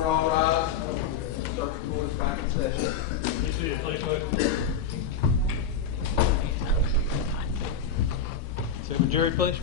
order, all rise. Circuit court is back in session. You see it, please, folks. Second jury, please.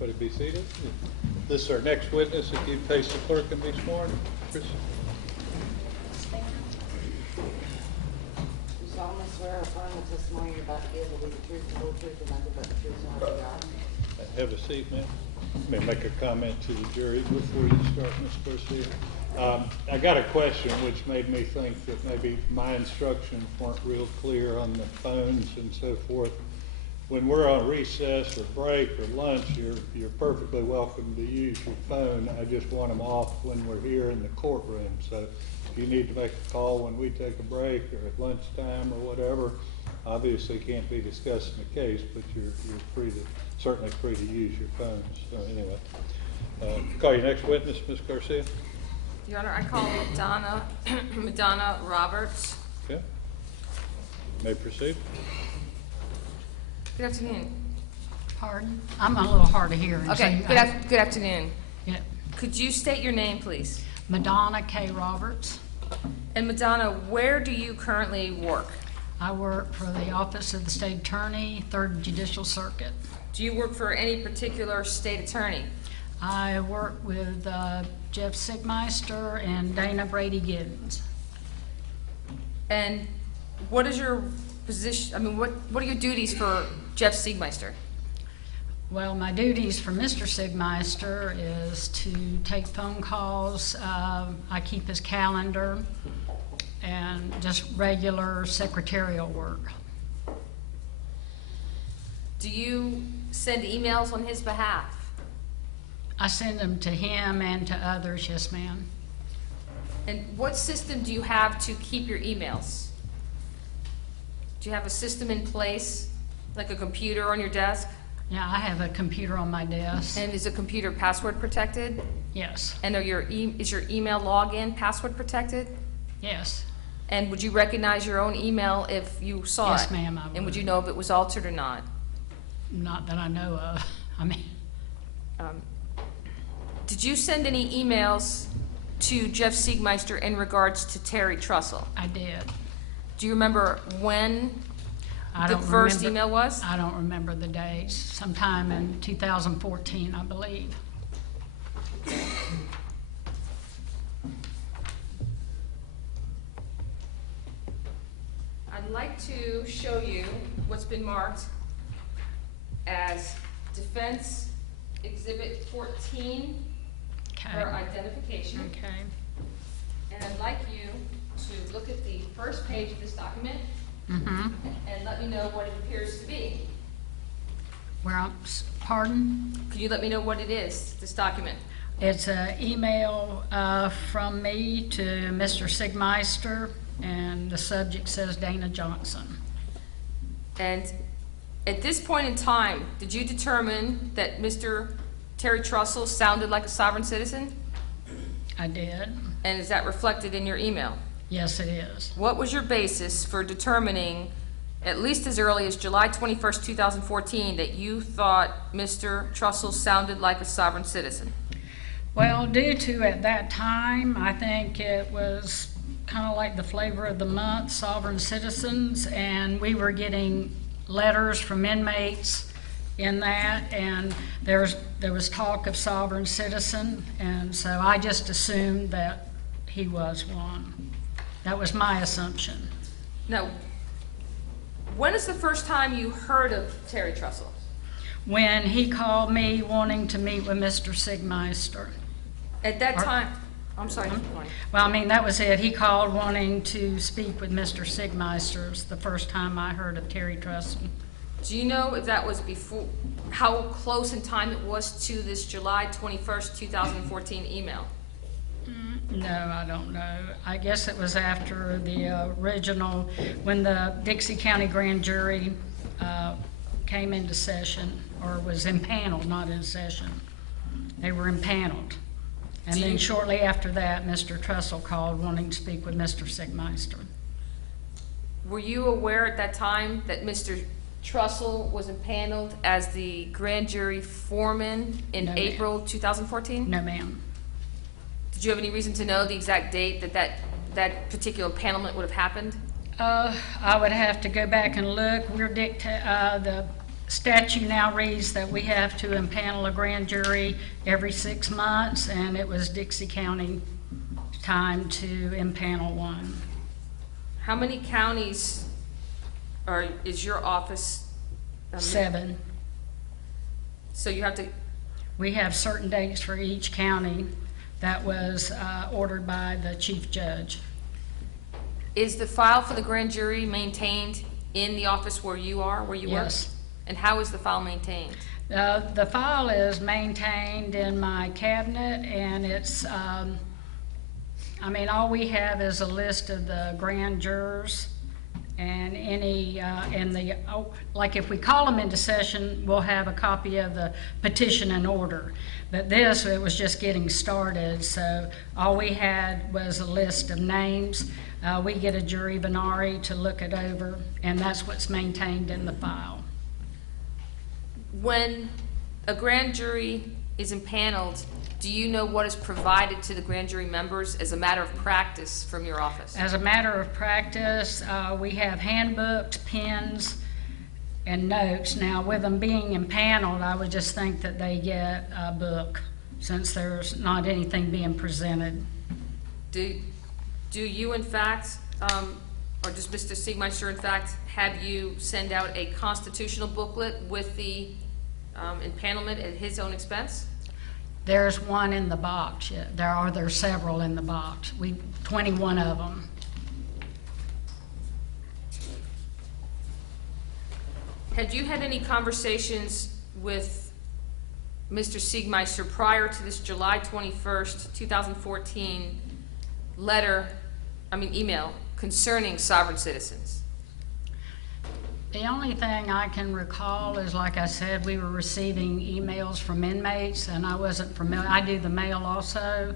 Would it be seated? This is our next witness. If you'd face the clerk and be sworn. Chris. You solemnly swear or affirm the testimony you're about to give will be the truth, the whole truth, and nothing but the truth, so help you God. Have a seat, ma'am. May I make a comment to the jury before you start, Ms. Garcia? I got a question which made me think that maybe my instructions weren't real clear on the phones and so forth. When we're on recess or break or lunch, you're perfectly welcome to use your phone. I just want them off when we're here in the courtroom. So if you need to make a call when we take a break or at lunchtime or whatever, obviously can't be discussing the case, but you're certainly free to use your phones. So anyway, call your next witness, Ms. Garcia. Your Honor, I call Madonna Roberts. Okay. May proceed. Good afternoon. Pardon? I'm a little hard of hearing. Okay, so good afternoon. Yeah. Could you state your name, please? Madonna K. Roberts. And Madonna, where do you currently work? I work for the Office of the State Attorney, 3rd Judicial Circuit. Do you work for any particular state attorney? I work with Jeff Sigmeister and Dana Brady Giddens. And what is your position, I mean, what are your duties for Jeff Siegmeister? Well, my duties for Mr. Sigmeister is to take phone calls. I keep his calendar and just regular secretarial work. Do you send emails on his behalf? I send them to him and to others, yes, ma'am. And what system do you have to keep your emails? Do you have a system in place, like a computer on your desk? Yeah, I have a computer on my desk. And is the computer password protected? Yes. And is your email login password protected? Yes. And would you recognize your own email if you saw it? Yes, ma'am, I would. And would you know if it was altered or not? Not that I know of. I mean, Did you send any emails to Jeff Siegmeister in regards to Terry Trussell? I did. Do you remember when I the don't first remember, email was? I don't remember the days. Sometime in 2014, I believe. I'd like to show you what's been marked as Defense Exhibit 14 Okay. for identification. Okay. And I'd like you to look at the first page of this document Mm-hmm. and let me know what it appears to be. Pardon? Could you let me know what it is, this document? It's an email from me to Mr. Sigmeister, and the subject says Dana Johnson. And at this point in time, did you determine that Mr. Terry Trussell sounded like a sovereign citizen? I did. And is that reflected in your email? Yes, it is. What was your basis for determining, at least as early as July 21st, 2014, that you thought Mr. Trussell sounded like a sovereign citizen? Well, due to at that time, I think it was kind of like the flavor of the month, sovereign citizens, and we were getting letters from inmates in that, and there was talk of sovereign citizen, and so I just assumed that he was one. That was my assumption. Now, when is the first time you heard of Terry Trussell? When he called me wanting to meet with Mr. Sigmeister. At that time, I'm sorry. Well, I mean, that was it. He called wanting to speak with Mr. Sigmeister. It was the first time I heard of Terry Trussell. Do you know if that was before, how close in time it was to this July 21st, 2014 email? No, I don't know. I guess it was after the original, when the Dixie County Grand Jury came into session, or was impaneled, not in session. They were impaneled. And then shortly after that, Mr. Trussell called wanting to speak with Mr. Sigmeister. Were you aware at that time that Mr. Trussell was impaneled as the grand jury foreman in No, ma'am. April 2014? No, ma'am. Did you have any reason to know the exact date that particular panelment would have happened? I would have to go back and look. The statute now reads that we have to impanel a grand jury every 6 months, and it was Dixie County time to impanel one. How many counties is your office? 7. So you have to, We have certain dates for each county that was ordered by the chief judge. is the file for the grand jury maintained in the office where you are, where you work? Yes. And how is the file maintained? The file is maintained in my cabinet, and it's, all we have is a list of the grand jurors, and like if we call them into session, we'll have a copy of the petition and order. But this, it was just getting started, so all we had was a list of names. We get a jury venari to look it over, and that's what's maintained in the file. When a grand jury is impaneled, do you know what is provided to the grand jury members as a matter of practice from your office? As a matter of practice, we have handbooks, pens, and notes. Now, with them being impaneled, I would just think that they get a book, since there's not anything being presented. Do you in fact, or does Mr. Siegmeister in fact have you send out a constitutional booklet with the impanelment at his own expense? There's one in the box. Yeah, there's several in the box. 21 of them. Had you had any conversations with Mr. Siegmeister prior to this July 21st, 2014 email concerning sovereign citizens? The only thing I can recall is, like I said, we were receiving emails from inmates, and I wasn't familiar. I do the mail also,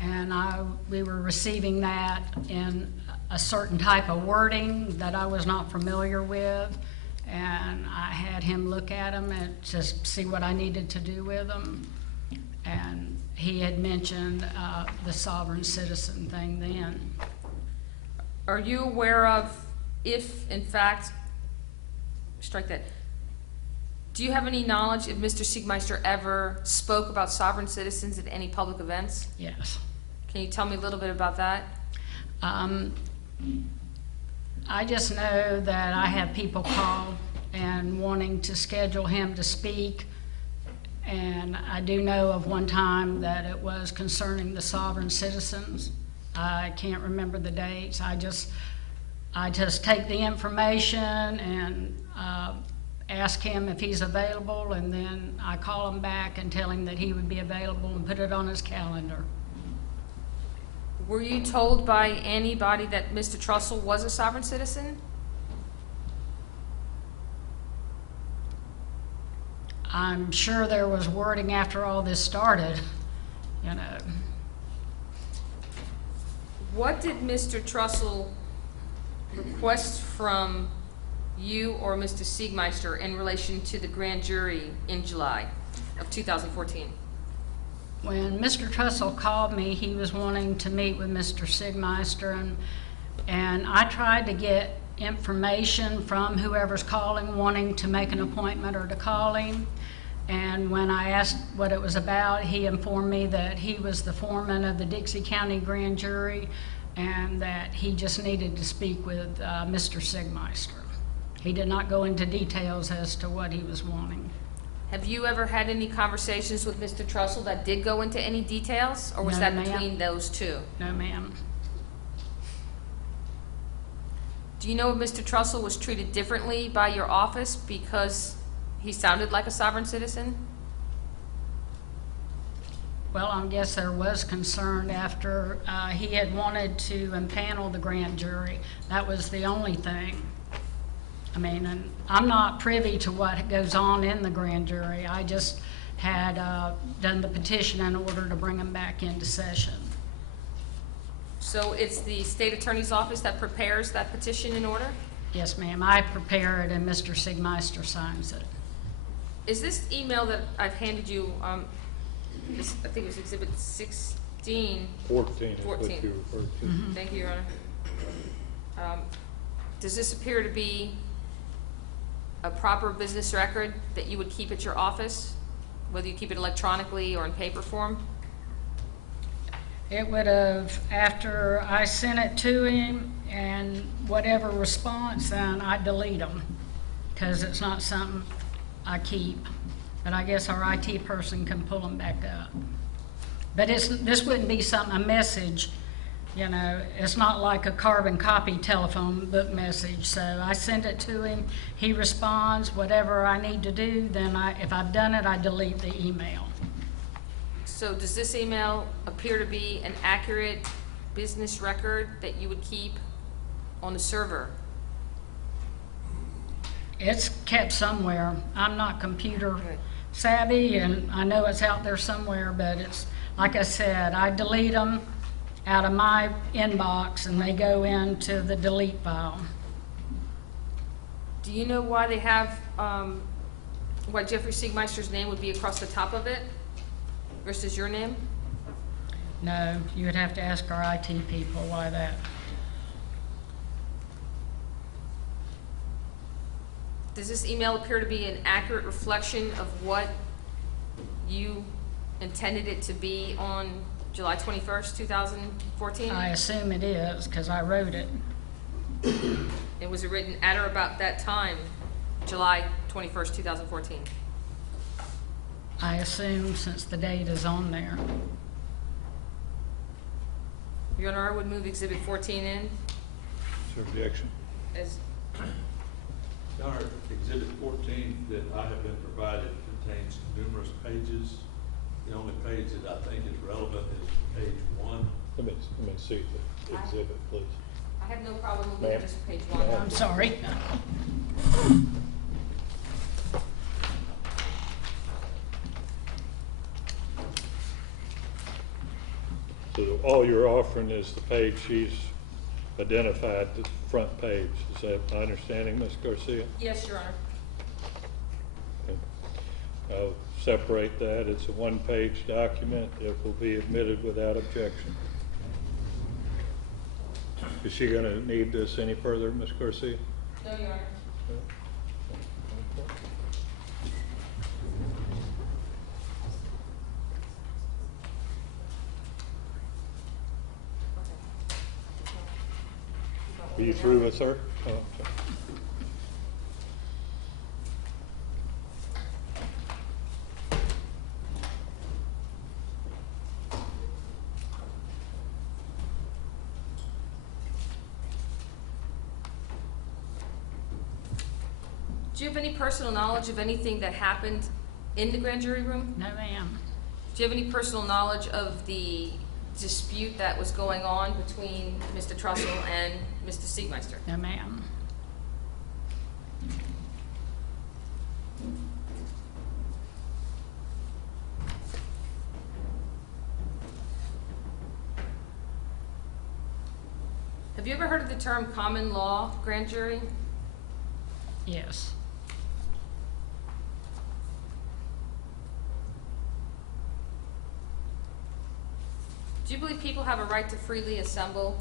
and we were receiving that in a certain type of wording that I was not familiar with, and I had him look at them and just see what I needed to do with them. And he had mentioned the sovereign citizen thing then. Are you aware of, if in fact, strike that, do you have any knowledge if Mr. Siegmeister ever spoke about sovereign citizens at any public events? Yes. Can you tell me a little bit about that? I just know that I have people call and wanting to schedule him to speak, and I do know of one time that it was concerning the sovereign citizens. I can't remember the dates. I just take the information and ask him if he's available, and then I call him back and tell him that he would be available and put it on his calendar. Were you told by anybody that Mr. Trussell was a sovereign citizen? I'm sure there was wording after all this started, you know. What did Mr. Trussell request from you or Mr. Siegmeister in relation to the grand jury in July of 2014? When Mr. Trussell called me, he was wanting to meet with Mr. Sigmeister, and I tried to get information from whoever's calling, wanting to make an appointment or to call him. And when I asked what it was about, he informed me that he was the foreman of the Dixie County Grand Jury and that he just needed to speak with Mr. Sigmeister. He did not go into details as to what he was wanting. Have you ever had any conversations with Mr. Trussell that did go into any details, or was No, that ma'am. between those two? No, ma'am. Do you know if Mr. Trussell was treated differently by your office because he sounded like a sovereign citizen? Well, I guess there was concern after he had wanted to impanel the grand jury. That was the only thing. I mean, and I'm not privy to what goes on in the grand jury. I just had done the petition in order to bring them back into session. So it's the state attorney's office that prepares that petition in order? Yes, ma'am. I prepare it and Mr. Siegmeister signs it. Is this email that I've handed you, I think it was Exhibit 16? 14 is 14. what you referred to. Thank you, Your Honor. Does this appear to be a proper business record that you would keep at your office, whether you keep it electronically or in paper form? It would have, after I sent it to him and whatever response, then I delete them because it's not something I keep. But I guess our IT person can pull them back up. But this wouldn't be something, a message, you know, it's not like a carbon copy telephone book message. So I send it to him, he responds, whatever I need to do, then if I've done it, I delete the email. So does this email appear to be an accurate business record that you would keep on the server? It's kept somewhere. I'm not computer Good. savvy, and I know it's out there somewhere, but it's, like I said, I delete them out of my inbox and they go into the delete file. Do you know why they have, why Jeffrey Siegmeister's name would be across the top of it versus your name? No, you would have to ask our IT people why that. Does this email appear to be an accurate reflection of what you intended it to be on July 21st, 2014? I assume it is, because I wrote it. And was it written at or about that time, July 21st, 2014? I assume since the date is on there. Your Honor, I would move Exhibit 14 in Is there objection? as, Your Honor, Exhibit 14 that I have been provided contains numerous pages. The only page that I think is relevant is page 1. Let me see the exhibit, please. I have no problem moving Ma'am. it just to page 1. I'm sorry. So all you're offering is the page she's identified, the front page. Is that my understanding, Ms. Garcia? Yes, Your Honor. Okay. I'll separate that. It's a one-page document. It will be admitted without objection. Is she going to need this any further, Ms. Garcia? No, Your Honor. Are you through with her? Oh, okay. Do you have any personal knowledge of anything that happened in the grand jury room? No, ma'am. Do you have any personal knowledge of the dispute that was going on between Mr. Trussell and Mr. Siegmeister? No, ma'am. Have you ever heard of the term common law grand jury? Yes. Do you believe people have a right to freely assemble?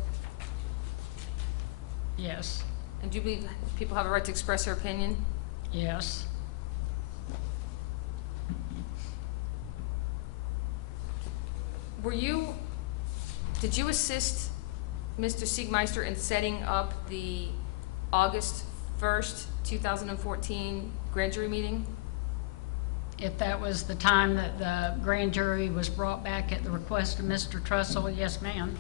Yes. And do you believe people have a right to express their opinion? Yes. Did you assist Mr. Siegmeister in setting up the August 1st, 2014 grand jury meeting? If that was the time that the grand jury was brought back at the request of Mr. Trussell, yes, ma'am.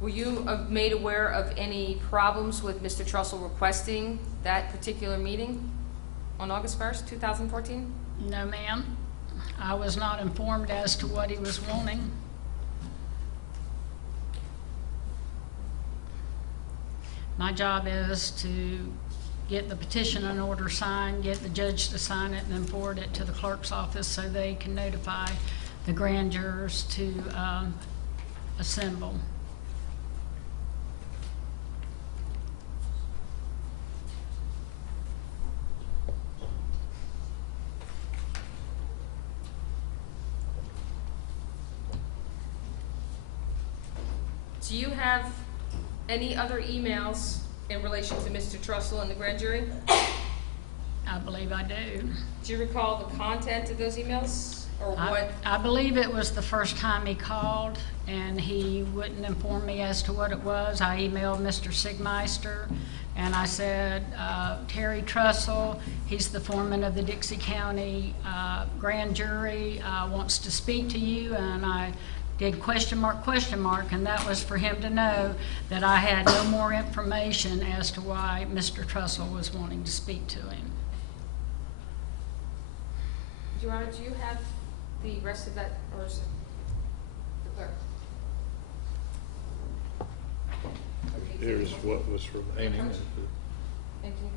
Were you made aware of any problems with Mr. Trussell requesting that particular meeting on August 1st, 2014? No, ma'am. I was not informed as to what he was wanting. My job is to get the petition and order signed, get the judge to sign it, and then forward it to the clerk's office so they can notify the grand jurors to assemble. Do you have any other emails in relation to Mr. Trussell and the grand jury? I believe I do. Do you recall the content of those emails, or what? I believe it was the first time he called, and he wouldn't inform me as to what it was. I emailed Mr. Sigmeister, and I said, Terry Trussell, he's the foreman of the Dixie County grand jury, wants to speak to you, and I did question mark, and that was for him to know that I had no more information as to why Mr. Trussell was wanting to speak to him. Your Honor, do you have the rest of that, or is it the clerk? Here's what was remaining. Thank you.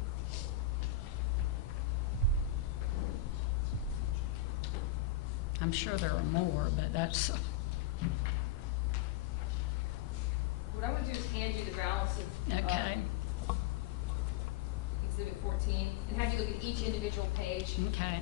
I'm sure there are more, but that's, What I'm gonna do is hand you the balance of okay, Exhibit 14, and have you look at each individual page. okay.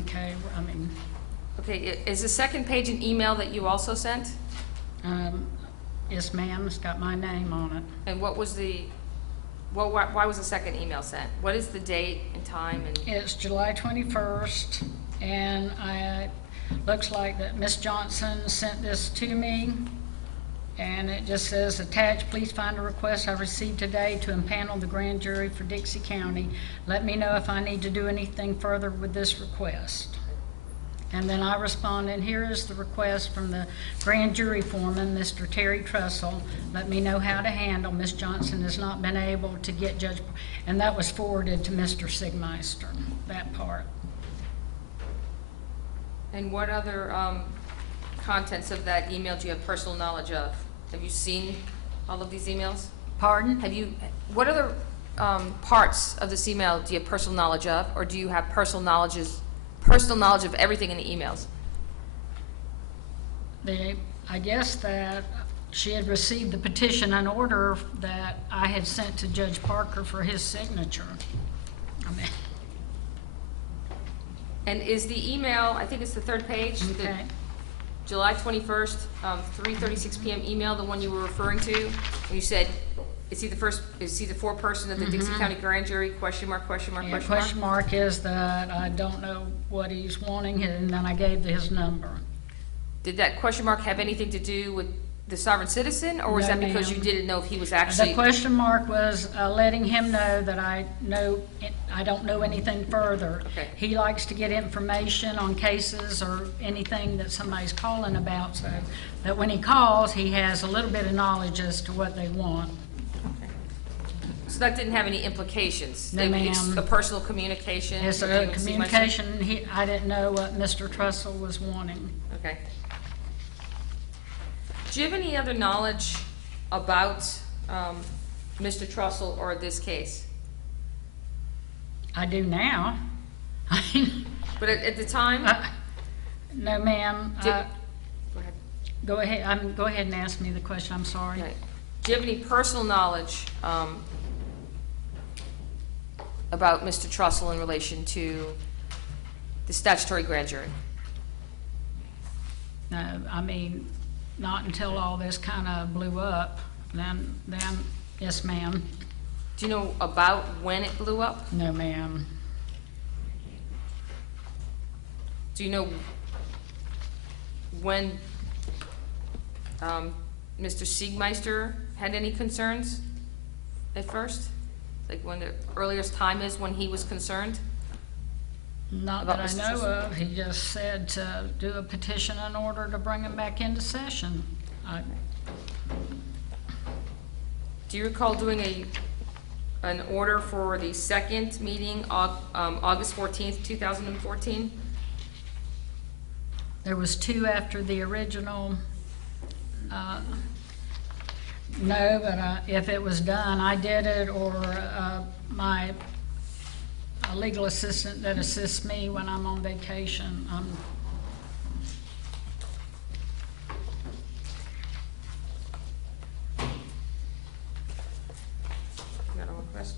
Okay, I mean, Okay, is the second page an email that you also sent? yes, ma'am, it's got my name on it. And what was the, well, why was the second email sent? What is the date and time and? It's July 21st, and looks like that Miss Johnson sent this to me, and it just says, attached, please find a request I received today to impanel the grand jury for Dixie County. Let me know if I need to do anything further with this request. And then I respond, and here is the request from the grand jury foreman, Mr. Terry Trussell. Let me know how to handle. Miss Johnson has not been able to get Judge, and that was forwarded to Mr. Sigmeister, that part. And what other contents of that email do you have personal knowledge of? Have you seen all of these emails? Pardon? What other parts of this email do you have personal knowledge of, or do you have personal knowledge of everything in the emails? I guess that she had received the petition and order that I had sent to Judge Parker for his signature. I mean, And is the email, I think it's the third page, the okay. July 21st, 3:36 p.m. email, the one you were referring to, when you said, is he the foreperson of the Dixie County Grand Jury, question mark, question mark, Yeah, question mark? question mark is that I don't know what he's wanting, and then I gave his number. Did that question mark have anything to do with the sovereign citizen, or was No, that because you ma'am. didn't know if he was The actually? question mark was letting him know that I don't know anything further. Okay. He likes to get information on cases or anything that somebody's calling about, so that when he calls, he has a little bit of knowledge as to what they want. So that didn't have any implications? No, It's ma'am. a personal communication? It's with you a and Steve Meister? communication, I didn't know what Mr. Trussell was wanting. Okay. Do you have any other knowledge about Mr. Trussell or this case? I do now. I mean, But at the time? no, ma'am. Go ahead. Go ahead and ask me the question, I'm sorry. Right. Do you have any personal knowledge about Mr. Trussell in relation to the statutory grand jury? No, I mean, not until all this kind of blew up, then, yes, ma'am. Do you know about when it blew up? No, ma'am. Do you know when Mr. Siegmeister had any concerns at first? Like when the earliest time is when he was concerned? Not About that I Mr. know Trussell? of. He just said to do a petition in order to bring him back into session. Do you recall doing an order for the second meeting, August 14th, 2014? There was two after the original. No, but if it was done, I did it, or my legal assistant that assists me when I'm on vacation. Got a request?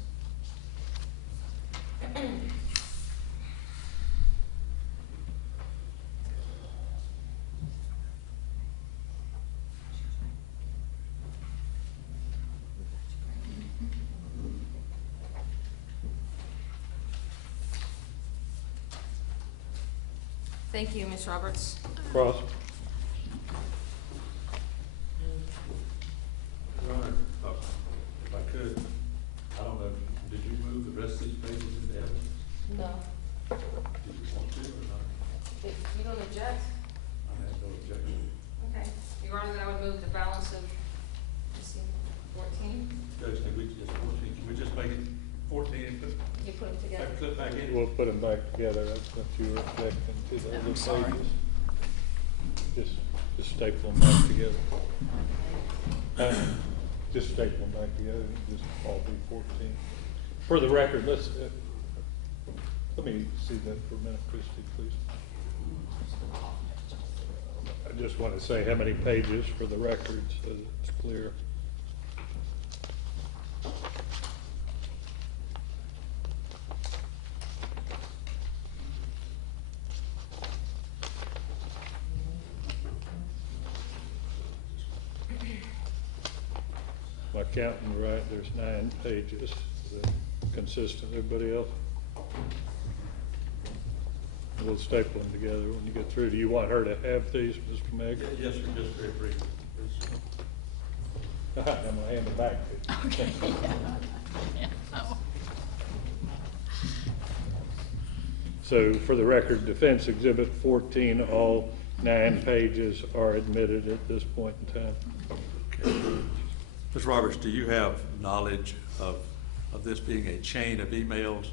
Thank you, Ms. Roberts. Cross. Your Honor, if I could, I don't know, did you move the rest of these pages into evidence? No. Did you want to or not? If you don't object, I have no objection. okay. Your Honor, then I would move the balance of, let's see, 14. Judge, can we just, 14, can we just make it 14 and put, You put them together. flip back in? We'll put them back together, that's what you were objecting to the I'm other sorry. pages. Just staple them back together. Just staple them back together, just all be 14. For the record, let me see that for a minute, Christie, please. I just want to say how many pages for the record so that it's clear. My counting right, there's 9 pages. Is that consistent, everybody else? We'll staple them together when you get through. Do you want her to have these, Mr. Meg? Yes, sir, just very briefly. I'm gonna hand it back to you. Okay. Yeah. Oh. So for the record, Defense Exhibit 14, all 9 pages are admitted at this point in time. Okay. Ms. Roberts, do you have knowledge of this being a chain of emails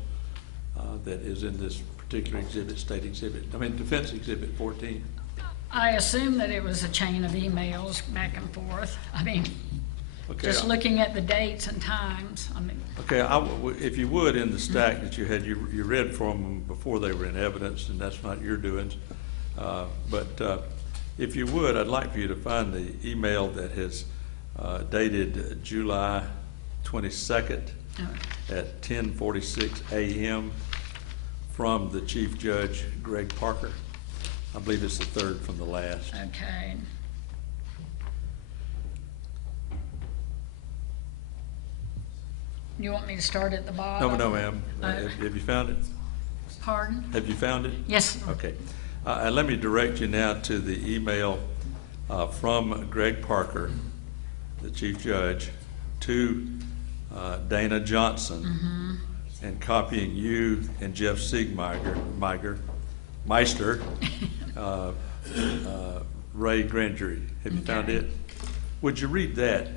that is in this particular exhibit, state exhibit, I mean, Defense Exhibit 14? I assume that it was a chain of emails back and forth. I mean, Okay, just looking at the dates and times, I mean. Okay, if you would, in the stack that you had, you read from them before they were in evidence, and that's not your doings. But if you would, I'd like for you to find the email that has dated July 22nd at 10:46 a.m. from the Chief Judge, Greg Parker. I believe it's the third from the last. Okay. You want me to start at the bottom? No, ma'am. Have you found it? Pardon? Have you found it? Yes. Okay. And let me direct you now to the email from Greg Parker, the Chief Judge, to Dana Johnson, and copying you and Jeff Meister, Ray Grand Jury. Have you found Okay. it? Would you read that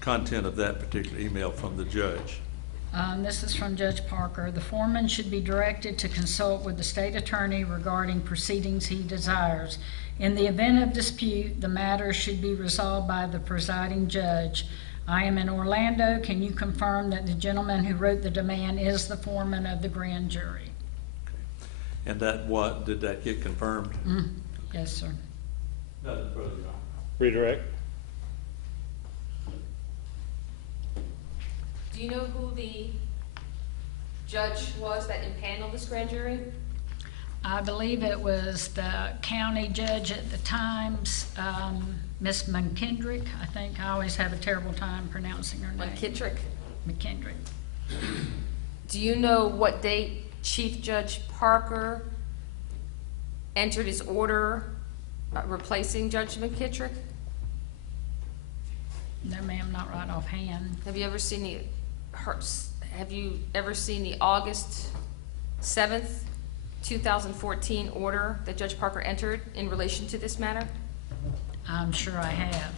content of that particular email from the judge? This is from Judge Parker. The foreman should be directed to consult with the state attorney regarding proceedings he desires. In the event of dispute, the matter should be resolved by the presiding judge. I am in Orlando. Can you confirm that the gentleman who wrote the demand is the foreman of the grand jury? And did that get confirmed? Yes, sir. Nothing further, Your Honor. Redirect. Do you know who the judge was that impaneled this grand jury? I believe it was the county judge at the times, Miss McKendrick, I think. I always have a terrible time pronouncing her name. McKittrick. McKendrick. Do you know what date Chief Judge Parker entered his order replacing Judge McKittrick? No, ma'am, not right offhand. Have you ever seen the August 7th 2014 order that Judge Parker entered in relation to this matter? I'm sure I have.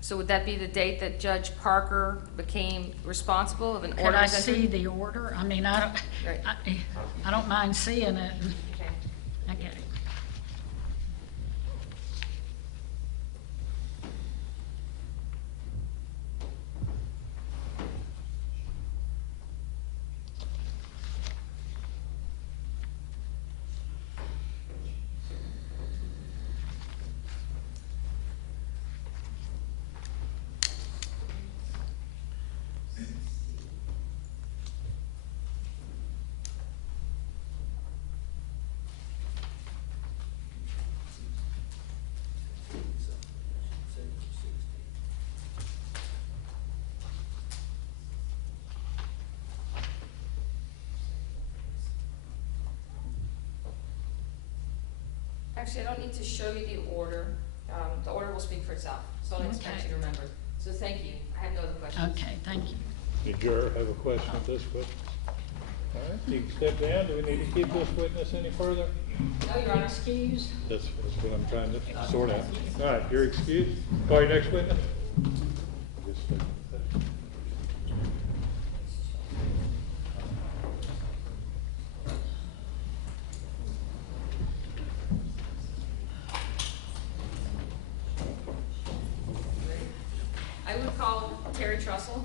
So would that be the date that Judge Parker became responsible of an order? Could I was entered? see the order? I mean, I Right. I don't mind seeing it. Okay. I get it. Actually, I don't need to show you the order. The order will speak for itself, so I don't expect Okay. you to remember. So thank you. I have no other questions. Okay, thank you. The juror have a question of this witness? All right, you can step down. Do we need to keep this witness any further? No, Your Honor. Excuse? That's what I'm trying to sort out. All right, you're excused. Call your next witness. I would call Terry Trussell.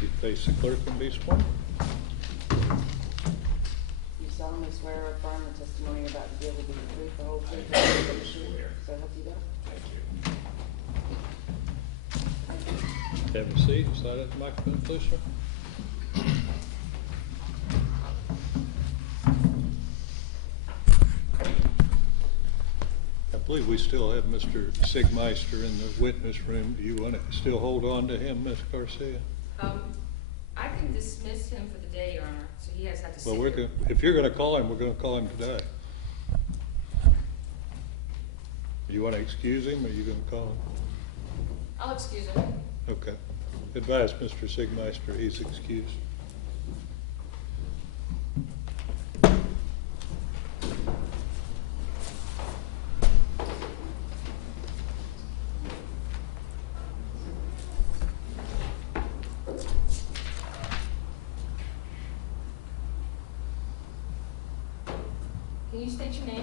You face the clerk and be sworn. You solemnly swear or affirm the testimony you're about to give will be the truth, the whole truth, and nothing but the truth. So help you God. Have a seat. Slide up the microphone, please, sir. I believe we still have Mr. Sigmeister in the witness room. Do you want to still hold on to him, Ms. Garcia? I can dismiss him for the day, Your Honor, so he has to sit Well, here. if you're going to call him, we're going to call him today. Do you want to excuse him, or are you going to call him? I'll excuse him. Okay. Advise Mr. Sigmeister he's excused. Can you state your name?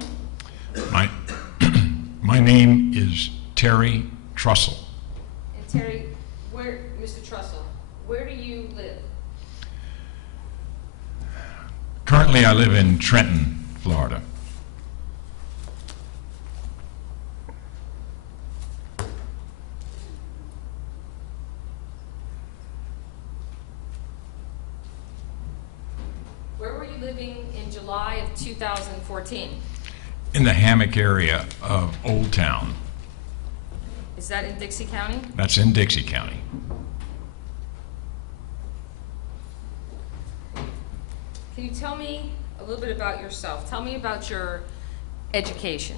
My name is Terry Trussell. And Terry, Mr. Trussell, where do you live? Currently, I live in Trenton, Florida. Where were you living in July of 2014? In the Hammock area of Old Town. Is that in Dixie County? That's in Dixie County. Can you tell me a little bit about yourself? Tell me about your education.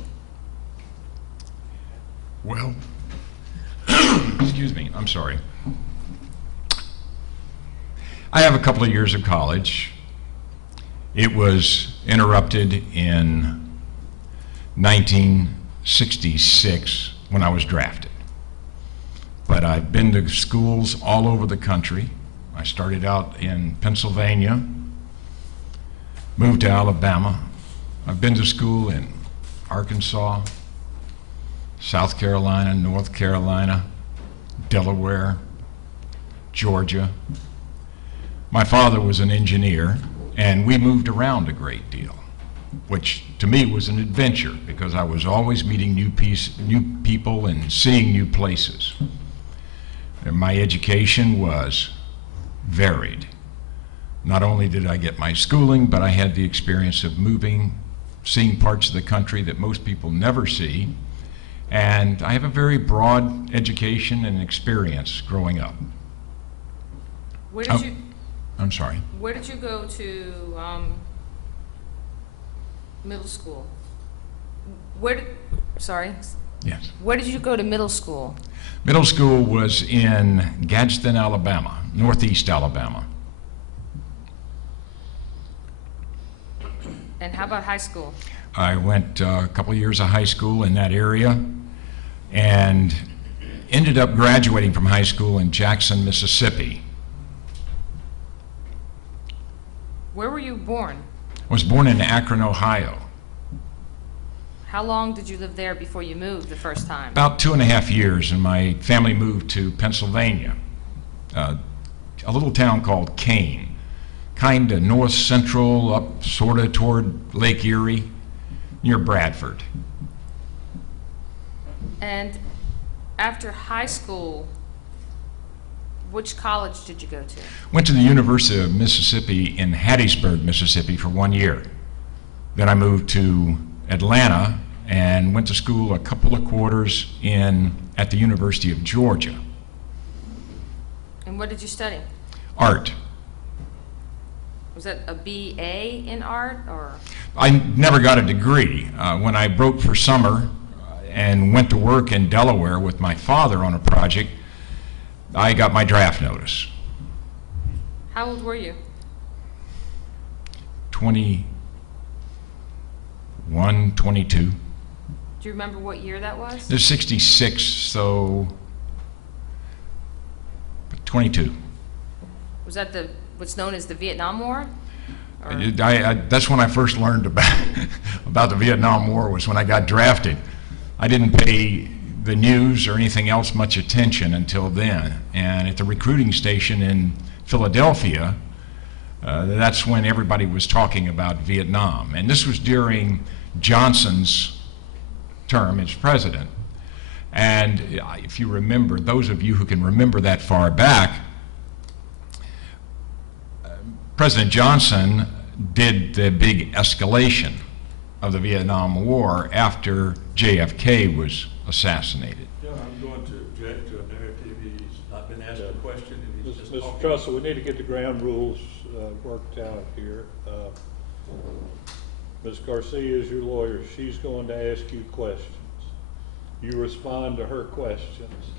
Well, excuse me, I'm sorry. I have a couple of years of college. It was interrupted in 1966 when I was drafted. But I've been to schools all over the country. I started out in Pennsylvania, moved to Alabama. I've been to school in Arkansas, South Carolina, North Carolina, Delaware, Georgia. My father was an engineer, and we moved around a great deal, which to me was an adventure because I was always meeting new people and seeing new places. And my education was varied. Not only did I get my schooling, but I had the experience of moving, seeing parts of the country that most people never see, and I have a very broad education and experience growing up. Where did you I'm sorry. Where did you go to middle school? Sorry. Yes. Where did you go to middle school? Middle school was in Gadsden, Alabama, northeast Alabama. And how about high school? I went a couple of years of high school in that area and ended up graduating from high school in Jackson, Mississippi. Where were you born? I was born in Akron, Ohio. How long did you live there before you moved the first time? About 2.5 years, and my family moved to Pennsylvania, a little town called Kane, kind of north central, up sort of toward Lake Erie, near Bradford. And after high school, which college did you go to? Went to the University of Mississippi in Hattiesburg, Mississippi for 1 year. Then I moved to Atlanta and went to school a couple of quarters at the University of Georgia. And what did you study? Art. Was that a BA in art or? I never got a degree. When I broke for summer and went to work in Delaware with my father on a project, I got my draft notice. How old were you? 21, 22. Do you remember what year that was? There's 66, so 22. Was that what's known as the Vietnam War? Or- That's when I first learned about the Vietnam War, was when I got drafted. I didn't pay the news or anything else much attention until then. And at the recruiting station in Philadelphia, that's when everybody was talking about Vietnam. And this was during Johnson's term as president. And if you remember, those of you who can remember that far back, President Johnson did the big escalation of the Vietnam War after JFK was assassinated. John, I'm going to object to a narrative. He's not been asked a question, and he's just Mr. talking. Trussell, we need to get the ground rules worked out here. Ms. Garcia is your lawyer. She's going to ask you questions. You respond to her questions.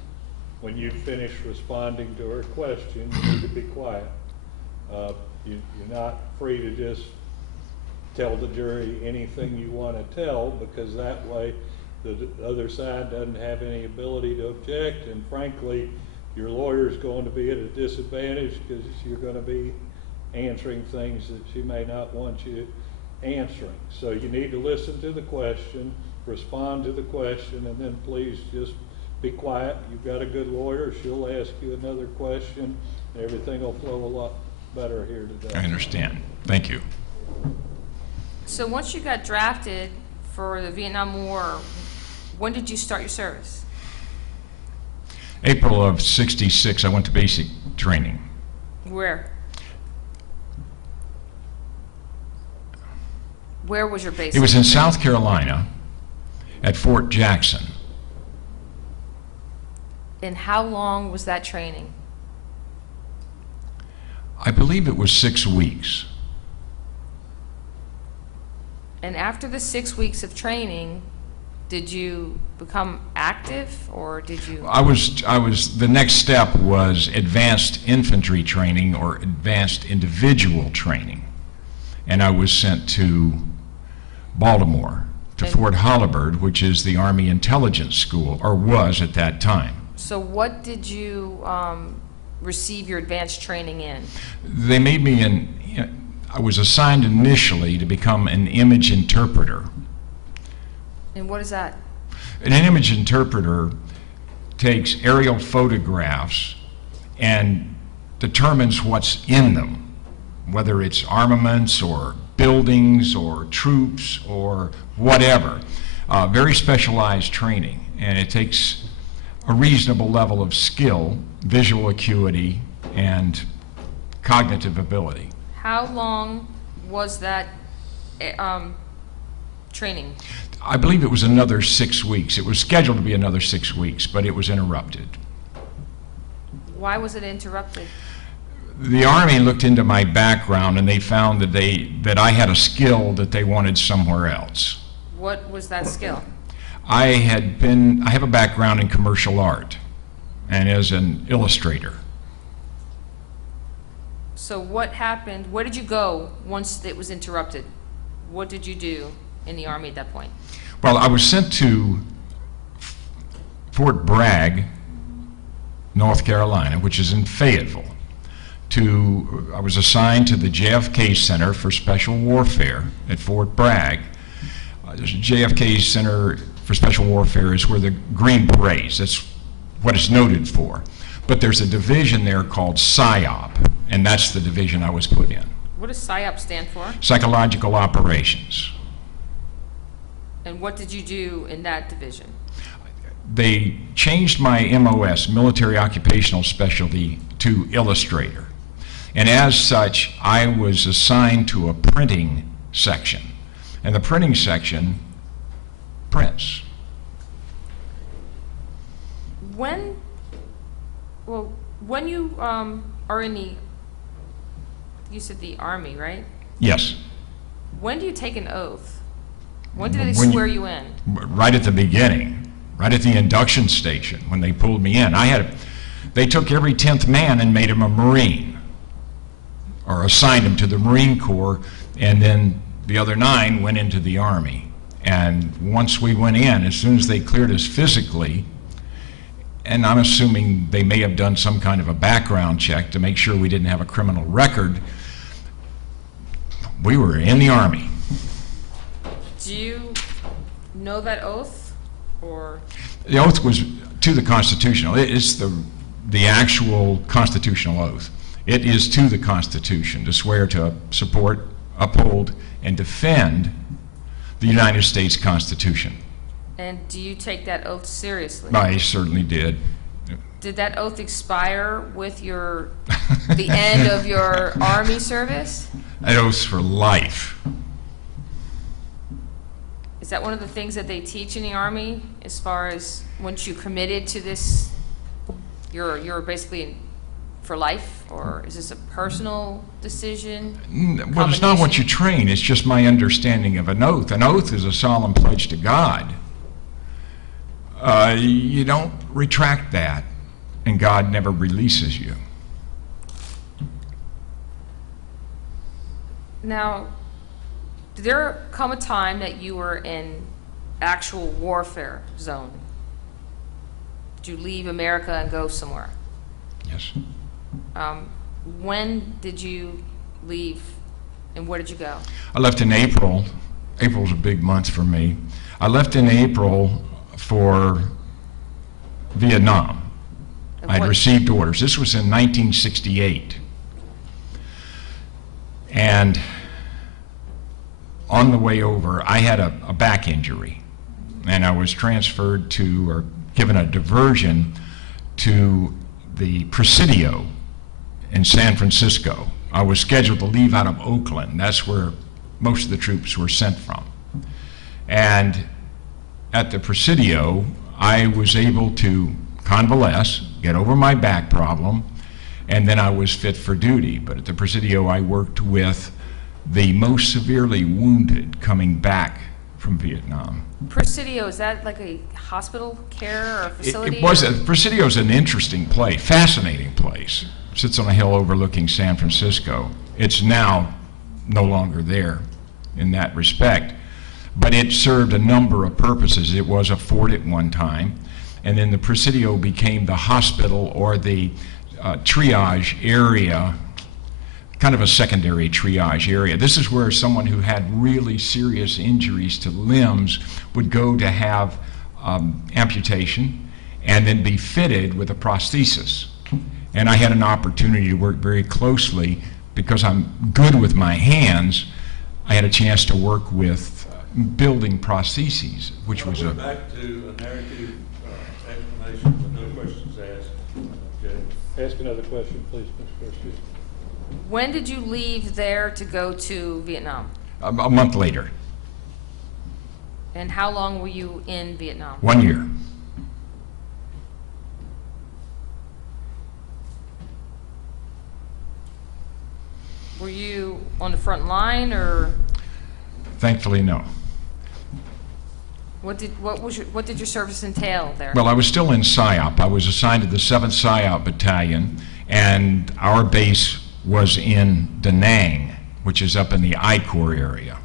When you finish responding to her question, you need to be quiet. You're not free to just tell the jury anything you want to tell, because that way the other side doesn't have any ability to object, and frankly, your lawyer's going to be at a disadvantage because you're going to be answering things that she may not want you answering. So you need to listen to the question, respond to the question, and then please just be quiet. You've got a good lawyer. She'll ask you another question, and everything will flow a lot better here today. I understand. Thank you. So once you got drafted for the Vietnam War, when did you start your service? April of '66, I went to basic training. Where? Where was your base? It was in South Carolina at Fort Jackson. And how long was that training? I believe it was 6 weeks. And after the 6 weeks of training, did you become active, or did you? The next step was advanced infantry training or advanced individual training. And I was sent to Baltimore, to And- Fort Holabird, which is the Army Intelligence School, or was at that time. So what did you receive your advanced training in? They made me I was assigned initially to become an image interpreter. And what is that? An image interpreter takes aerial photographs and determines what's in them, whether it's armaments or buildings or troops or whatever. Very specialized training, and it takes a reasonable level of skill, visual acuity, and cognitive ability. How long was that training? I believe it was another 6 weeks. It was scheduled to be another 6 weeks, but it was interrupted. Why was it interrupted? The Army looked into my background, and they found that I had a skill that they wanted somewhere else. What was that skill? I have a background in commercial art and as an illustrator. So what happened, where did you go once it was interrupted? What did you do in the Army at that point? Well, I was sent to Fort Bragg, North Carolina, which is in Fayetteville. I was assigned to the JFK Center for Special Warfare at Fort Bragg. The JFK Center for Special Warfare is where the Green Berets, that's what it's noted for. But there's a division there called PSYOP, and that's the division I was put in. What does PSYOP stand for? Psychological Operations. And what did you do in that division? They changed my MOS, Military Occupational Specialty, to illustrator. And as such, I was assigned to a printing section. And the printing section prints. When you are in you said the Army, right? Yes. When do you take an oath? When did they When swear you in? Right at the beginning, right at the induction station when they pulled me in. They took every 10th man and made him a Marine, or assigned him to the Marine Corps, and then the other 9 went into the Army. And once we went in, as soon as they cleared us physically, and I'm assuming they may have done some kind of a background check to make sure we didn't have a criminal record, we were in the Army. Do you know that oath, or? The oath was to the Constitution. It's the actual constitutional oath. It is to the Constitution to swear to support, uphold, and defend the United States Constitution. And do you take that oath seriously? I certainly did. Did that oath expire with the end of your Army service? That oath's for life. Is that one of the things that they teach in the Army, as far as once you committed to this, you're basically for life, or is this a personal decision? Well, it's not what you combination? train, it's just my understanding of an oath. An oath is a solemn pledge to God. You don't retract that, and God never releases you. Now, did there come a time that you were in actual warfare zone? Did you leave America and go somewhere? Yes. When did you leave, and where did you go? I left in April. April's a big month for me. I left in April for Vietnam. And I'd what- received orders. This was in 1968. And on the way over, I had a back injury. And I was transferred to, or given a diversion to the Presidio in San Francisco. I was scheduled to leave out of Oakland. That's where most of the troops were sent from. And at the Presidio, I was able to convalesce, get over my back problem, and then I was fit for duty. But at the Presidio, I worked with the most severely wounded coming back from Vietnam. Presidio, is that like a hospital care or facility? It was. Presidio is an interesting place, fascinating place. It sits on a hill overlooking San Francisco. It's now no longer there in that respect, but it served a number of purposes. It was a fort at one time, and then the Presidio became the hospital, or the triage area, kind of a secondary triage area. This is where someone who had really serious injuries to limbs would go to have amputation and then be fitted with a prosthesis. And I had an opportunity to work very closely, because I'm good with my hands. I had a chance to work with building prostheses, which was We're a... back to a narrative explanation with no questions asked. Okay. Ask another question, please, Ms. Garcia. When did you leave there to go to Vietnam? a month later, And how long were you in Vietnam? 1 year. Were you on the front line, or? Thankfully, no. What did your service entail there? Well, I was still in PSYOP. I was assigned to the 7th PSYOP Battalion, and our base was in Da Nang, which is up in the I Corps area.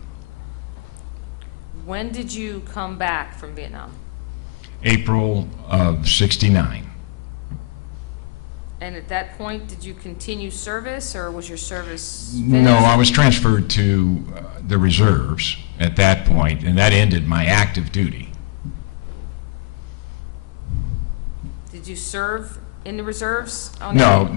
When did you come back from Vietnam? April of '69. And at that point, did you continue service, or was your service finished? No, I was transferred to the reserves at that point, and that ended my active duty. Did you serve in the reserves? No,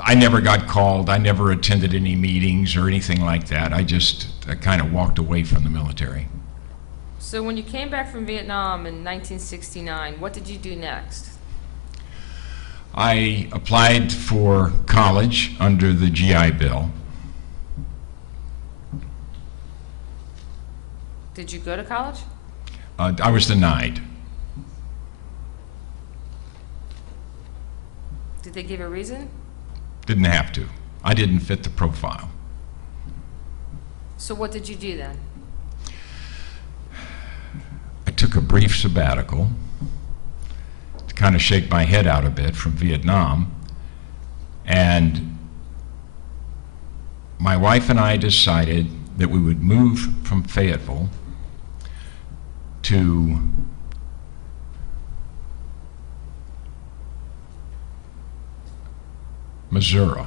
I never got called. I never attended any meetings or anything like that. I just kind of walked away from the military. So when you came back from Vietnam in 1969, what did you do next? I applied for college under the GI Bill. Did you go to college? I was denied. Did they give a reason? Didn't have to. I didn't fit the profile. So what did you do then? I took a brief sabbatical to kind of shake my head out a bit from Vietnam, and my wife and I decided that we would move from Fayetteville to Missouri.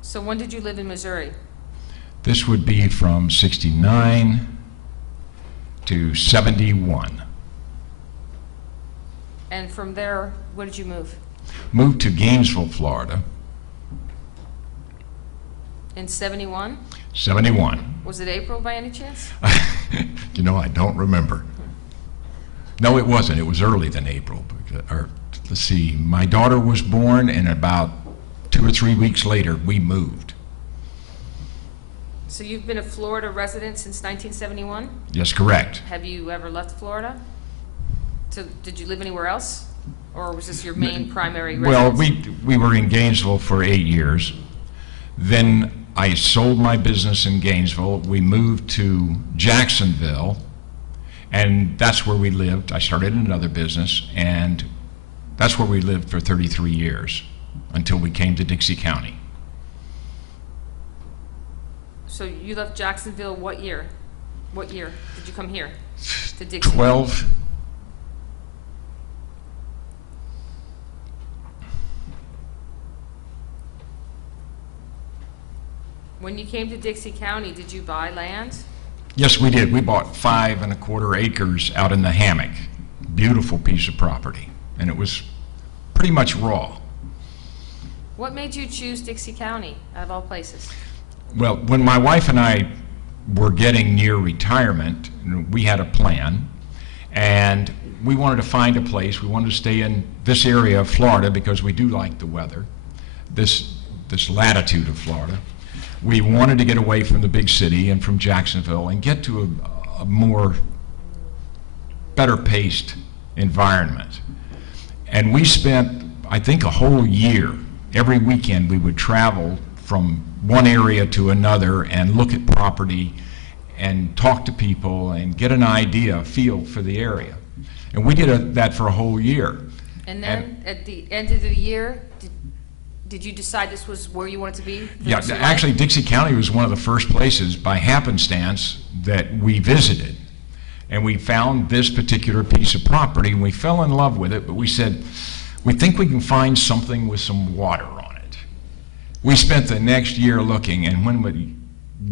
So when did you live in Missouri? This would be from '69 to '71. And from there, where did you move? Moved to Gainesville, Florida, In 71? '71. Was it April by any chance? You know, I don't remember. No, it wasn't. It was early than April. Or, let's see, my daughter was born, and about 2 or 3 weeks later, we moved. So you've been a Florida resident since 1971? Yes, correct. Have you ever left Florida? So did you live anywhere else? Or was this your main primary Well, residence? we were in Gainesville for 8 years. Then I sold my business in Gainesville. We moved to Jacksonville, and that's where we lived. I started another business, and that's where we lived for 33 years until we came to Dixie County. So you left Jacksonville what year? What year did you come here to Dixie? 12. When you came to Dixie County, did you buy land? Yes, we did. We bought 5 1/4 acres out in the Hammock. Beautiful piece of property, and it was pretty much raw. What made you choose Dixie County out of all places? Well, when my wife and I were getting near retirement, we had a plan, and we wanted to find a place. We wanted to stay in this area of Florida because we do like the weather, this latitude of Florida. We wanted to get away from the big city and from Jacksonville and get to a more better paced environment. And we spent, I think, a whole year. Every weekend we would travel from one area to another and look at property and talk to people and get an idea, a feel for the area. And we did that for a whole year. And then at the end of the year, did you decide this was where you wanted to be? for the Yeah, rest of your actually, life? Dixie County was one of the first places by happenstance that we visited. And we found this particular piece of property, and we fell in love with it, but we said, we think we can find something with some water on it. We spent the next year looking, and when we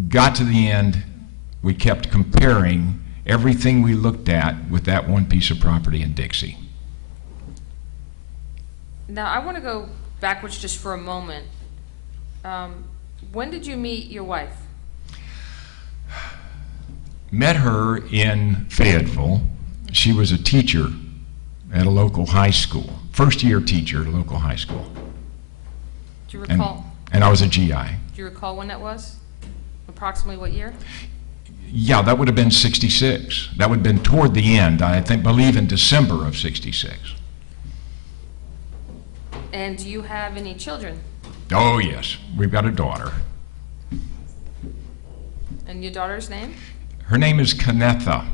got to the end, we kept comparing everything we looked at with that one piece of property in Dixie. Now, I want to go backwards just for a moment. When did you meet your wife? Met her in Fayetteville. She was a teacher at a local high school, first-year teacher at a local high school. Do you And, recall? and I was a GI. Do you recall when that was? Approximately what year? Yeah, that would have been '66. That would have been toward the end, I believe in December of '66. And do you have any children? Oh, yes, we've got a daughter. And your daughter's name? Her name is Kennetha.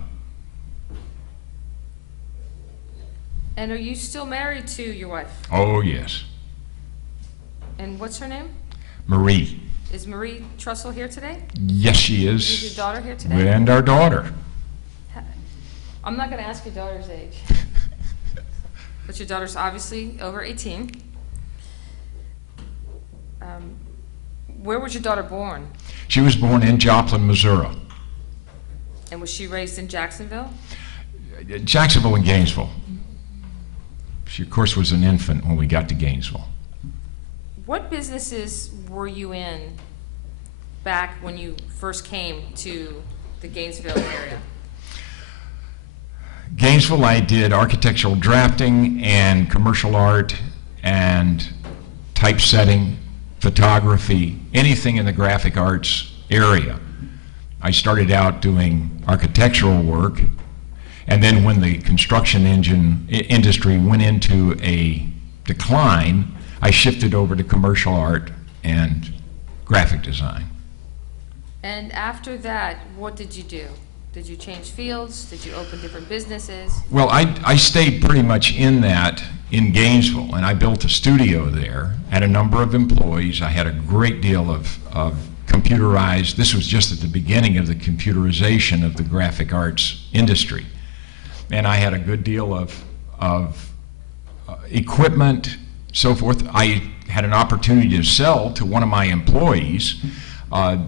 And are you still married to your wife? Oh, yes. And what's her name? Marie. Is Marie Trussell here today? Yes, she is. Is your daughter here today? And our daughter. I'm not going to ask your daughter's age, but your daughter's obviously over 18. Where was your daughter born? She was born in Joplin, Missouri. And was she raised in Jacksonville? Jacksonville and Gainesville. She, of course, was an infant when we got to Gainesville. What businesses were you in back when you first came to the Gainesville area? Gainesville, I did architectural drafting and commercial art and typesetting, photography, anything in the graphic arts area. I started out doing architectural work, and then when the construction industry went into a decline, I shifted over to commercial art and graphic design. And after that, what did you do? Did you change fields? Did you open different businesses? Well, I stayed pretty much in that in Gainesville, and I built a studio there, had a number of employees. I had a great deal of computerized, this was just at the beginning of the computerization of the graphic arts industry. And I had a good deal of equipment, so forth. I had an opportunity to sell to one of my employees.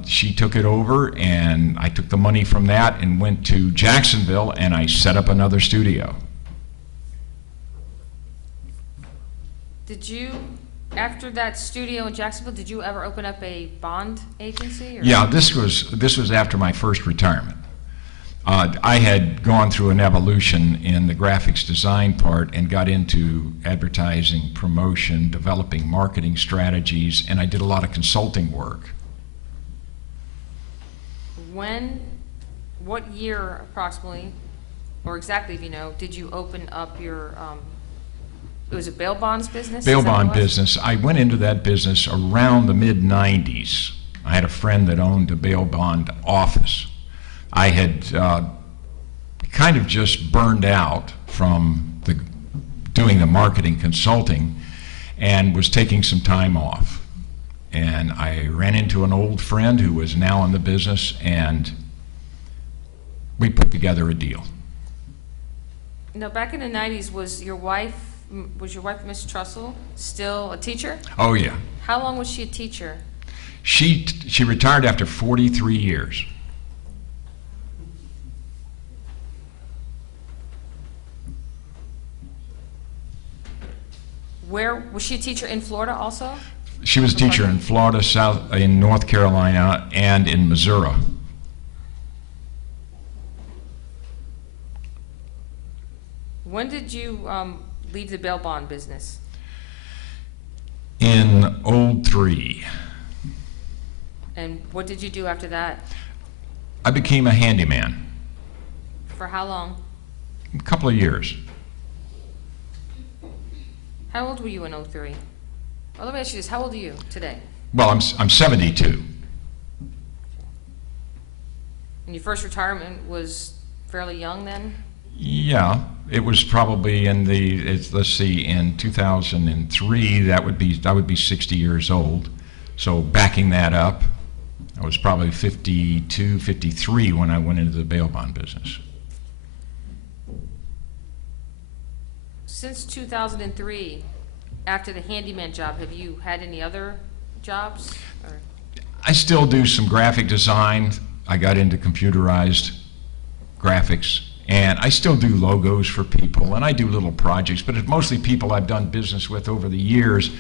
She took it over, and I took the money from that and went to Jacksonville, and I set up another studio. Did you, after that studio in Jacksonville, did you ever open up a bond agency? Or? Yeah, this was after my first retirement. I had gone through an evolution in the graphics design part and got into advertising, promotion, developing marketing strategies, and I did a lot of consulting work. What year approximately, or exactly if you know, did you open up your, it was a bail bonds business? Bail Is that what bond it was? business. I went into that business around the mid-90s. I had a friend that owned a bail bond office. I had kind of just burned out from doing the marketing consulting and was taking some time off. And I ran into an old friend who was now in the business, and we put together a deal. Now, back in the 90s, was your wife, Miss Trussell, still a teacher? Oh, yeah. How long was she a teacher? She retired after 43 years. Where, was she a teacher in Florida also? She was a teacher in Florida, in North Carolina, and in Missouri. When did you leave the bail bond business? In 03. And what did you do after that? I became a handyman. For how long? A couple of years. How old were you in 03? Well, let me ask you this. How old are you today? Well, I'm 72. And your first retirement was fairly young then? Yeah, it was probably in let's see, in 2003, I would be 60 years old. So backing that up, I was probably 52, 53 when I went into the bail bond business. Since 2003, after the handyman job, have you had any other jobs? Or? I still do some graphic design. I got into computerized graphics, and I still do logos for people, and I do little projects, but it's mostly people I've done business with over the years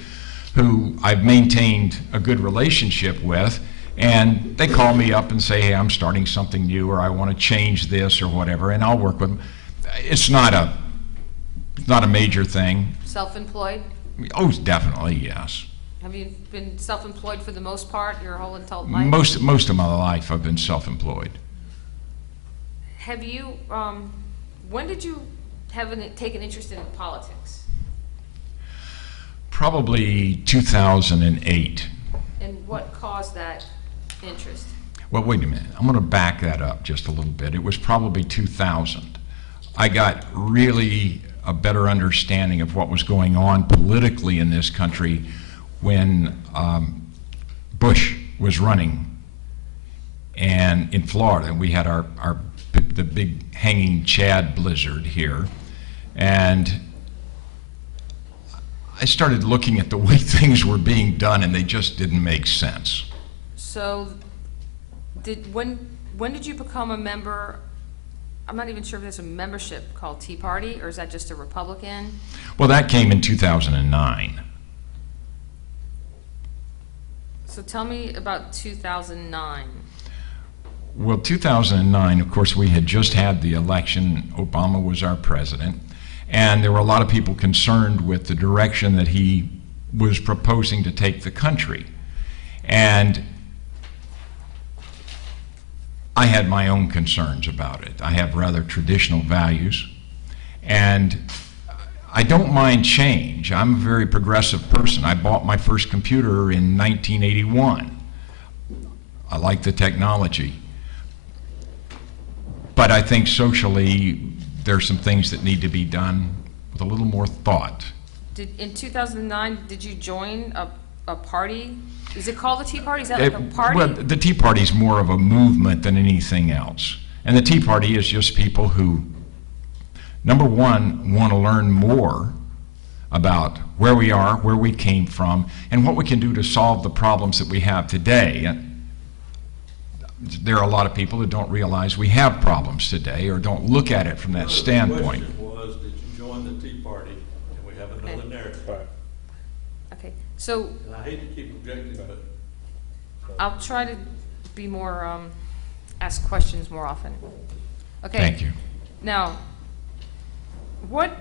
who I've maintained a good relationship with, and they call me up and say, hey, I'm starting something new, or I want to change this or whatever, and I'll work with them. It's not a major thing. Self-employed? Oh, definitely, yes. Have you been self-employed for the most part, your whole adult life? Most of my life I've been self-employed. Have you, when did you take an interest in politics? Probably 2008. And what caused that interest? Well, wait a minute. I'm going to back that up just a little bit. It was probably 2000. I got really a better understanding of what was going on politically in this country when Bush was running, and in Florida, and we had the big hanging Chad blizzard here, and I started looking at the way things were being done, and they just didn't make sense. So, when did you become a member? I'm not even sure if there's a membership called Tea Party, or is that just a Republican? Well, that came in 2009. So tell me about 2009. Well, 2009, of course, we had just had the election. Obama was our president, and there were a lot of people concerned with the direction that he was proposing to take the country. And I had my own concerns about it. I have rather traditional values, and I don't mind change. I'm a very progressive person. I bought my first computer in 1981. I like the technology. But I think socially, there's some things that need to be done with a little more thought. In 2009, did you join a party? Is it called the Tea Party? Is that like a party? Well, the Tea Party is more of a movement than anything else. And the Tea Party is just people who, number one, want to learn more about where we are, where we came from, and what we can do to solve the problems that we have today. And there are a lot of people that don't realize we have problems today or don't look at it from that standpoint. The question was, did you join the Tea Party? And we have another narrative. Right. Okay, so And I hate to keep objecting, but I'll try to be more, ask questions more often. Okay. Thank you. Now, what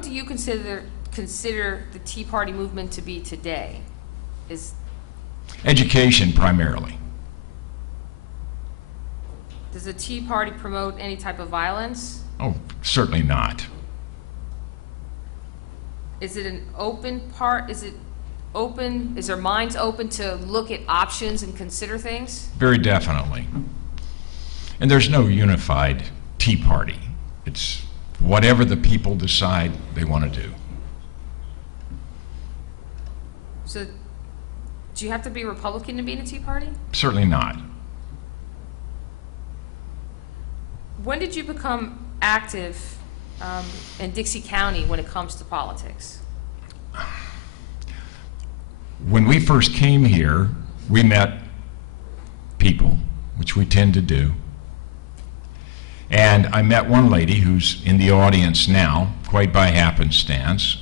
do you consider the Tea Party movement to be today? Education primarily. Does the Tea Party promote any type of violence? Oh, certainly not. Is it an open part? Is it open? Is their minds open to look at options and consider things? Very definitely. And there's no unified Tea Party. It's whatever the people decide they want to do. So, do you have to be Republican to be in a Tea Party? Certainly not. When did you become active in Dixie County when it comes to politics? When we first came here, we met people, which we tend to do. And I met one lady who's in the audience now, quite by happenstance.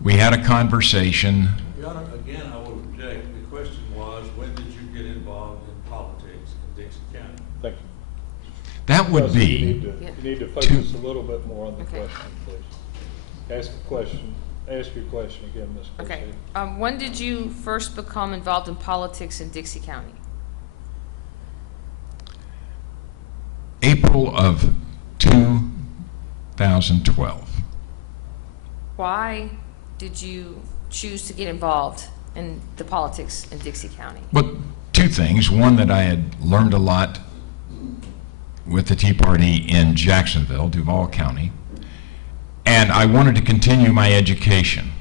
We had a conversation. Your Honor, again, I will object. The question was, when did you get involved in politics in Dixie County? Thank you. That would Russell, be, You need to focus a little bit more on the Okay. question, please. Ask a question. Ask your question again, Ms. Okay. Garcia. When did you first become involved in politics in Dixie County? April of 2012. Why did you choose to get involved in the politics in Dixie County? Well, two things. One, that I had learned a lot with the Tea Party in Jacksonville, Duval County, and I wanted to continue my education.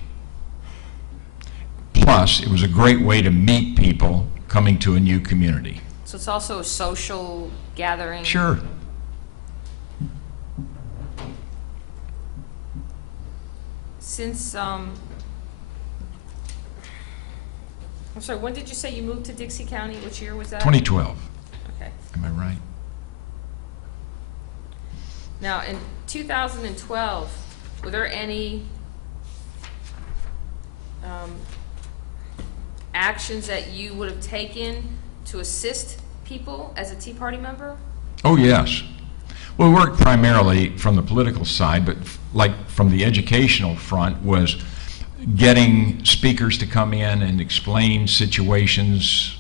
Plus, it was a great way to meet people coming to a new community. So it's also a social gathering? Sure. Since, I'm sorry, when did you say you moved to Dixie County? Which year was that? 2012. Okay. Am I right? Now, in 2012, were there any actions that you would have taken to assist people as a Tea Party member? Oh, yes. Well, we worked primarily from the political side, but like from the educational front was getting speakers to come in and explain situations,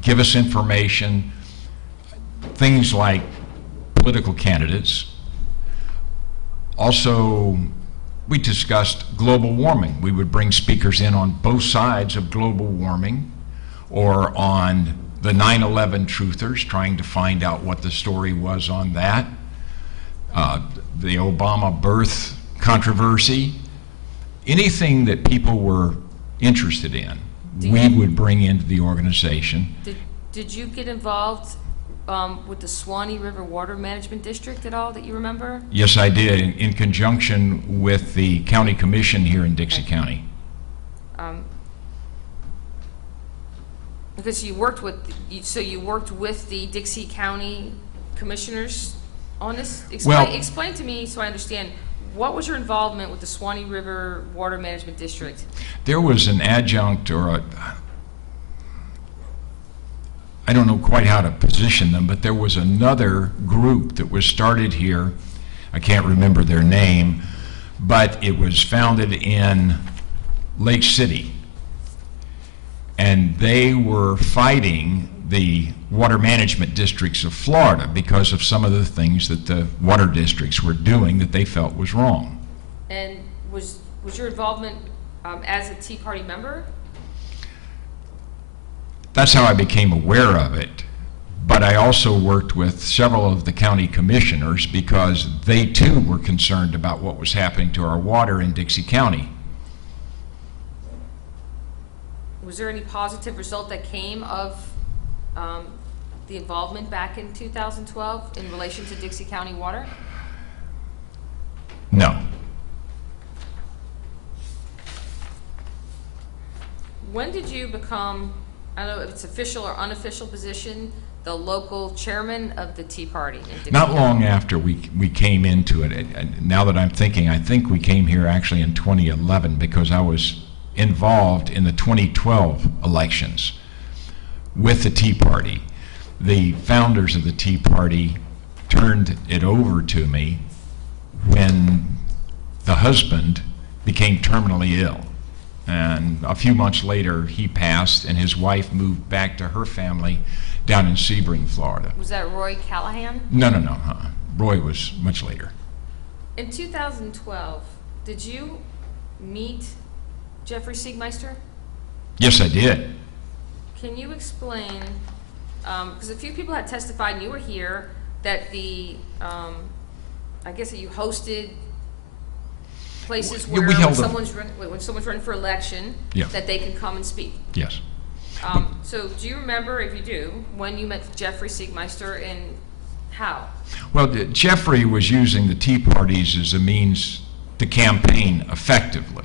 give us information, things like political candidates. Also, we discussed global warming. We would bring speakers in on both sides of global warming or on the 9/11 truthers, trying to find out what the story was on that, the Obama birth controversy, anything that people were interested in, we would bring into the organization. Did you get involved with the Swanee River Water Management District at all that you remember? Yes, I did, in conjunction with the county commission here in Dixie County. Because you worked with, so you worked with the Dixie County commissioners on this? Explain to me so I understand, what was your involvement with the Swanee River Water Management District? There was an adjunct, or I don't know quite how to position them, but there was another group that was started here. I can't remember their name, but it was founded in Lake City. And they were fighting the water management districts of Florida because of some of the things that the water districts were doing that they felt was wrong. And was your involvement as a Tea Party member? That's how I became aware of it. But I also worked with several of the county commissioners because they too were concerned about what was happening to our water in Dixie County. Was there any positive result that came of the involvement back in 2012 in relation to Dixie County water? No. When did you become, I don't know if it's official or unofficial position, the local chairman of the Tea Party in Dixie Not County? long after we came into it. And now that I'm thinking, I think we came here actually in 2011 because I was involved in the 2012 elections with the Tea Party. The founders of the Tea Party turned it over to me when the husband became terminally ill. And a few months later, he passed, and his wife moved back to her family down in Sebring, Florida. Was that Roy Callahan? No. Roy was much later. In 2012, did you meet Jeffrey Siegmeister? Yes, I did. Can you explain, because a few people had testified, and you were here, that the, I guess that you hosted places Yeah, where we held when someone's running for election, Yeah. that they can come and speak. Yes. So do you remember, if you do, when you met Jeffrey Siegmeister and how? Well, Jeffrey was using the Tea Parties as a means to campaign effectively.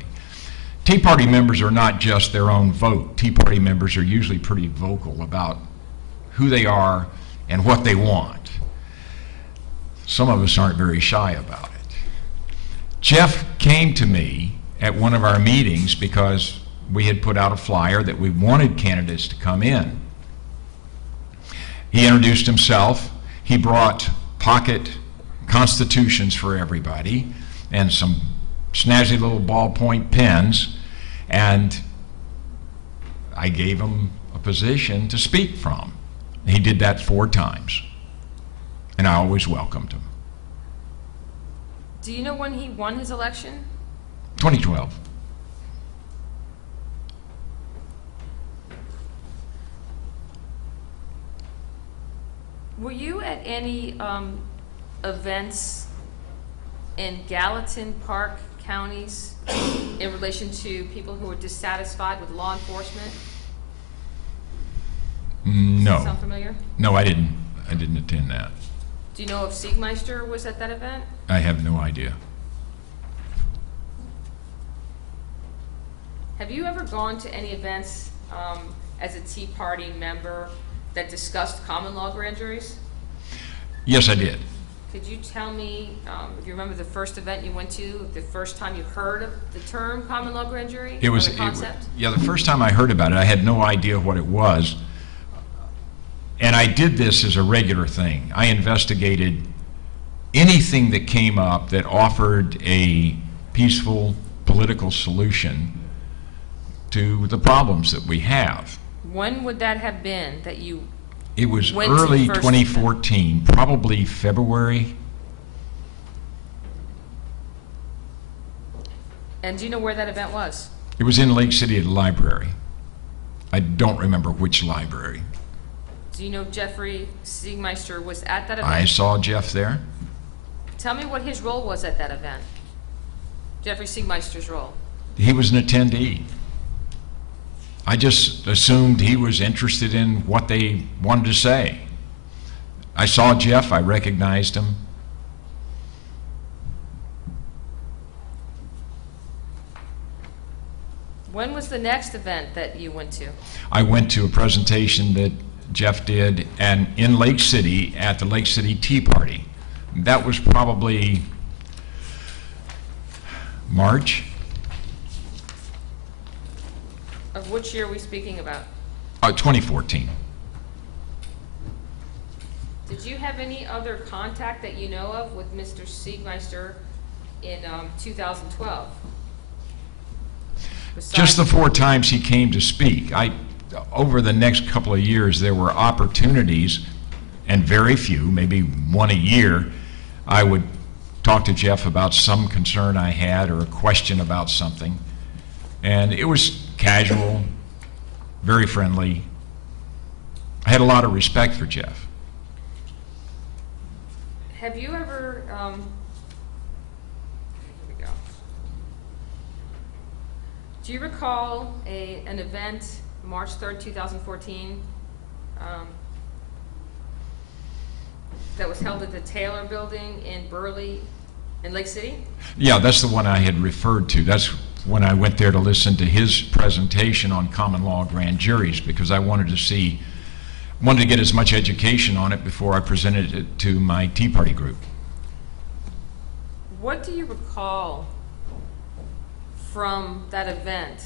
Tea Party members are not just their own vote. Tea Party members are usually pretty vocal about who they are and what they want. Some of us aren't very shy about it. Jeff came to me at one of our meetings because we had put out a flyer that we wanted candidates to come in. He introduced himself. He brought pocket constitutions for everybody and some snazzy little ballpoint pens, and I gave him a position to speak from. He did that 4 times, and I always welcomed him. Do you know when he won his election? 2012. Were you at any events in Gallatin Park counties in relation to people who were dissatisfied with law enforcement? No. Sound familiar? No, I didn't attend that. Do you know if Siegmeister was at that event? I have no idea. Have you ever gone to any events as a Tea Party member that discussed common law grand juries? Yes, I did. Could you tell me, if you remember the first event you went to, the first time you heard of the term common law grand jury? It was, or the concept? yeah, the first time I heard about it, I had no idea what it was. And I did this as a regular thing. I investigated anything that came up that offered a peaceful political solution to the problems that we have. When would that have been that you It was went to the early first 2014, probably February. And do you know where that event was? It was in Lake City at the library. I don't remember which library. Do you know Jeffrey Siegmeister was at that event? I saw Jeff there. Tell me what his role was at that event. Jeffrey Siegmeister's role. He was an attendee. I just assumed he was interested in what they wanted to say. I saw Jeff, I recognized him. When was the next event that you went to? I went to a presentation that Jeff did and in Lake City at the Lake City Tea Party. That was probably March. Of which year are we speaking about? 2014. Did you have any other contact that you know of with Mr. Siegmeister in 2012? Just the 4 times he came to speak. Over the next couple of years, there were opportunities, and very few, maybe one a year, I would talk to Jeff about some concern I had or a question about something. And it was casual, very friendly. I had a lot of respect for Jeff. Have you ever, here we go. Do you recall an event, March 3rd, 2014, that was held at the Taylor Building in Burley, in Lake City? Yeah, that's the one I had referred to. That's when I went there to listen to his presentation on common law grand juries, because I wanted to get as much education on it before I presented it to my Tea Party group. What do you recall from that event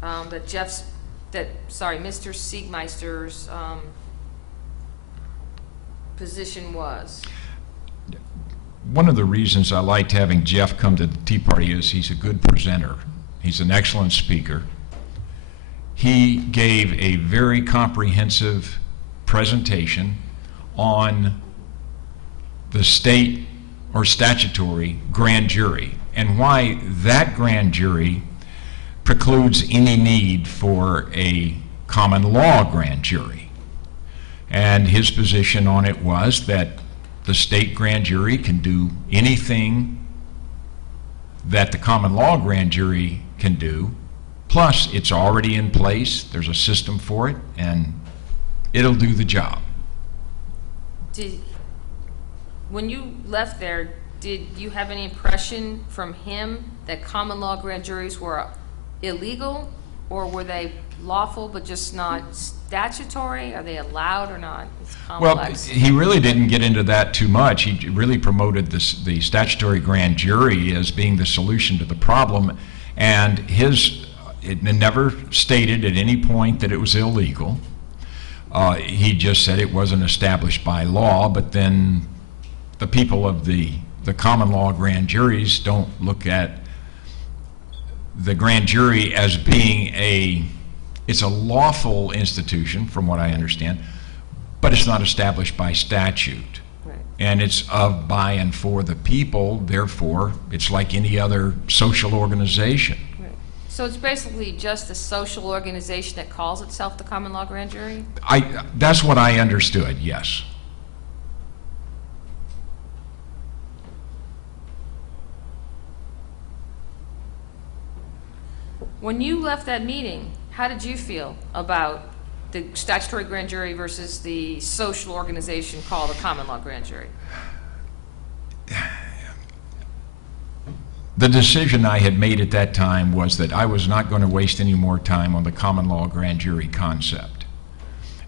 that Mr. Siegmeister's position was? One of the reasons I liked having Jeff come to the Tea Party is he's a good presenter. He's an excellent speaker. He gave a very comprehensive presentation on the state or statutory grand jury and why that grand jury precludes any need for a common law grand jury. And his position on it was that the state grand jury can do anything that the common law grand jury can do, plus it's already in place, there's a system for it, and it'll do the job. When you left there, did you have any impression from him that common law grand juries were illegal, or were they lawful but just not statutory? Are they allowed or not? It's complex. Well, he really didn't get into that too much. He really promoted the statutory grand jury as being the solution to the problem, and it never stated at any point that it was illegal. He just said it wasn't established by law, but then the people of the common law grand juries don't look at the grand jury as being it's a lawful institution, from what I understand, but it's not established by statute. Right. And it's of, by, and for the people, therefore, it's like any other social organization. Right. So it's basically just a social organization that calls itself the common law grand jury? That's what I understood, yes. When you left that meeting, how did you feel about the statutory grand jury versus the social organization called the common law grand jury? The decision I had made at that time was that I was not going to waste any more time on the common law grand jury concept.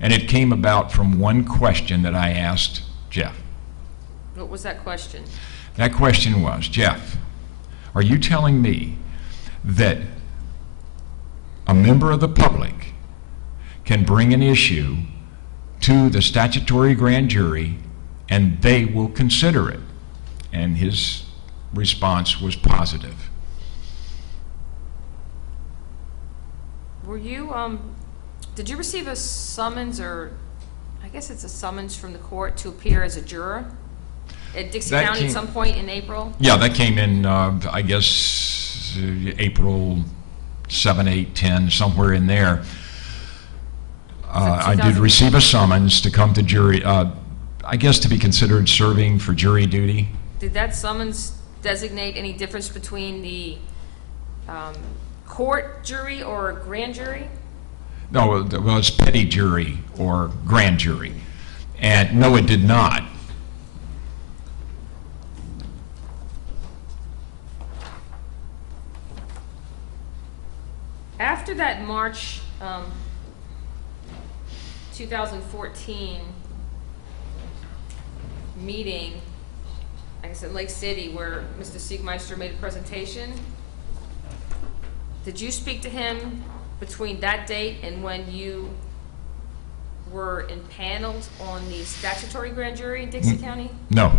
And it came about from one question that I asked Jeff. What was that question? That question was, Jeff, are you telling me that a member of the public can bring an issue to the statutory grand jury and they will consider it? And his response was positive. Were you, did you receive a summons, or I guess it's a summons from the court to appear as a juror at Dixie That County came- at some point in April? Yeah, that came in, I guess, April 7, 8, 10, somewhere in there. I did receive a summons to come to jury, I guess to be considered serving for jury duty. Did that summons designate any difference between the court jury or grand jury? No, it was petty jury or grand jury. And no, it did not. After that March 2014 meeting, I guess at Lake City, where Mr. Siegmeister made a presentation, did you speak to him between that date and when you were impaneled on the statutory grand jury in Dixie County? No.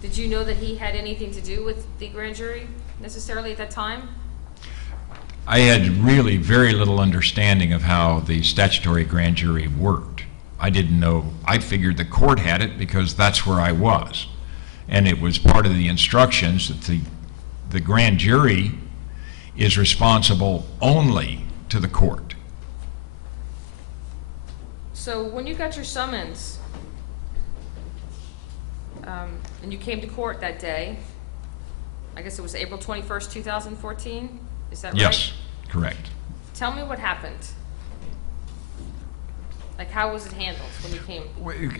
Did you know that he had anything to do with the grand jury necessarily at that time? I had really very little understanding of how the statutory grand jury worked. I didn't know. I figured the court had it because that's where I was. And it was part of the instructions that the grand jury is responsible only to the court. So when you got your summons, and you came to court that day, I guess it was April 21st, 2014, is that right? Yes, correct. Tell me what happened. Like, how was it handled when you came?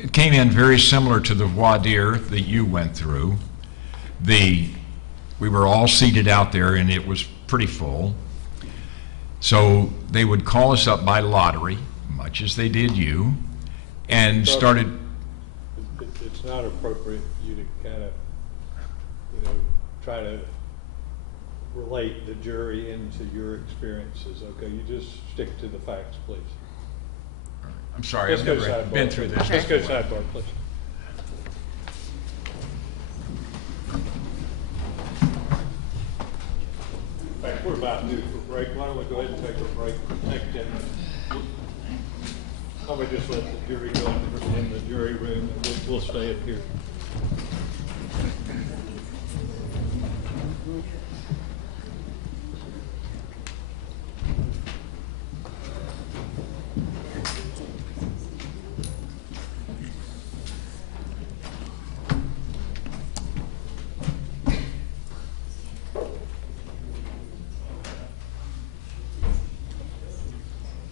It came in very similar to the voir dire that you went through. We were all seated out there and it was pretty full. So they would call us up by lottery, much as they did you, and started. It's not appropriate you to kind of, try to relate the jury into your experiences, okay? You just stick to the facts, please. I'm sorry, Let's I've go never sidebar, been through please. this. Let's go sidebar, please. In fact, we're about due for break. Why don't we go ahead and take a break? Take 10 minutes. Why don't we just let the jury go in the jury room, and we'll stay up here.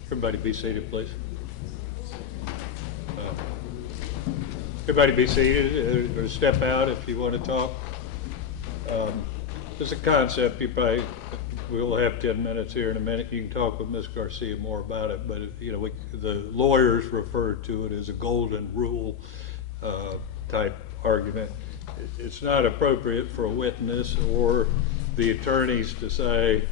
Everybody be seated, please. Everybody be seated or step out if you want to talk. There's a concept we'll have 10 minutes here in a minute. You can talk with Ms. Garcia more about it, but the lawyers refer to it as a golden rule type argument. It's not appropriate for a witness or the attorneys to say,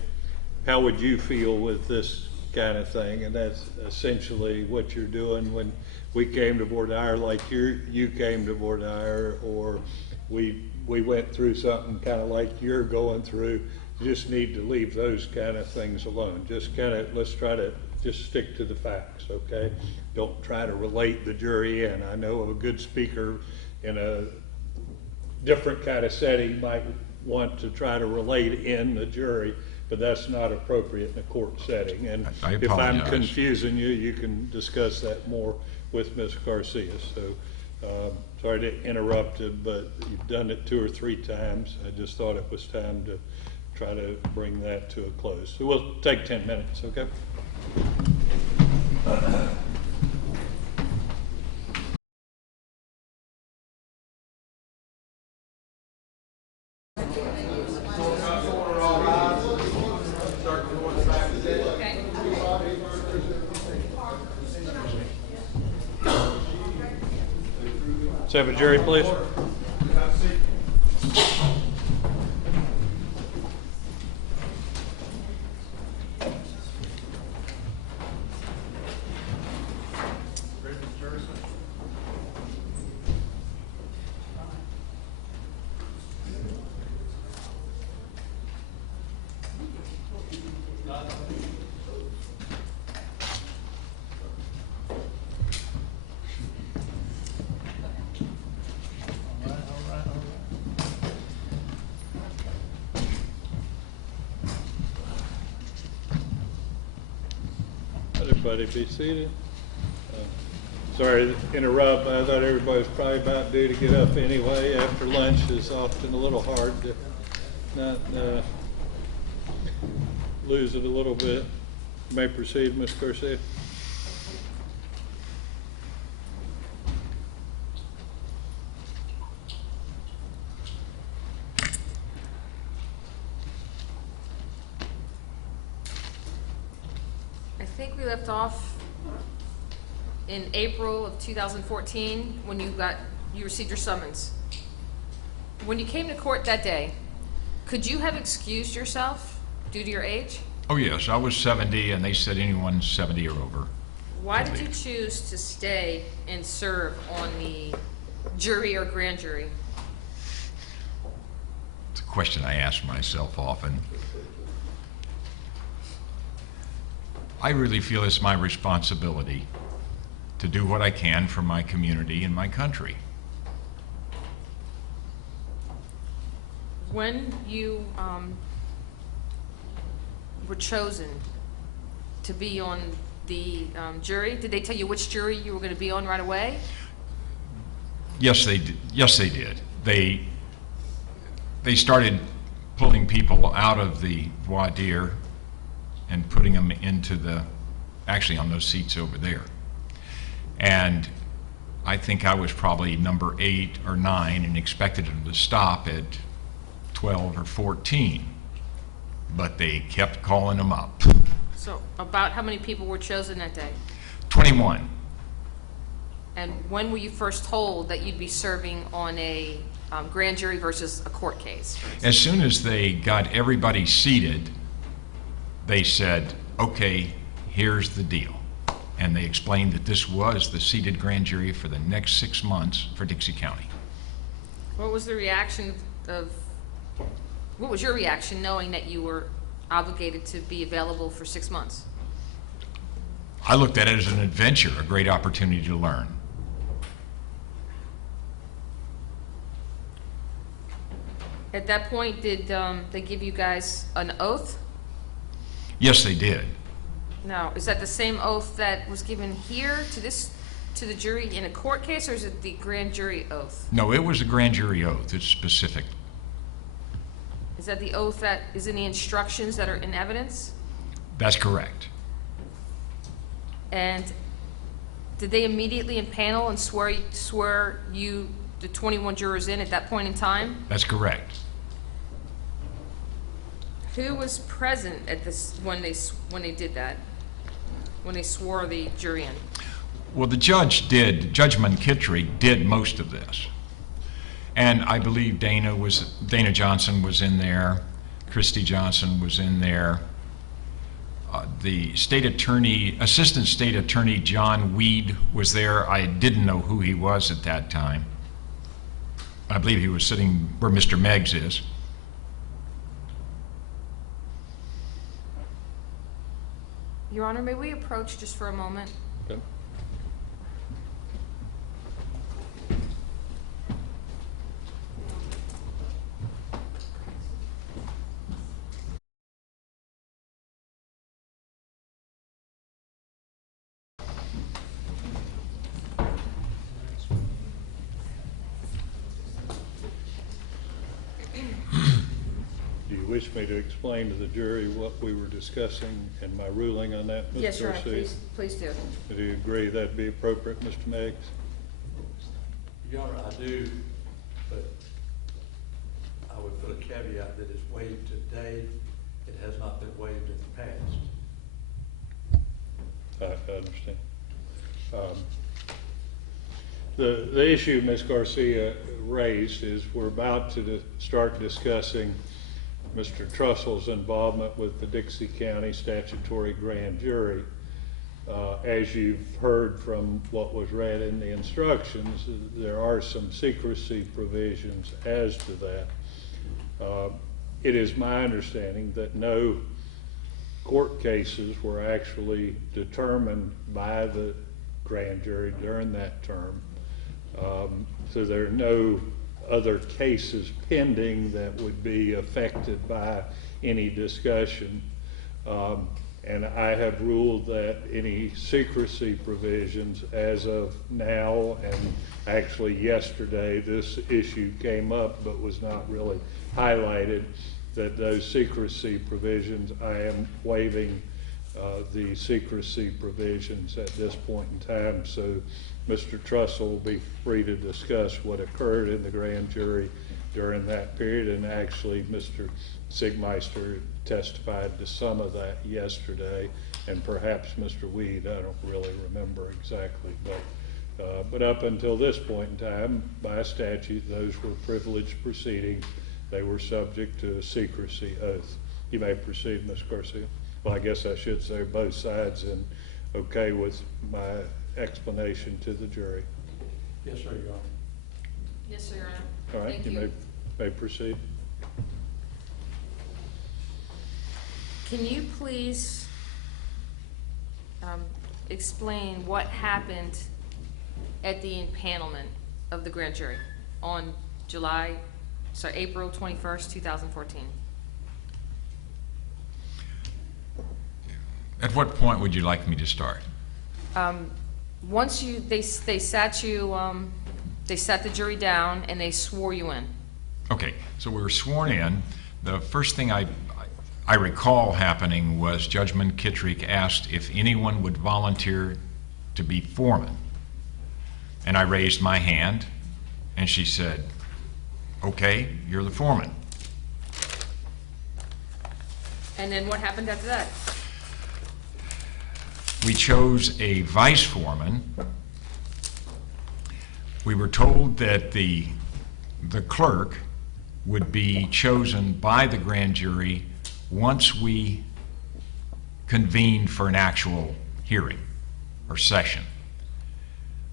how would you feel with this kind of thing? And that's essentially what you're doing when we came to voir dire, like you came to voir dire, or we went through something kind of like you're going through. You just need to leave those kind of things alone. Just let's try to just stick to the facts, okay? Don't try to relate the jury in. I know a good speaker in a different kind of setting might want to try to relate in the jury, but that's not appropriate in a court setting. And I if I'm apologize. confusing you, you can discuss that more with Ms. Garcia. So sorry to interrupt it, but you've done it 2 or 3 times. I just thought it was time to try to bring that to a close. So we'll take 10 minutes, okay? Let's have a jury, please. Everybody be seated. Sorry to interrupt, but I thought everybody was probably about due to get up anyway. After lunch is often a little hard to not lose it a little bit. You may proceed, Ms. Garcia. I think we left off in April of 2014 when you received your summons. When you came to court that day, could you have excused yourself due to your age? Oh, yes, I was 70, and they said anyone 70 or over. Why did you choose to stay and serve on the jury or grand jury? It's a question I ask myself often. I really feel it's my responsibility to do what I can for my community and my country. When you were chosen to be on the jury, did they tell you which jury you were going to be on right away? Yes, they did. Yes, they did. They started pulling people out of the voir dire and putting them into actually on those seats over there. And I think I was probably number 8 or 9 and expected them to stop at 12 or 14. But they kept calling them up. So about how many people were chosen that day? 21. And when were you first told that you'd be serving on a grand jury versus a court case? As soon as they got everybody seated, they said, okay, here's the deal. And they explained that this was the seated grand jury for the next 6 months for Dixie County. What was the reaction what was your reaction knowing that you were obligated to be available for 6 months? I looked at it as an adventure, a great opportunity to learn. At that point, did they give you guys an oath? Yes, they did. Now, is that the same oath that was given here to the jury in a court case, or is it the grand jury oath? No, it was a grand jury oath. It's specific. Is that the oath that is in the instructions that are in evidence? That's correct. And did they immediately impanel and swear you, the 21 jurors, in at that point in time? That's correct. Who was present at this when they did that? When they swore the jury in? Well, Judge McKittrick did most of this. And I believe Dana Johnson was in there, Christy Johnson was in there. The Assistant State Attorney John Weed was there. I didn't know who he was at that time. I believe he was sitting where Mr. Meggs is. Your Honor, may we approach just for a moment? Okay. Do you wish me to explain to the jury what we were discussing and my ruling on that, Mr. Yes, Your Honor, Garcia? please do. Do you agree that'd be appropriate, Mr. Meggs? Your Honor, I do, but I would put a caveat that it's waived today. It has not been waived in the past. I understand. The issue Ms. Garcia raised is we're about to start discussing Mr. Trussell's involvement with the Dixie County Statutory Grand Jury. As you've heard from what was read in the instructions, there are some secrecy provisions as to that. It is my understanding that no court cases were actually determined by the grand jury during that term. So there are no other cases pending that would be affected by any discussion. And I have ruled that any secrecy provisions as of now, and actually yesterday, this issue came up but was not really highlighted, that those secrecy provisions, I am waiving the secrecy provisions at this point in time. So Mr. Trussell will be free to discuss what occurred in the grand jury during that period, and actually Mr. Sigmeister testified to some of that yesterday, and perhaps Mr. Weed, I don't really remember exactly, but up until this point in time, by statute, those were privileged proceedings. They were subject to a secrecy oath. You may proceed, Ms. Garcia. Well, I guess I should say both sides and okay with my explanation to the jury. Yes, sir, Your Honor. Yes, sir, Your Honor. All right, Thank you may proceed. Can you please explain what happened at the impanelment of the grand jury on April 21st, 2014? At what point would you like me to start? Once they sat the jury down and they swore you in. Okay, so we were sworn in. The first thing I recall happening was Judge McKittrick asked if anyone would volunteer to be foreman. And I raised my hand, and she said, okay, you're the foreman. And then what happened after that? We chose a vice foreman. We were told that the clerk would be chosen by the grand jury once we convened for an actual hearing or session.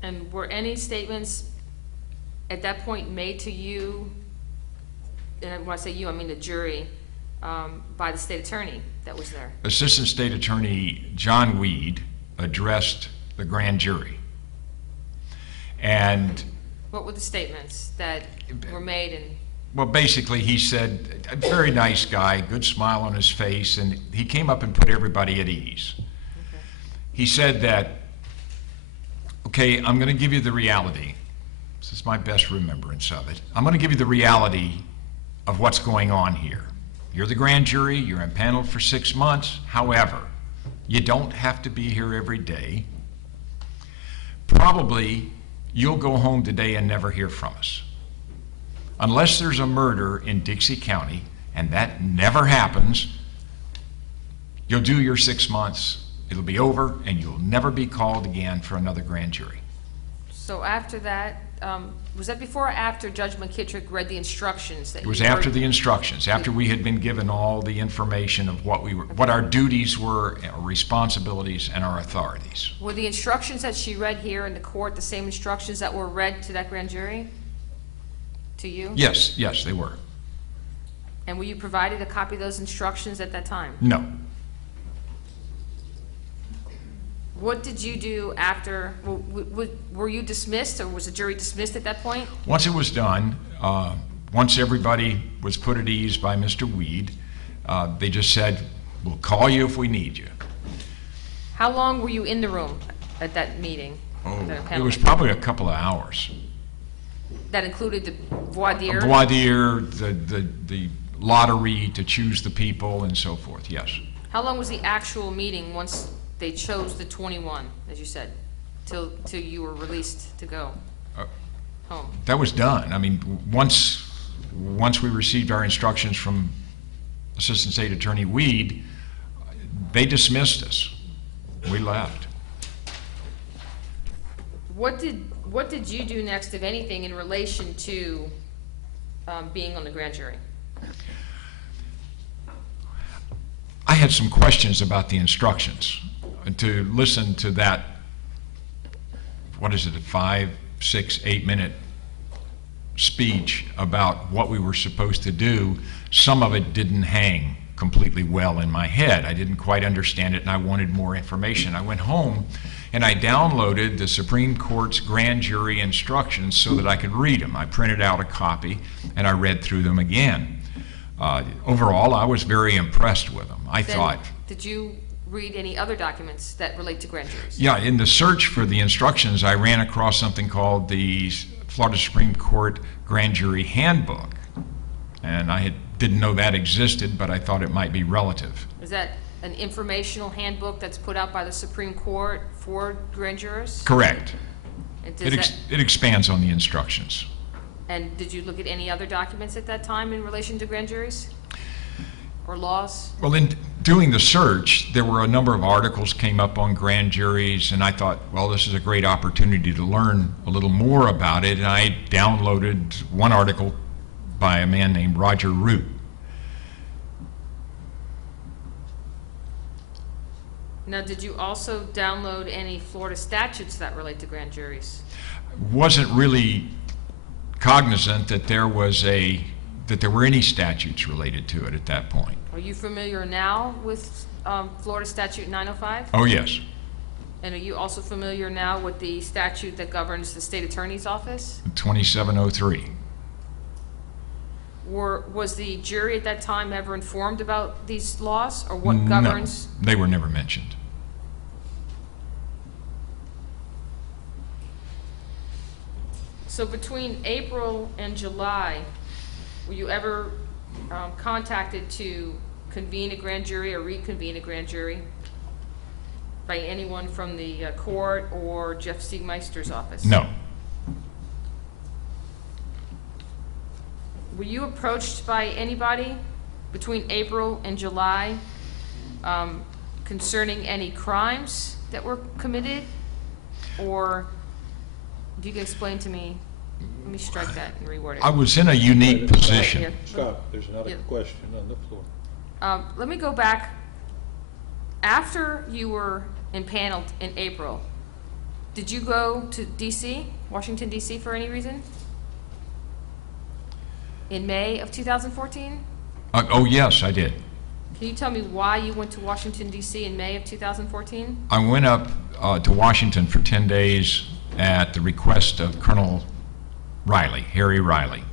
And were any statements at that point made to you, and when I say you, I mean the jury, by the state attorney that was there? Assistant State Attorney John Weed addressed the grand jury. And What were the statements that were made? And well, basically he said, a very nice guy, good smile on his face, and he came up and put everybody at ease. okay. He said that, okay, I'm going to give you the reality. This is my best remembrance of it. I'm going to give you the reality of what's going on here. You're the grand jury, you're impaneled for 6 months. However, you don't have to be here every day. Probably you'll go home today and never hear from us. Unless there's a murder in Dixie County, and that never happens, you'll do your 6 months, it'll be over, and you'll never be called again for another grand jury. So after that, was that before or after Judge McKittrick read the instructions that It was you after heard? the instructions, after we had been given all the information of what our duties were, our responsibilities, and our authorities. Were the instructions that she read here in the court the same instructions that were read to that grand jury? To you? Yes, they were. And were you provided a copy of those instructions at that time? No. What did you do after, were you dismissed, or was the jury dismissed at that point? Once it was done, once everybody was put at ease by Mr. Weed, they just said, we'll call you if we need you. How long were you in the room at that meeting? It was probably a couple of hours. That included the voir dire? Voir dire, the lottery to choose the people and so forth, yes. How long was the actual meeting once they chose the 21, as you said, till you were released to go home? That was done. I mean, once we received our instructions from Assistant State Attorney Weed, they dismissed us. We left. What did you do next, if anything, in relation to being on the grand jury? I had some questions about the instructions. And to listen to that, what is it, a 5, 6, 8 minute speech about what we were supposed to do, some of it didn't hang completely well in my head. I didn't quite understand it, and I wanted more information. I went home and I downloaded the Supreme Court's grand jury instructions so that I could read them. I printed out a copy and I read through them again. Overall, I was very impressed with them. I thought, Did you read any other documents that relate to grand juries? Yeah, in the search for the instructions, I ran across something called the Florida Supreme Court Grand Jury Handbook. And didn't know that existed, but I thought it might be relative. Is that an informational handbook that's put out by the Supreme Court for grand jurors? Correct. And does It expands on the instructions. and did you look at any other documents at that time in relation to grand juries? Or laws? Well, in doing the search, there were a number of articles came up on grand juries, and I thought, well, this is a great opportunity to learn a little more about it, and I downloaded one article by a man named Roger Root. Now, did you also download any Florida statutes that relate to grand juries? Wasn't really cognizant that there were any statutes related to it at that point. Are you familiar now with Florida Statute 905? Oh, yes. And are you also familiar now with the statute that governs the state attorney's office? 2703. Was the jury at that time ever informed about these laws, or what governs? No, they were never mentioned. So between April and July, were you ever contacted to convene a grand jury or reconvene a grand jury by anyone from the court or Jeff Siegmeister's office? No. Were you approached by anybody between April and July concerning any crimes that were committed? Or if you can explain to me, let me strike that and reword it. I was in a unique position. Here. Stop, there's another Yeah. question on the floor. Let me go back. After you were impaneled in April, did you go to D.C., Washington, D.C. for any reason? In May of 2014? Oh, yes, I did. Can you tell me why you went to Washington, D.C. in May of 2014? I went up to Washington for 10 days at the request of Colonel Riley, Harry Riley,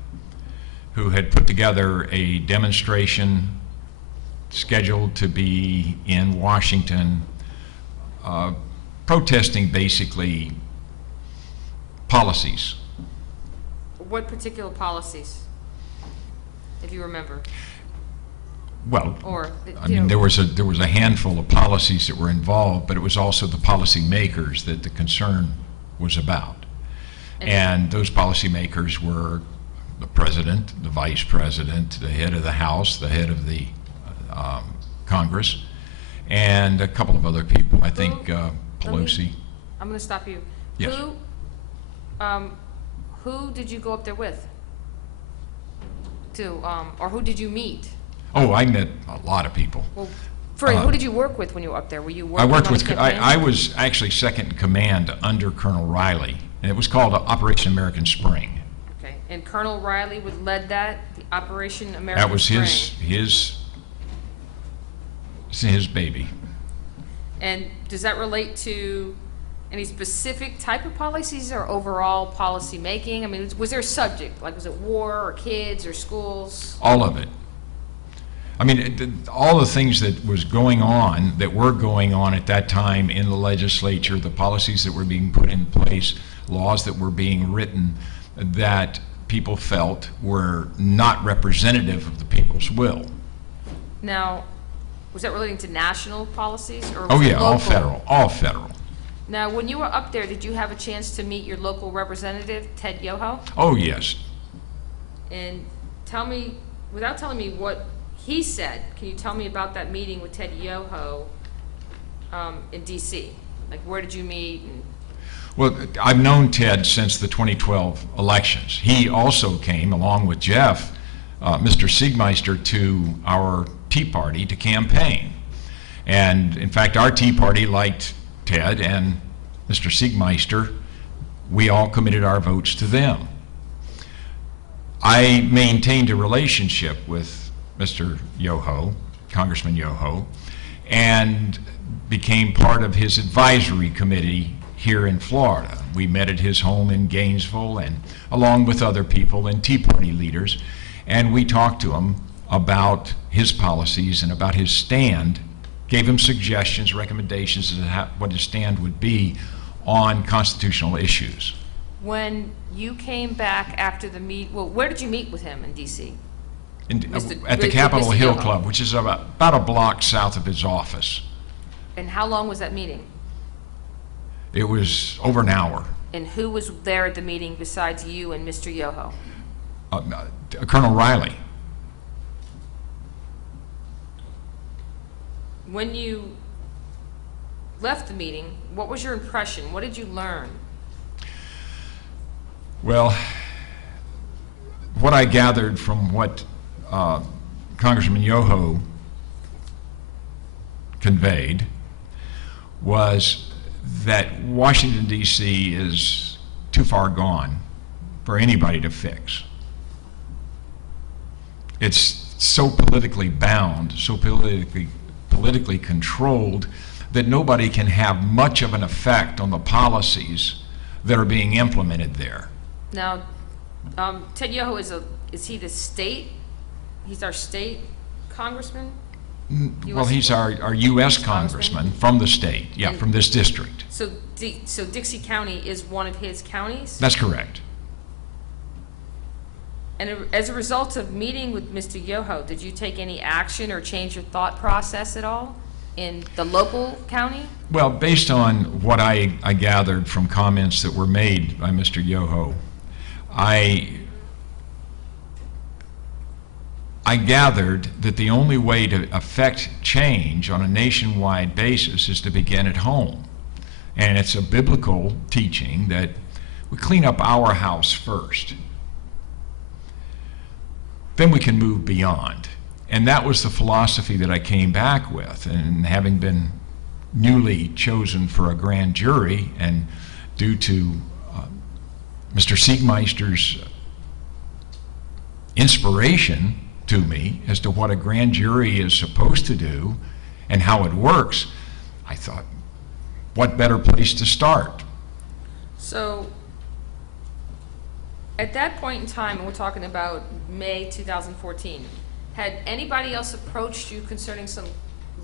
who had put together a demonstration scheduled to be in Washington, protesting basically policies. What particular policies, if you remember? Well, Or, I mean, there was a handful of policies that were involved, but it was also the policy makers that the concern was about. And those policy makers were the president, the vice president, the head of the House, the head of the Congress, and a couple of other people. I think Pelosi. I'm going to stop you. Yes. Who did you go up there with? Or who did you meet? Oh, I met a lot of people. Well, who did you work with when you were up there? Were you I working worked on with, the campaign? I was actually second in command under Colonel Riley, and it was called Operation American Spring. Okay, and Colonel Riley led that, the Operation American That was Spring. his baby. And does that relate to any specific type of policies or overall policy making? I mean, was there a subject, like was it war or kids or schools? All of it. I mean, all the things that were going on at that time in the legislature, the policies that were being put in place, laws that were being written that people felt were not representative of the people's will. Now, was that relating to national policies or was Oh it yeah, all local? federal, all federal. Now, when you were up there, did you have a chance to meet your local representative, Ted Yoho? Oh yes. And tell me, without telling me what he said, can you tell me about that meeting with Ted Yoho in D.C.? Like, where did you meet? And Well, I've known Ted since the 2012 elections. He also came, along with Jeff, Mr. Siegmeister, to our Tea Party to campaign. And in fact, our Tea Party liked Ted and Mr. Siegmeister. We all committed our votes to them. I maintained a relationship with Mr. Yoho, Congressman Yoho, and became part of his advisory committee here in Florida. We met at his home in Gainesville, and along with other people and Tea Party leaders, and we talked to him about his policies and about his stand gave him suggestions, recommendations as to what his stand would be on constitutional issues. When you came back after the well, where did you meet with him in D.C.? At the Capitol Mr. Hill Yoho. Club, which is about a block south of his office. And how long was that meeting? It was over an hour. And who was there at the meeting besides you and Mr. Yoho? Colonel Riley. When you left the meeting, what was your impression? What did you learn? Well, what I gathered from what Congressman Yoho conveyed was that Washington, D.C. is too far gone for anybody to fix. It's so politically bound, so politically controlled, that nobody can have much of an effect on the policies that are being implemented there. Now, Ted Yoho is he the state? He's our state congressman? Well, he's our U.S. congressman from the state, yeah, And- from this district. So, so Dixie County is one of his counties? That's correct. And as a result of meeting with Mr. Yoho, did you take any action or change your thought process at all in the local county? Well, based on what I gathered from comments that were made by Mr. Yoho, I gathered that the only way to affect change on a nationwide basis is to begin at home. And it's a biblical teaching that we clean up our house first. Then we can move beyond. And that was the philosophy that I came back with. And having been newly chosen for a grand jury, and due to Mr. Siegmeister's inspiration to me as to what a grand jury is supposed to do and how it works, I thought, what better place to start? So, at that point in time, and we're talking about May 2014, had anybody else approached you concerning some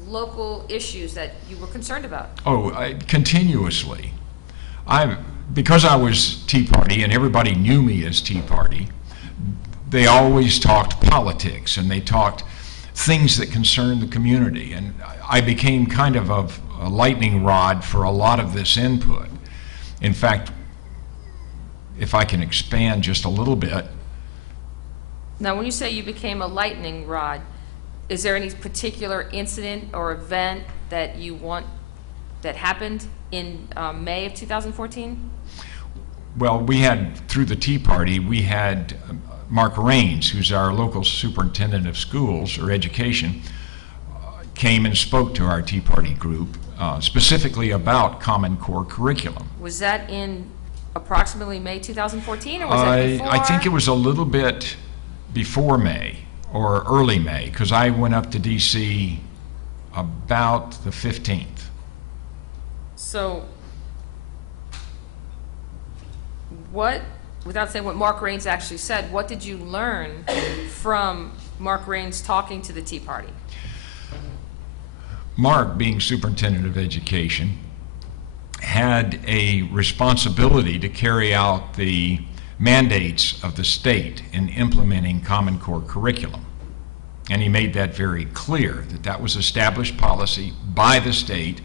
local issues that you were concerned about? Continuously. Because I was Tea Party and everybody knew me as Tea Party, they always talked politics and they talked things that concerned the community. And I became kind of a lightning rod for a lot of this input. In fact, if I can expand just a little bit. Now, when you say you became a lightning rod, is there any particular incident or event that that happened in May of 2014? Well, we had, through the Tea Party, we had Mark Raines, who's our local superintendent of schools or education, came and spoke to our Tea Party group specifically about Common Core curriculum. Was that in approximately May 2014, or was that before? I think it was a little bit before May or early May, because I went up to D.C. about the 15th. So, without saying what Mark Raines actually said, what did you learn from Mark Raines talking to the Tea Party? Mark, being superintendent of education, had a responsibility to carry out the mandates of the state in implementing Common Core curriculum. And he made that very clear, that that was established policy by the state,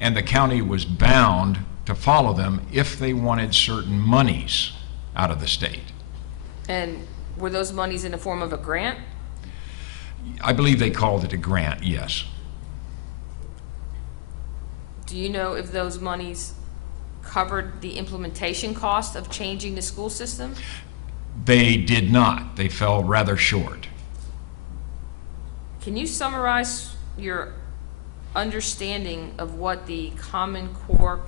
and the county was bound to follow them if they wanted certain monies out of the state. And were those monies in the form of a grant? I believe they called it a grant, yes. Do you know if those monies covered the implementation cost of changing the school system? They did not. They fell rather short. Can you summarize your understanding of what the Common Core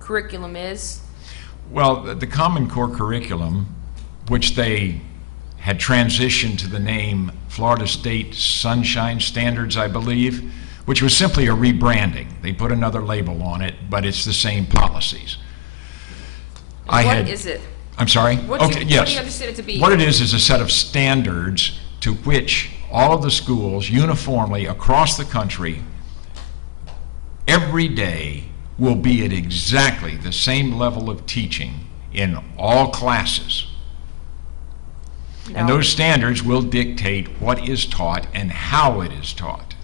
curriculum is? Well, the Common Core curriculum, which they had transitioned to the name Florida State Sunshine Standards, I believe, which was simply a rebranding. They put another label on it, but it's the same policies. What is it? I'm sorry? What do you understand it to be? What it is a set of standards to which all of the schools uniformly across the country every day will be at exactly the same level of teaching in all classes. And Now- those standards will dictate what is taught and how it is taught.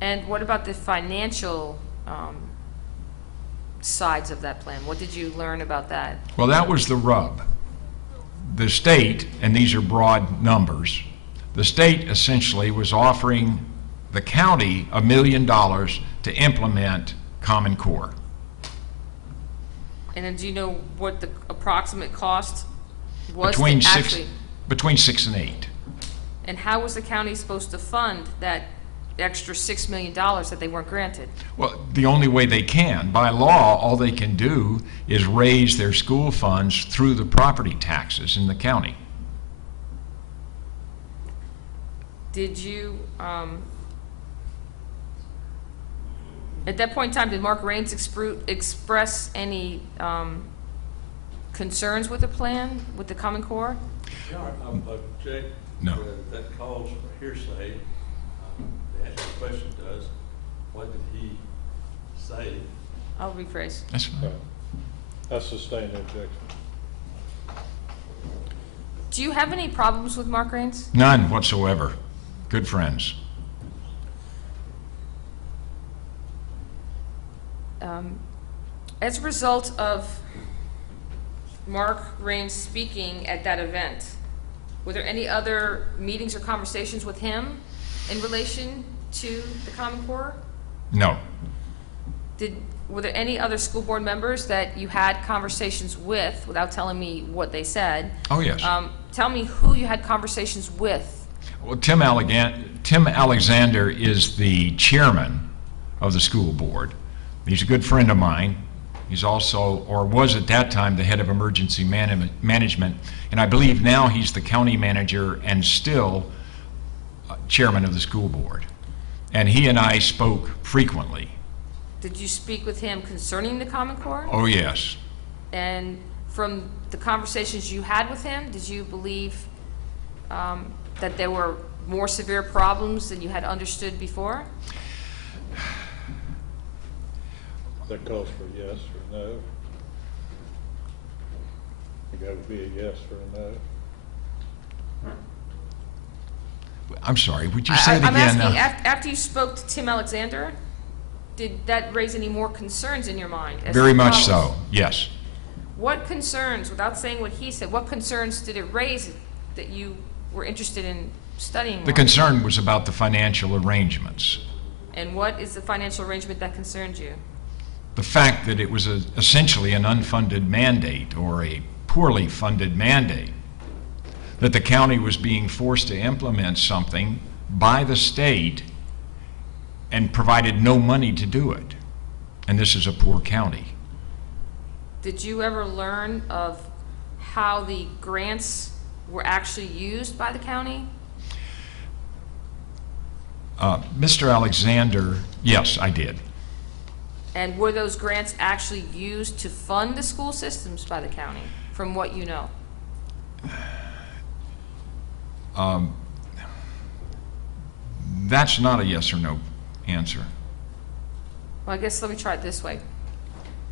And what about the financial sides of that plan? What did you learn about that? Well, that was the rub. The state, and these are broad numbers, the state essentially was offering the county $1 million to implement Common Core. And then do you know what the approximate cost was to Between actually? between 6 and 8. And how was the county supposed to fund that extra $6 million that they weren't granted? Well, the only way they can, by law, all they can do is raise their school funds through the property taxes in the county. Did you, at that point in time, did Mark Raines express any concerns with the plan, with the Common Core? Object. No. That calls for hearsay. The answer to the question does, what did he say? I'll rephrase. That's fine. I sustain the objection. Do you have any problems with Mark Raines? None whatsoever. Good friends. As a result of Mark Raines speaking at that event, were there any other meetings or conversations with him in relation to the Common Core? No. Were there any other school board members that you had conversations with, without telling me what they said? Oh, yes. Tell me who you had conversations with. Well, Tim Alexander is the chairman of the school board. He's a good friend of mine. He's also, or was at that time, the head of emergency management, and I believe now he's the county manager and still chairman of the school board. And he and I spoke frequently. Did you speak with him concerning the Common Core? Oh, yes. And from the conversations you had with him, did you believe that there were more severe problems than you had understood before? That calls for yes or no. You gotta be a yes or a no. I'm sorry, would you say it I'm again? asking, after you spoke to Tim Alexander, did that raise any more concerns in your mind? as to Very much problems? so, yes. What concerns, without saying what he said, what concerns did it raise that you were interested in studying The more? concern was about the financial arrangements. And what is the financial arrangement that concerns you? The fact that it was essentially an unfunded mandate or a poorly funded mandate, that the county was being forced to implement something by the state and provided no money to do it. And this is a poor county. Did you ever learn of how the grants were actually used by the county? Mr. Alexander, yes, I did. And were those grants actually used to fund the school systems by the county, from what you know? That's not a yes or no answer. Well, I guess let me try it this way.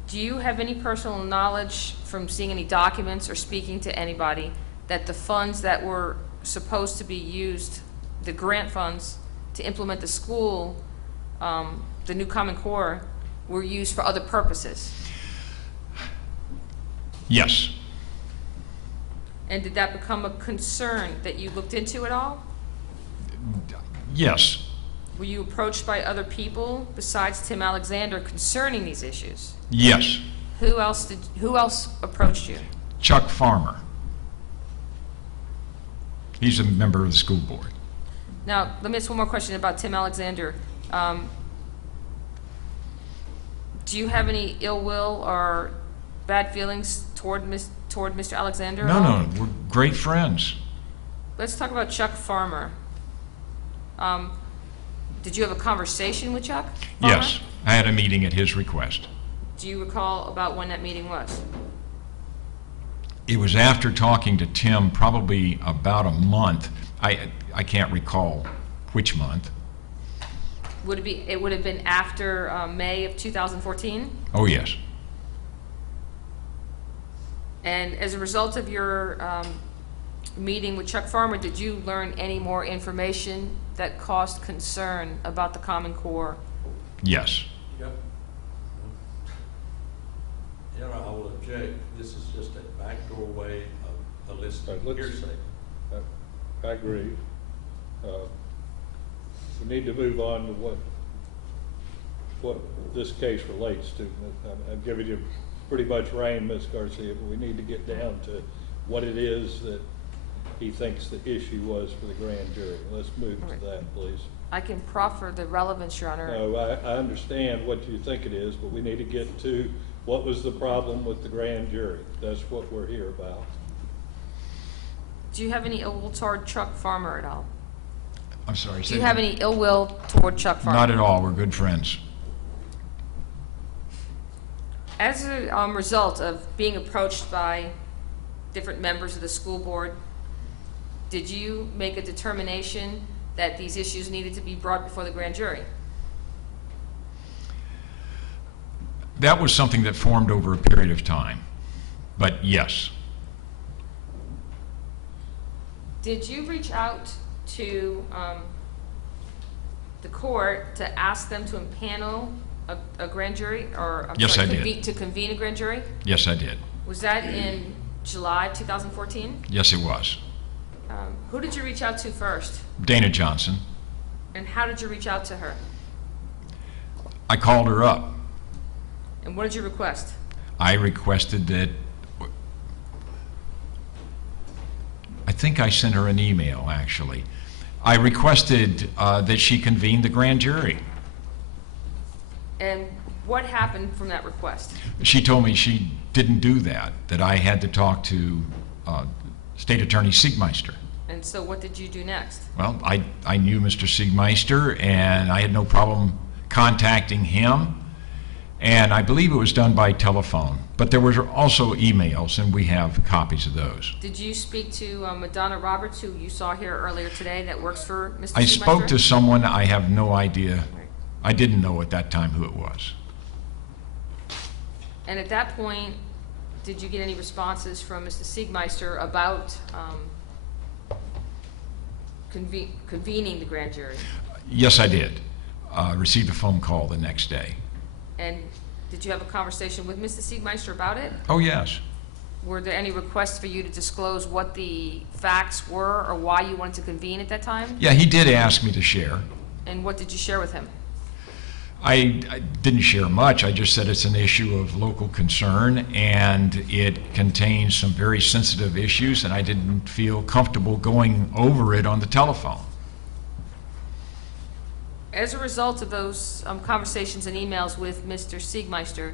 Do you have any personal knowledge from seeing any documents or speaking to anybody that the funds that were supposed to be used, the grant funds, to implement the school, the new Common Core, were used for other purposes? Yes. And did that become a concern that you looked into at all? Yes. Were you approached by other people besides Tim Alexander concerning these issues? Yes. Who else approached you? Chuck Farmer. He's a member of the school board. Now, let me ask one more question about Tim Alexander. Do you have any ill will or bad feelings toward Mr. Alexander at No, all? no, we're great friends. Let's talk about Chuck Farmer. Did you have a conversation with Chuck Farmer? Yes, I had a meeting at his request. Do you recall about when that meeting was? It was after talking to Tim, probably about a month. I can't recall which month. It would have been after May of 2014? Oh, yes. And as a result of your meeting with Chuck Farmer, did you learn any more information that caused concern about the Common Core? Yes. Yep. Yeah, I will object. This is just a backdoor way of eliciting Right, let's- hearsay. I agree. We need to move on to what this case relates to. I'm giving you pretty much rein, Ms. Garcia, but we need to get down to what it is that he thinks the issue was for the grand jury. Let's move All right. to that, please. I can proffer the relevance, Your Honor. No, I understand what you think it is, but we need to get to what was the problem with the grand jury. That's what we're here about. Do you have any ill will toward Chuck Farmer at all? I'm sorry. Do you have any ill will toward Chuck Farmer? Not at all. We're good friends. As a result of being approached by different members of the school board, did you make a determination that these issues needed to be brought before the grand jury? That was something that formed over a period of time. But yes. Did you reach out to the court to ask them to impanel a grand jury, or Yes, I did. to convene a grand jury? Yes, I did. Was that in July 2014? Yes, it was. Who did you reach out to first? Dana Johnson. And how did you reach out to her? I called her up. And what did you request? I requested that, I think I sent her an email, actually. I requested that she convene the grand jury. And what happened from that request? She told me she didn't do that, that I had to talk to State Attorney Siegmeister. And so what did you do next? Well, I knew Mr. Siegmeister, and I had no problem contacting him. And I believe it was done by telephone. But there were also emails, and we have copies of those. Did you speak to Madonna Roberts, who you saw here earlier today, that works for Mr. I Siegmeister? spoke to someone, I have no idea. I didn't know at that time who it was. And at that point, did you get any responses from Mr. Siegmeister about convening the grand jury? Yes, I did. Received a phone call the next day. And did you have a conversation with Mr. Siegmeister about it? Oh, yes. Were there any requests for you to disclose what the facts were or why you wanted to convene at that time? Yeah, he did ask me to share. And what did you share with him? I didn't share much. I just said it's an issue of local concern, and it contains some very sensitive issues, and I didn't feel comfortable going over it on the telephone. As a result of those conversations and emails with Mr. Siegmeister,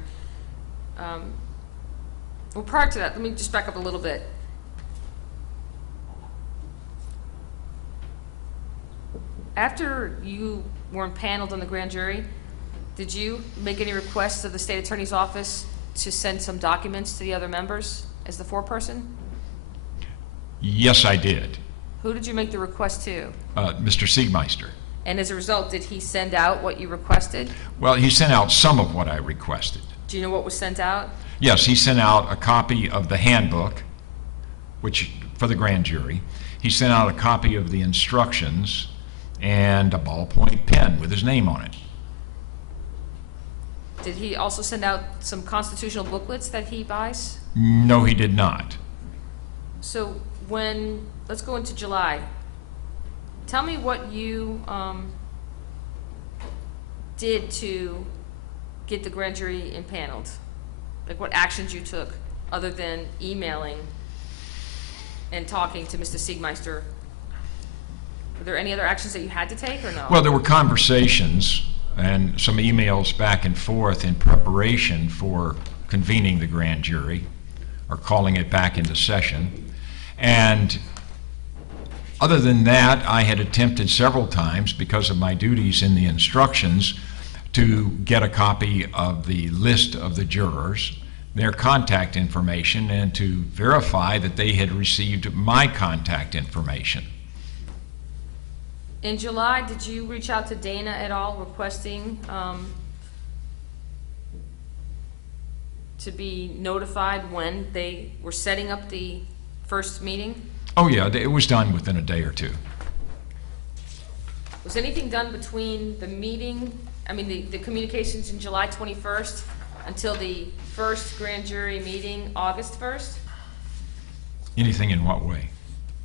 well, prior to that, let me just back up a little bit. After you were impaneled on the grand jury, did you make any requests of the state attorney's office to send some documents to the other members as the foreperson? Yes, I did. Who did you make the request to? Mr. Siegmeister. And as a result, did he send out what you requested? Well, he sent out some of what I requested. Do you know what was sent out? Yes, he sent out a copy of the handbook, which for the grand jury. He sent out a copy of the instructions and a ballpoint pen with his name on it. Did he also send out some constitutional booklets that he buys? No, he did not. So let's go into July. Tell me what you did to get the grand jury impaneled. Like what actions you took other than emailing and talking to Mr. Siegmeister. Were there any other actions that you had to take or no? Well, there were conversations and some emails back and forth in preparation for convening the grand jury or calling it back into session. And other than that, I had attempted several times, because of my duties in the instructions, to get a copy of the list of the jurors their contact information and to verify that they had received my contact information. In July, did you reach out to Dana at all requesting to be notified when they were setting up the first meeting? Oh yeah, it was done within a day or two. Was anything done between the meeting, I mean, the communications in July 21st until the first grand jury meeting, August 1st? Anything in what way?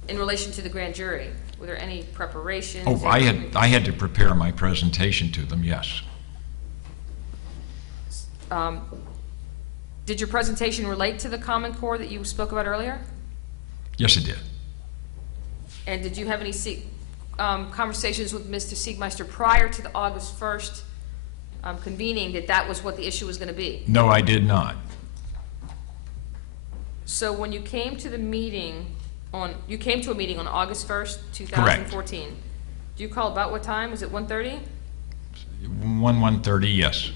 In relation to the grand jury, were there any preparations? Oh, I had to prepare my presentation to them, yes. Did your presentation relate to the Common Core that you spoke about earlier? Yes, it did. And did you have any conversations with Mr. Siegmeister prior to the August 1st convening that was what the issue was going to be? No, I did not. So when you came to the meeting you came to a meeting on August 1st, 2014. Correct. Do you call about what time? Was it 1:30? 1:30, yes.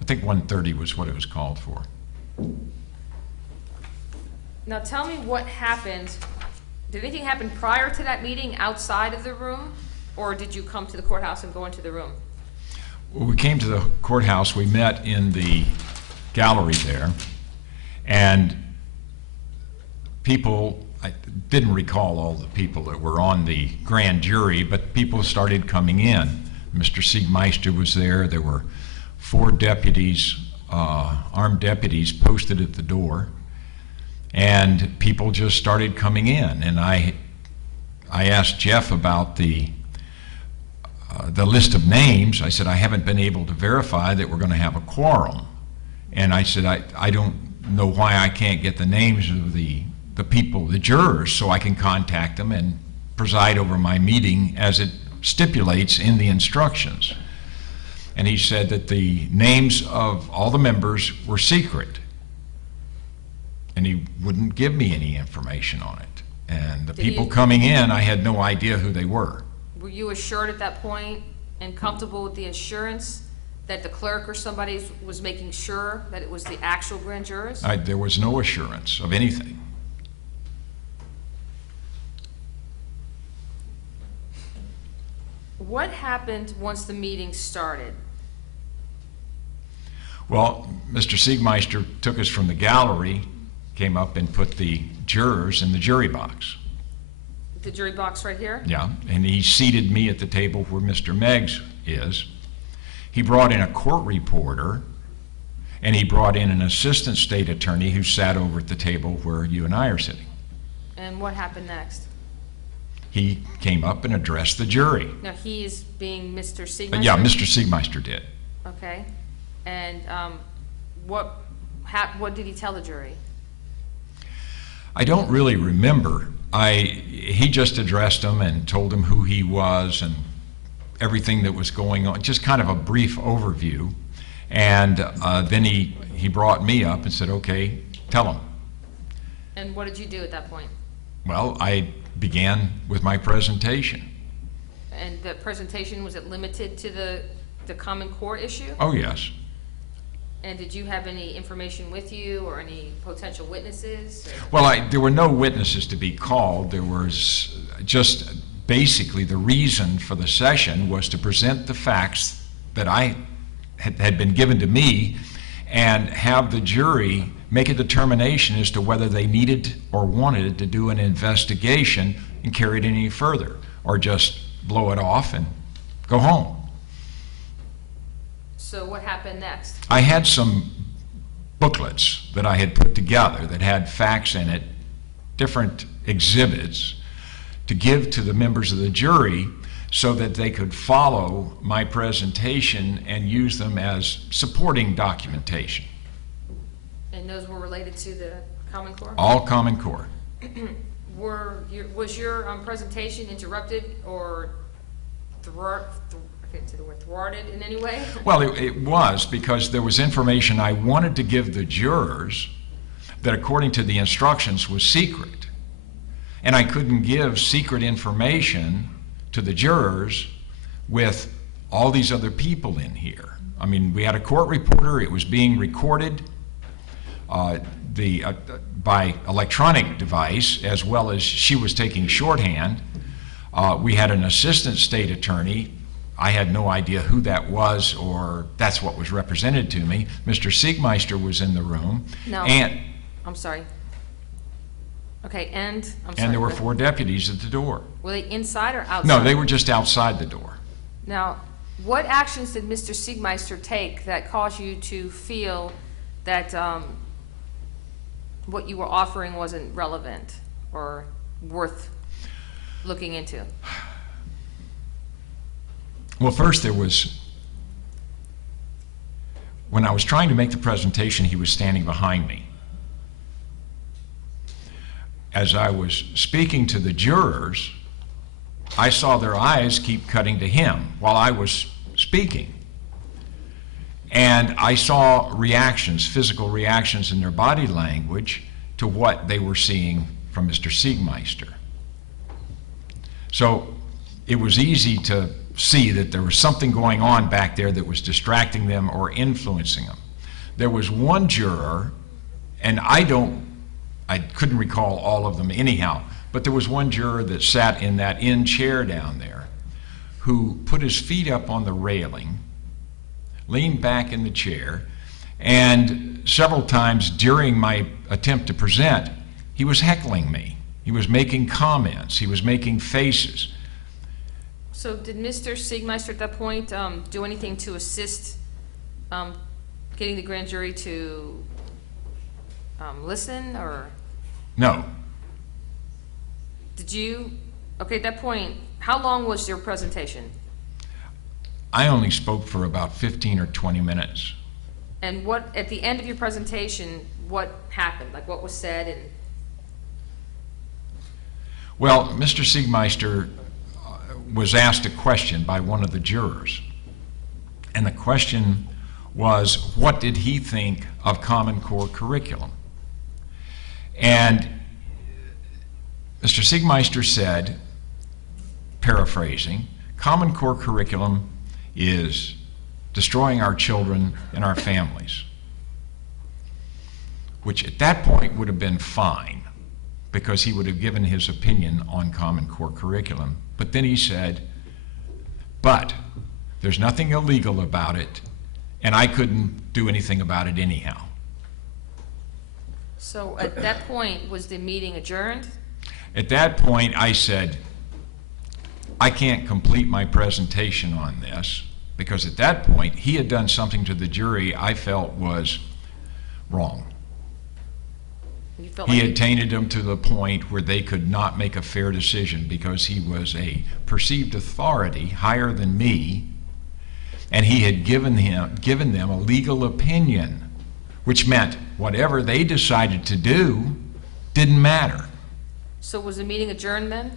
I think 1:30 was what it was called for. Now tell me what happened. Did anything happen prior to that meeting outside of the room? Or did you come to the courthouse and go into the room? When we came to the courthouse, we met in the gallery there, and people, I didn't recall all the people that were on the grand jury, but people started coming in. Mr. Siegmeister was there. There were 4 deputies, armed deputies posted at the door, and people just started coming in. And I asked Jeff about the list of names. I said, I haven't been able to verify that we're going to have a quorum. And I said, I don't know why I can't get the names of the people, the jurors, so I can contact them and preside over my meeting as it stipulates in the instructions. And he said that the names of all the members were secret, and he wouldn't give me any information on it. And the people coming in, I had no idea who they were. Were you assured at that point and comfortable with the assurance that the clerk or somebody was making sure that it was the actual grand jurors? There was no assurance of anything. What happened once the meeting started? Well, Mr. Siegmeister took us from the gallery, came up and put the jurors in the jury box. The jury box right here? Yeah, and he seated me at the table where Mr. Meggs is. He brought in a court reporter, and he brought in an assistant state attorney who sat over at the table where you and I are sitting. And what happened next? He came up and addressed the jury. Now, he is being Mr. Siegmeister? Yeah, Mr. Siegmeister did. Okay. And what did he tell the jury? I don't really remember. He just addressed them and told them who he was and everything that was going on, just kind of a brief overview. And then he brought me up and said, okay, tell them. And what did you do at that point? Well, I began with my presentation. And the presentation, was it limited to the Common Core issue? Oh, yes. And did you have any information with you or any potential witnesses? Well, there were no witnesses to be called. There was just basically the reason for the session was to present the facts that I had been given to me and have the jury make a determination as to whether they needed or wanted to do an investigation and carry it any further, or just blow it off and go home. So what happened next? I had some booklets that I had put together that had facts in it, different exhibits, to give to the members of the jury so that they could follow my presentation and use them as supporting documentation. And those were related to the Common Core? All Common Core. Was your presentation interrupted or thwarted in any way? Well, it was, because there was information I wanted to give the jurors that, according to the instructions, was secret. And I couldn't give secret information to the jurors with all these other people in here. I mean, we had a court reporter, it was being recorded, by electronic device, as well as she was taking shorthand. We had an assistant state attorney. I had no idea who that was, or that's what was represented to me. Mr. Siegmeister was in the room. No. And, I'm sorry. Okay, I'm sorry. and there were 4 deputies at the door. Were they inside or outside? No, they were just outside the door. Now, what actions did Mr. Siegmeister take that caused you to feel that what you were offering wasn't relevant or worth looking into? Well, first there was, when I was trying to make the presentation, he was standing behind me. As I was speaking to the jurors, I saw their eyes keep cutting to him while I was speaking. And I saw reactions, physical reactions in their body language to what they were seeing from Mr. Siegmeister. So it was easy to see that there was something going on back there that was distracting them or influencing them. There was one juror, and I couldn't recall all of them anyhow, but there was one juror that sat in that end chair down there who put his feet up on the railing, leaned back in the chair, and several times during my attempt to present, he was heckling me. He was making comments. He was making faces. So did Mr. Siegmeister at that point do anything to assist getting the grand jury to listen, or No. did you, okay, at that point, how long was your presentation? I only spoke for about 15 or 20 minutes. And what, at the end of your presentation, what happened? Like, what was said? And Well, Mr. Siegmeister was asked a question by one of the jurors. And the question was, what did he think of Common Core curriculum? And Mr. Siegmeister said, paraphrasing, Common Core curriculum is destroying our children and our families, which at that point would have been fine because he would have given his opinion on Common Core curriculum. But then he said, but there's nothing illegal about it, and I couldn't do anything about it anyhow. so at that point, was the meeting adjourned? At that point, I said, I can't complete my presentation on this, because at that point, he had done something to the jury I felt was wrong. You felt He like had tainted them to the point where they could not make a fair decision because he was a perceived authority higher than me, and he had given them a legal opinion, which meant whatever they decided to do didn't matter. So was the meeting adjourned then?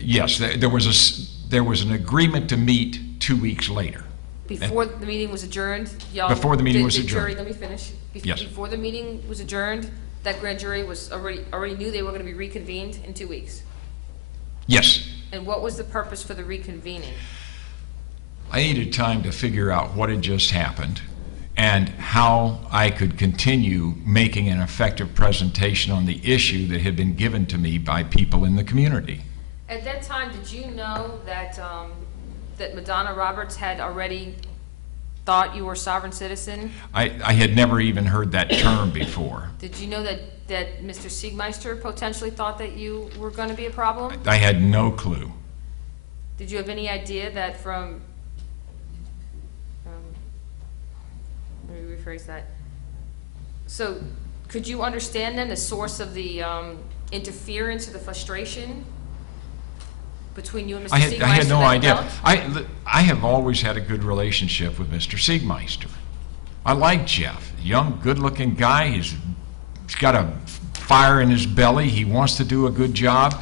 Yes, there was an agreement to meet 2 weeks later. Before the meeting was adjourned, y'all? Before the meeting was the jury, adjourned. let me finish. Yes. Before the meeting was adjourned, that grand jury was already knew they were gonna be reconvened in 2 weeks? Yes. And what was the purpose for the reconvening? I needed time to figure out what had just happened and how I could continue making an effective presentation on the issue that had been given to me by people in the community. At that time, did you know that, that Madonna Roberts had already thought you were a sovereign citizen? I had never even heard that term before. Did you know that Mr. Siegmeister potentially thought that you were gonna be a problem? I had no clue. Did you have any idea that from, let me rephrase that. So, could you understand then the source of the interference or the frustration between you and Mr. Siegmeister? I had no that idea. developed? I have always had a good relationship with Mr. Siegmeister. I like Jeff, young, good-looking guy. He's got a fire in his belly. He wants to do a good job.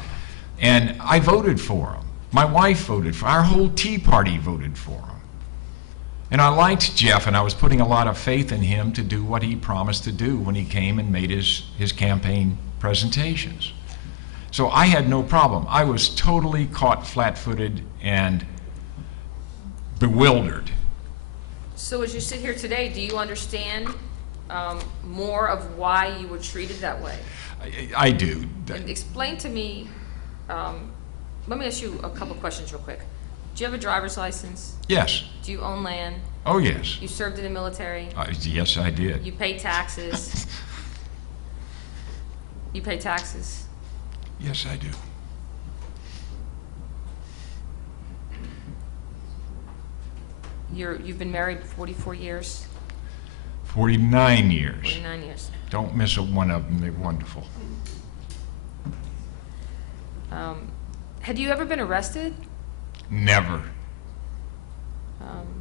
And I voted for him. My wife voted for him. Our whole Tea Party voted for him. And I liked Jeff, and I was putting a lot of faith in him to do what he promised to do when he came and made his campaign presentations. So I had no problem. I was totally caught flat-footed and bewildered. So as you sit here today, do you understand more of why you were treated that way? I do. And explain to me, let me ask you a couple questions real quick. Do you have a driver's license? Yes. Do you own land? Oh, yes. You served in the military? Yes, I did. You pay taxes? You pay taxes? Yes, I do. You've been married 44 years? 49 years. 49 years. Don't miss one of them. They're wonderful. Had you ever been arrested? Never.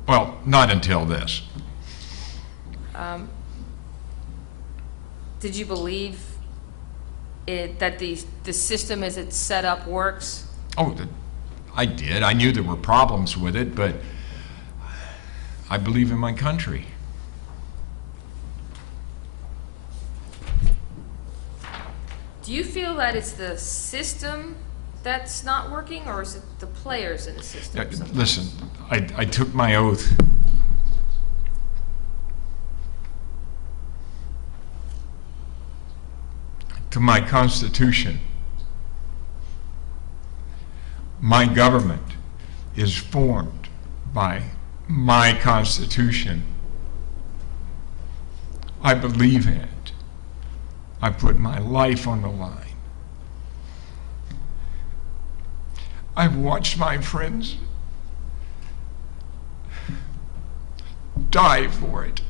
Well, not until this. Did you believe that the system as it's set up works? Oh, I did. I knew there were problems with it, but I believe in my country. Do you feel that it's the system that's not working, or is it the players in the system? Listen, I took my oath to my Constitution. My government is formed by my Constitution. I believe in it. I put my life on the line. I've watched my friends die for it.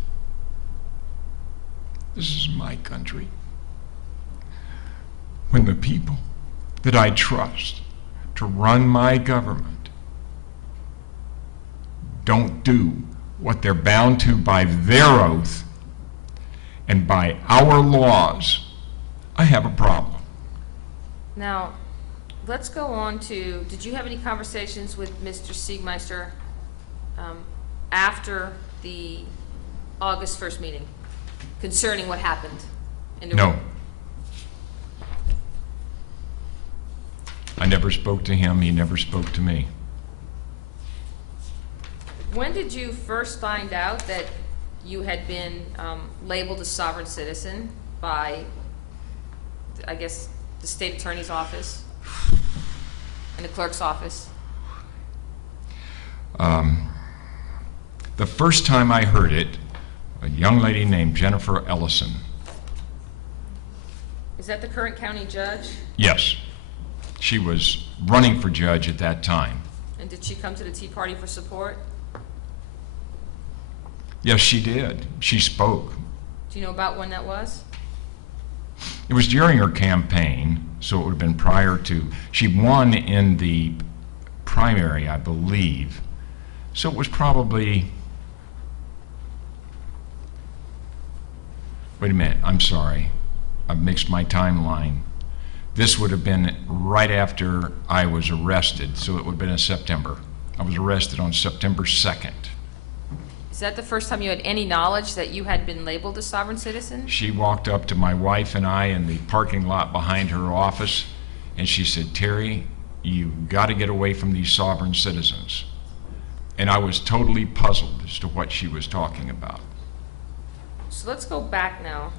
This is my country. When the people that I trust to run my government don't do what they're bound to by their oath and by our laws, I have a problem. Now, let's go on to, did you have any conversations with Mr. Siegmeister after the August 1st meeting concerning what happened in the No. room? I never spoke to him. He never spoke to me. When did you first find out that you had been labeled a sovereign citizen by, I guess, the state attorney's office and the clerk's office? The first time I heard it, a young lady named Jennifer Ellison. Is that the current county judge? Yes, she was running for judge at that time. And did she come to the Tea Party for support? Yes, she did. She spoke. Do you know about when that was? It was during her campaign, so it would have been prior to. She won in the primary, I believe. So it was probably. Wait a minute, I'm sorry. I've mixed my timeline. This would have been right after I was arrested, so it would have been in September. I was arrested on September 2nd. Is that the first time you had any knowledge that you had been labeled a sovereign citizen? She walked up to my wife and I in the parking lot behind her office, and she said, "Terry, you've got to get away from these sovereign citizens." And I was totally puzzled as to what she was talking about. So let's go back now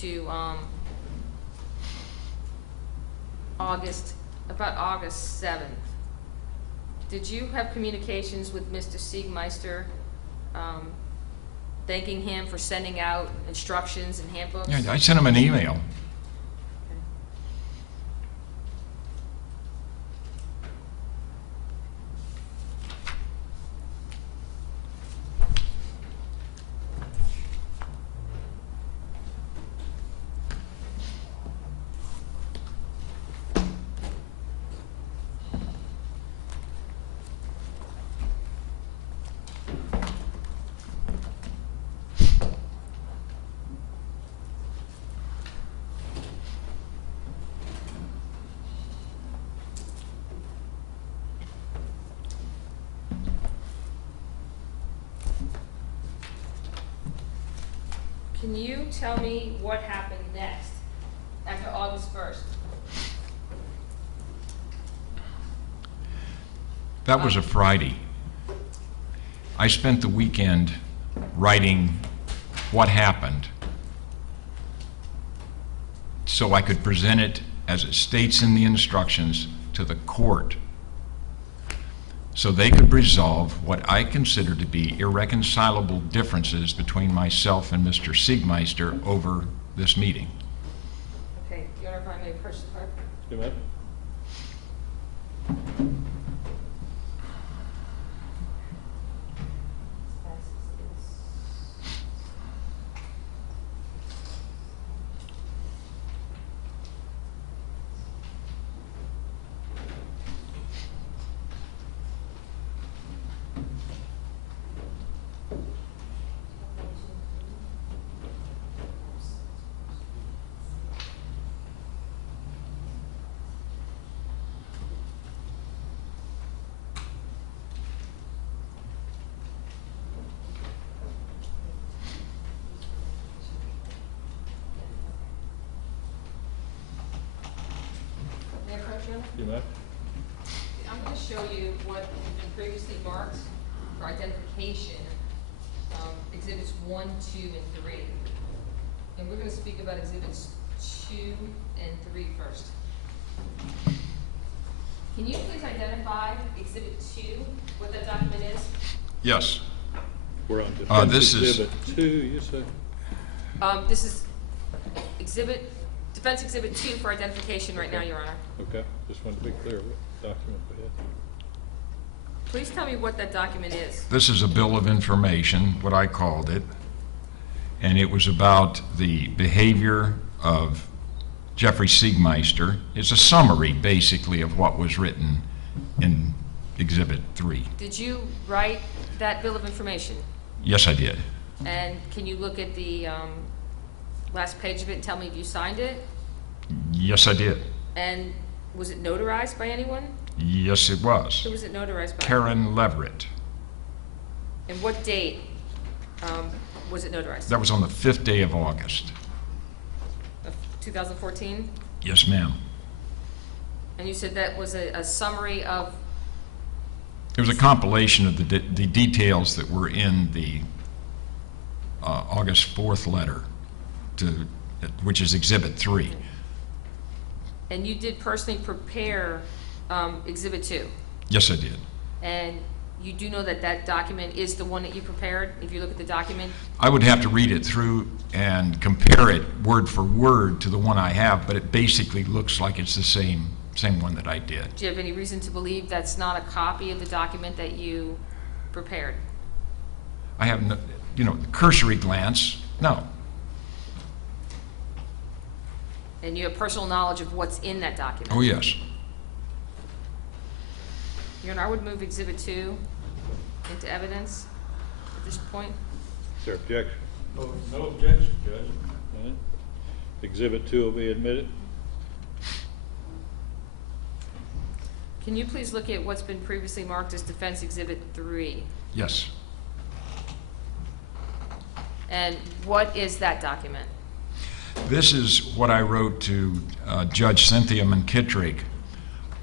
to about August 7th. Did you have communications with Mr. Siegmeister, thanking him for sending out instructions and handbooks? Yeah, I sent him an email. Can you tell me what happened next after August 1st? That was a Friday. I spent the weekend writing what happened so I could present it as it states in the instructions to the court, so they could resolve what I consider to be irreconcilable differences between myself and Mr. Siegmeister over this meeting. Okay, Your Honor, if I may approach the clerk. You may. May I approach, Your Honor? You may. I'm going to show you what has been previously marked for identification, exhibits 1, 2, and 3. And we're going to speak about exhibits 2 and 3 first. Can you please identify exhibit 2, what that document is? Yes. We're on defense This is- exhibit 2, you say? This is defense exhibit 2 for identification right now, Your Honor. Okay, just want to be clear what document we had. Please tell me what that document is. This is a bill of information, what I called it, and it was about the behavior of Jeffrey Siegmeister. It's a summary, basically, of what was written in Exhibit 3. Did you write that bill of information? Yes, I did. And can you look at the last page of it and tell me if you signed it? Yes, I did. And was it notarized by anyone? Yes, it was. Who was it notarized by? Karen Leverett. And what date was it notarized? That was on the 5th day of August. Of 2014? Yes, ma'am. And you said that was a summary of, It was a compilation of the details that were in the August 4th letter, which is Exhibit 3. and you did personally prepare exhibit 2? Yes, I did. And you do know that that document is the one that you prepared, if you look at the document? I would have to read it through and compare it word for word to the one I have, but it basically looks like it's the same one that I did. Do you have any reason to believe that's not a copy of the document that you prepared? I have, no, cursory glance, no. And you have personal knowledge of what's in that document? Oh, yes. Your Honor, I would move exhibit 2 into evidence at this point. Is there objection? No objection, Judge. All right. Exhibit 2 will be admitted. Can you please look at what's been previously marked as defense exhibit 3? Yes. And what is that document? This is what I wrote to Judge Cynthia McKittrick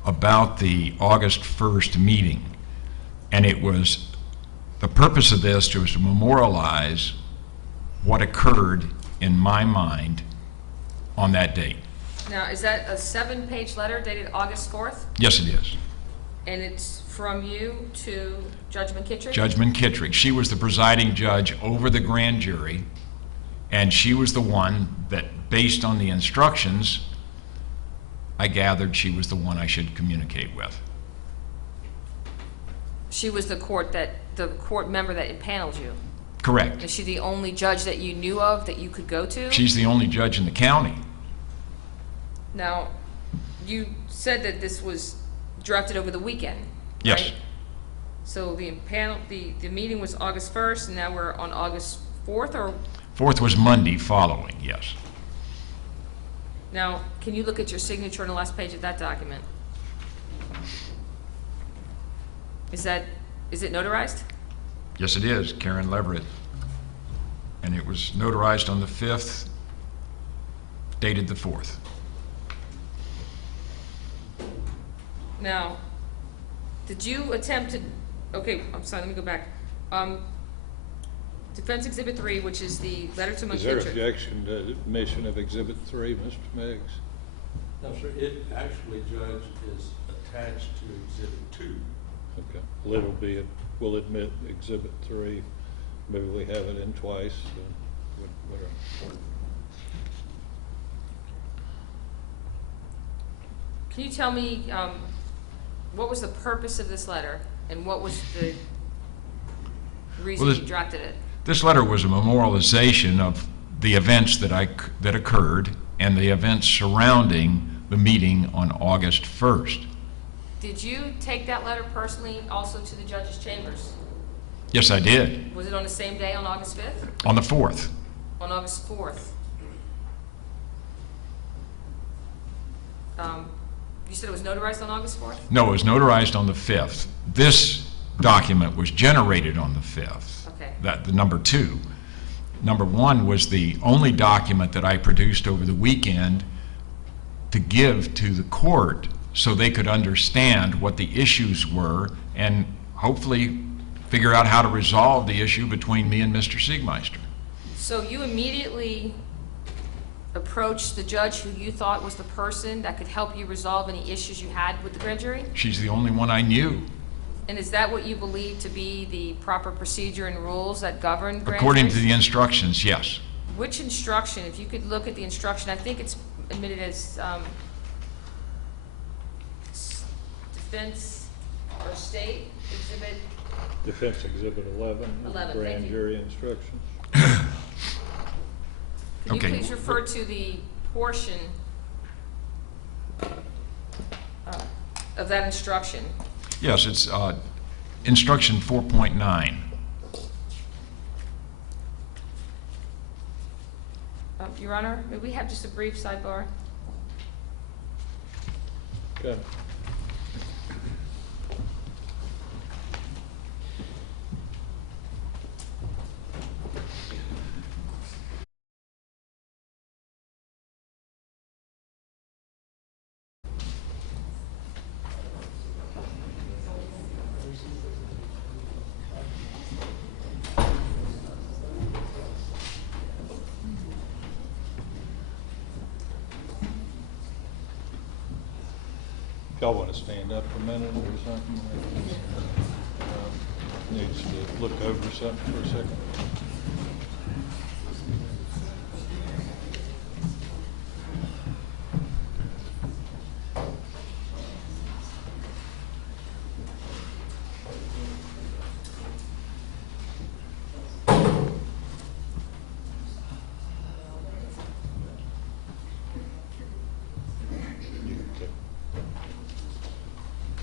about the August 1st meeting. And it was, the purpose of this was to memorialize what occurred in my mind on that date. Now, is that a 7-page letter dated August 4th? Yes, it is. And it's from you to Judge McKittrick? Judge McKittrick. She was the presiding judge over the grand jury, and she was the one that, based on the instructions, I gathered she was the one I should communicate with. She was the court member that impaneled you? Correct. Is she the only judge that you knew of that you could go to? She's the only judge in the county. Now, you said that this was drafted over the weekend, Yes. right? So the meeting was August 1st, and now we're on August 4th, or? 4th was Monday following, yes. Now, can you look at your signature on the last page of that document? Is it notarized? Yes, it is, Karen Leverett. And it was notarized on the 5th, dated the 4th. Now, did you attempt to, okay, I'm sorry, let me go back. Defense Exhibit 3, which is the letter to Is there McKittrick. objection to admission of Exhibit 3, Mr. Meigs? No, sir, it actually, Judge, is attached to Exhibit 2. Okay. We'll admit Exhibit 3. Maybe we have it in twice. Whatever. Can you tell me what was the purpose of this letter and what was the reason Well, you drafted it? This letter was a memorialization of the events that occurred and the events surrounding the meeting on August 1st. Did you take that letter personally also to the judge's chambers? Yes, I did, Was it on the same day, on August 5th? on the 4th. On August 4th? You said it was notarized on August 4th? No, it was notarized on the 5th. This document was generated on the 5th. Okay. The number 2. Number 1 was the only document that I produced over the weekend to give to the court so they could understand what the issues were and hopefully figure out how to resolve the issue between me and Mr. Siegmeister. So you immediately approached the judge who you thought was the person that could help you resolve any issues you had with the grand jury? She's the only one I knew. And is that what you believe to be the proper procedure and rules that govern grand According to juries? the instructions, yes. Which instruction, if you could look at the instruction, I think it's admitted as defense or state exhibit. Defense Exhibit 11. 11, Grand thank you. jury instructions. Can Okay. you please refer to the portion of that instruction? Yes, it's instruction 4.9. Your Honor, may we have just a brief sidebar? Okay. Y'all want to stand up a minute or something? Needs to look over something for a second.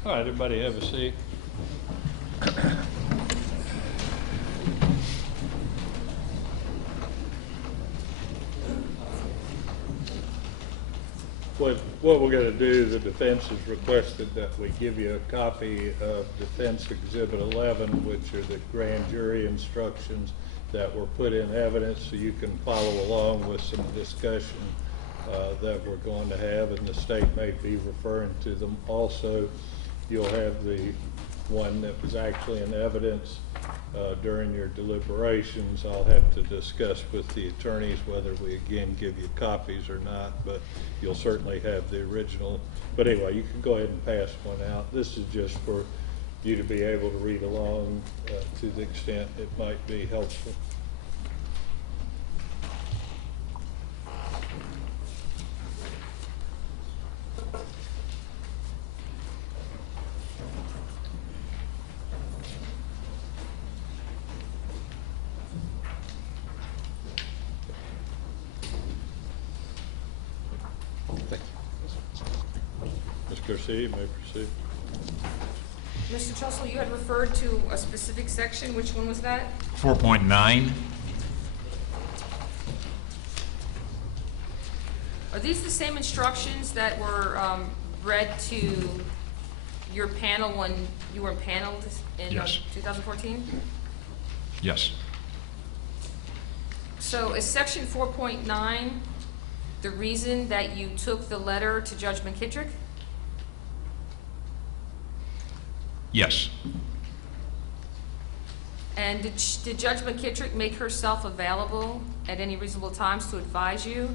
All right, everybody have a seat. What we're going to do, the defense has requested that we give you a copy of Defense Exhibit 11, which are the grand jury instructions that were put in evidence, so you can follow along with some discussion that we're going to have, and the state may be referring to them. Also, you'll have the one that was actually in evidence during your deliberations. I'll have to discuss with the attorneys whether we again give you copies or not, but you'll certainly have the original. But anyway, you can go ahead and pass one out. This is just for you to be able to read along to the extent it might be helpful. Thank you. Ms. Garcia, you may proceed. Mr. Trussell, you had referred to a specific section. Which one was that? 4.9. Are these the same instructions that were read to your panel when you were paneled in Yes. 2014? Yes. So is section 4.9 the reason that you took the letter to Judge McKittrick? Yes. And did Judge McKittrick make herself available at any reasonable times to advise you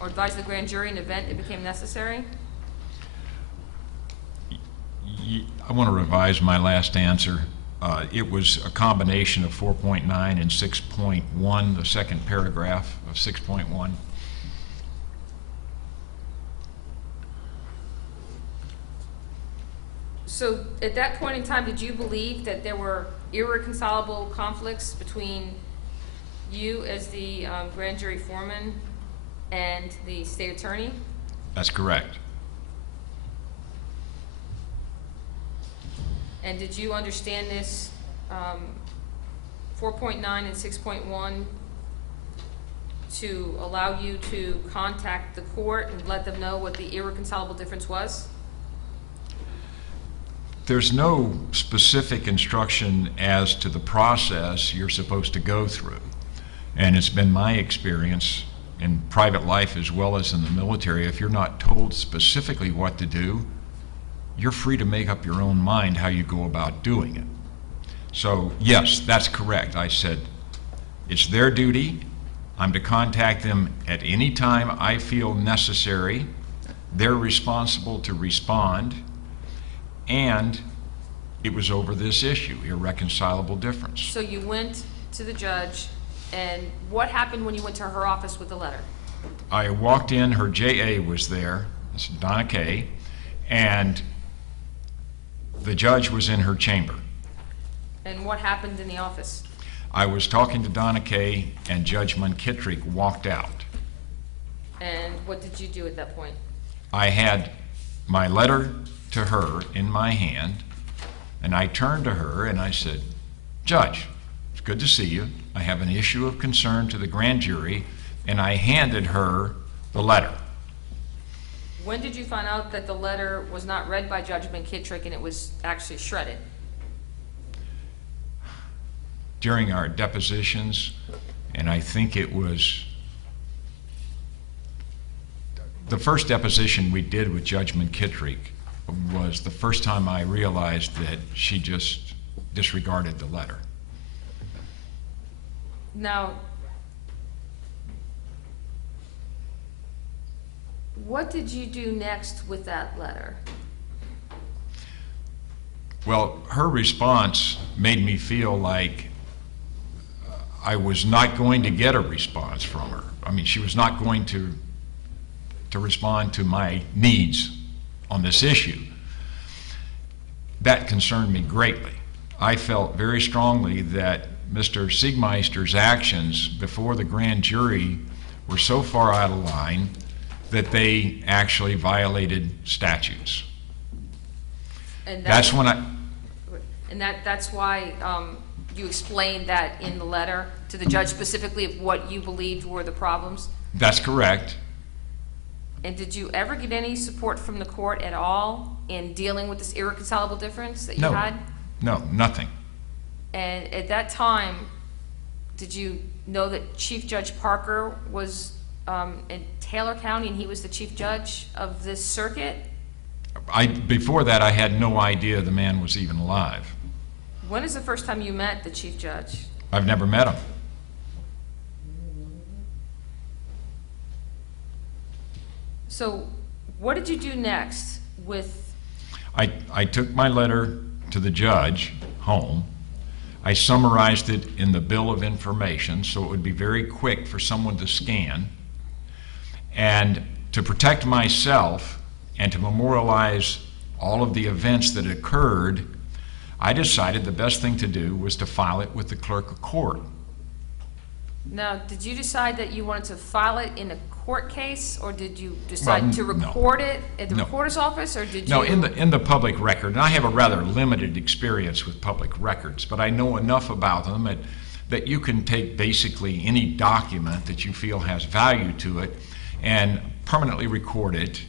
or advise the grand jury in the event it became necessary? I want to revise my last answer. It was a combination of 4.9 and 6.1, the second paragraph of 6.1. So at that point in time, did you believe that there were irreconcilable conflicts between you as the grand jury foreman and the state attorney? That's correct. And did you understand this 4.9 and 6.1 to allow you to contact the court and let them know what the irreconcilable difference was? There's no specific instruction as to the process you're supposed to go through. And it's been my experience in private life as well as in the military, if you're not told specifically what to do, you're free to make up your own mind how you go about doing it. So yes, that's correct. I said, it's their duty. I'm to contact them at any time I feel necessary. They're responsible to respond. And it was over this issue, irreconcilable difference. So you went to the judge, and what happened when you went to her office with the letter? I walked in, her JA was there, this is Donna Kay, and the judge was in her chamber. And what happened in the office? I was talking to Donna Kay, and Judge McKittrick walked out. And what did you do at that point? I had my letter to her in my hand, and I turned to her and I said, Judge, it's good to see you. I have an issue of concern to the grand jury, and I handed her the letter. When did you find out that the letter was not read by Judge McKittrick and it was actually shredded? During our depositions, and I think it was the first deposition we did with Judge McKittrick was the first time I realized that she just disregarded the letter. Now, what did you do next with that letter? Well, her response made me feel like I was not going to get a response from her. I mean, she was not going to respond to my needs on this issue. That concerned me greatly. I felt very strongly that Mr. Siegmeister's actions before the grand jury were so far out of line that they actually violated statutes. And That's when I, And that's why you explained that in the letter to the judge specifically of what you believed were the problems? that's correct. And did you ever get any support from the court at all in dealing with this irreconcilable difference that you No. had? No, nothing. And at that time, did you know that Chief Judge Parker was in Taylor County and he was the chief judge of this circuit? Before that, I had no idea the man was even alive. When is the first time you met the chief judge? I've never met him. So what did you do next with, I took my letter to the judge home. I summarized it in the bill of information so it would be very quick for someone to scan. And to protect myself and to memorialize all of the events that occurred, I decided the best thing to do was to file it with the clerk of court. now, did you decide that you wanted to file it in a court case, or did you decide to no. record it at the No. recorder's office, or did you? No, in the public record, and I have a rather limited experience with public records, but I know enough about them that you can take basically any document that you feel has value to it and permanently record it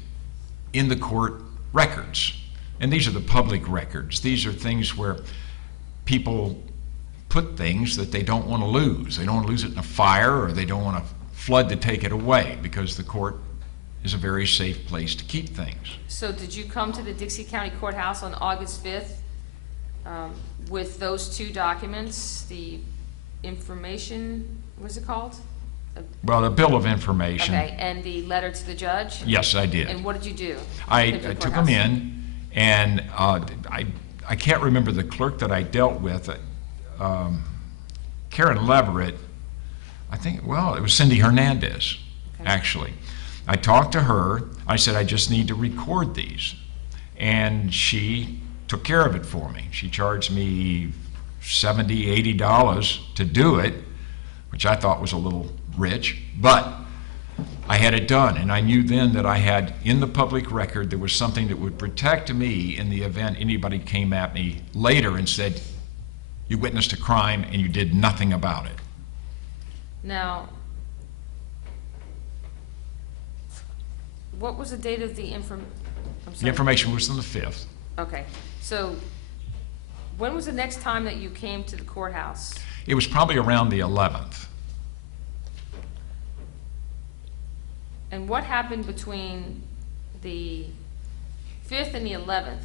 in the court records. And these are the public records. These are things where people put things that they don't want to lose. They don't want to lose it in a fire, or they don't want a flood to take it away, because the court is a very safe place to keep things. So did you come to the Dixie County Courthouse on August 5th with those two documents, the information, what's it called? Well, the bill of information. Okay, and the letter to the judge? Yes, I did. And what did you do? I Took to the took them courthouse? in, and I can't remember the clerk that I dealt with. Karen Leverett, I think, well, it was Cindy Hernandez, Okay. actually. I talked to her. I said, I just need to record these. And she took care of it for me. She charged me $70, $80 to do it, which I thought was a little rich, but I had it done, and I knew then that I had in the public record there was something that would protect me in the event anybody came at me later and said, you witnessed a crime and you did nothing about it. Now, what was the date of the I'm The sorry. information was on the 5th. Okay, so when was the next time that you came to the courthouse? It was probably around the 11th. And what happened between the 5th and the 11th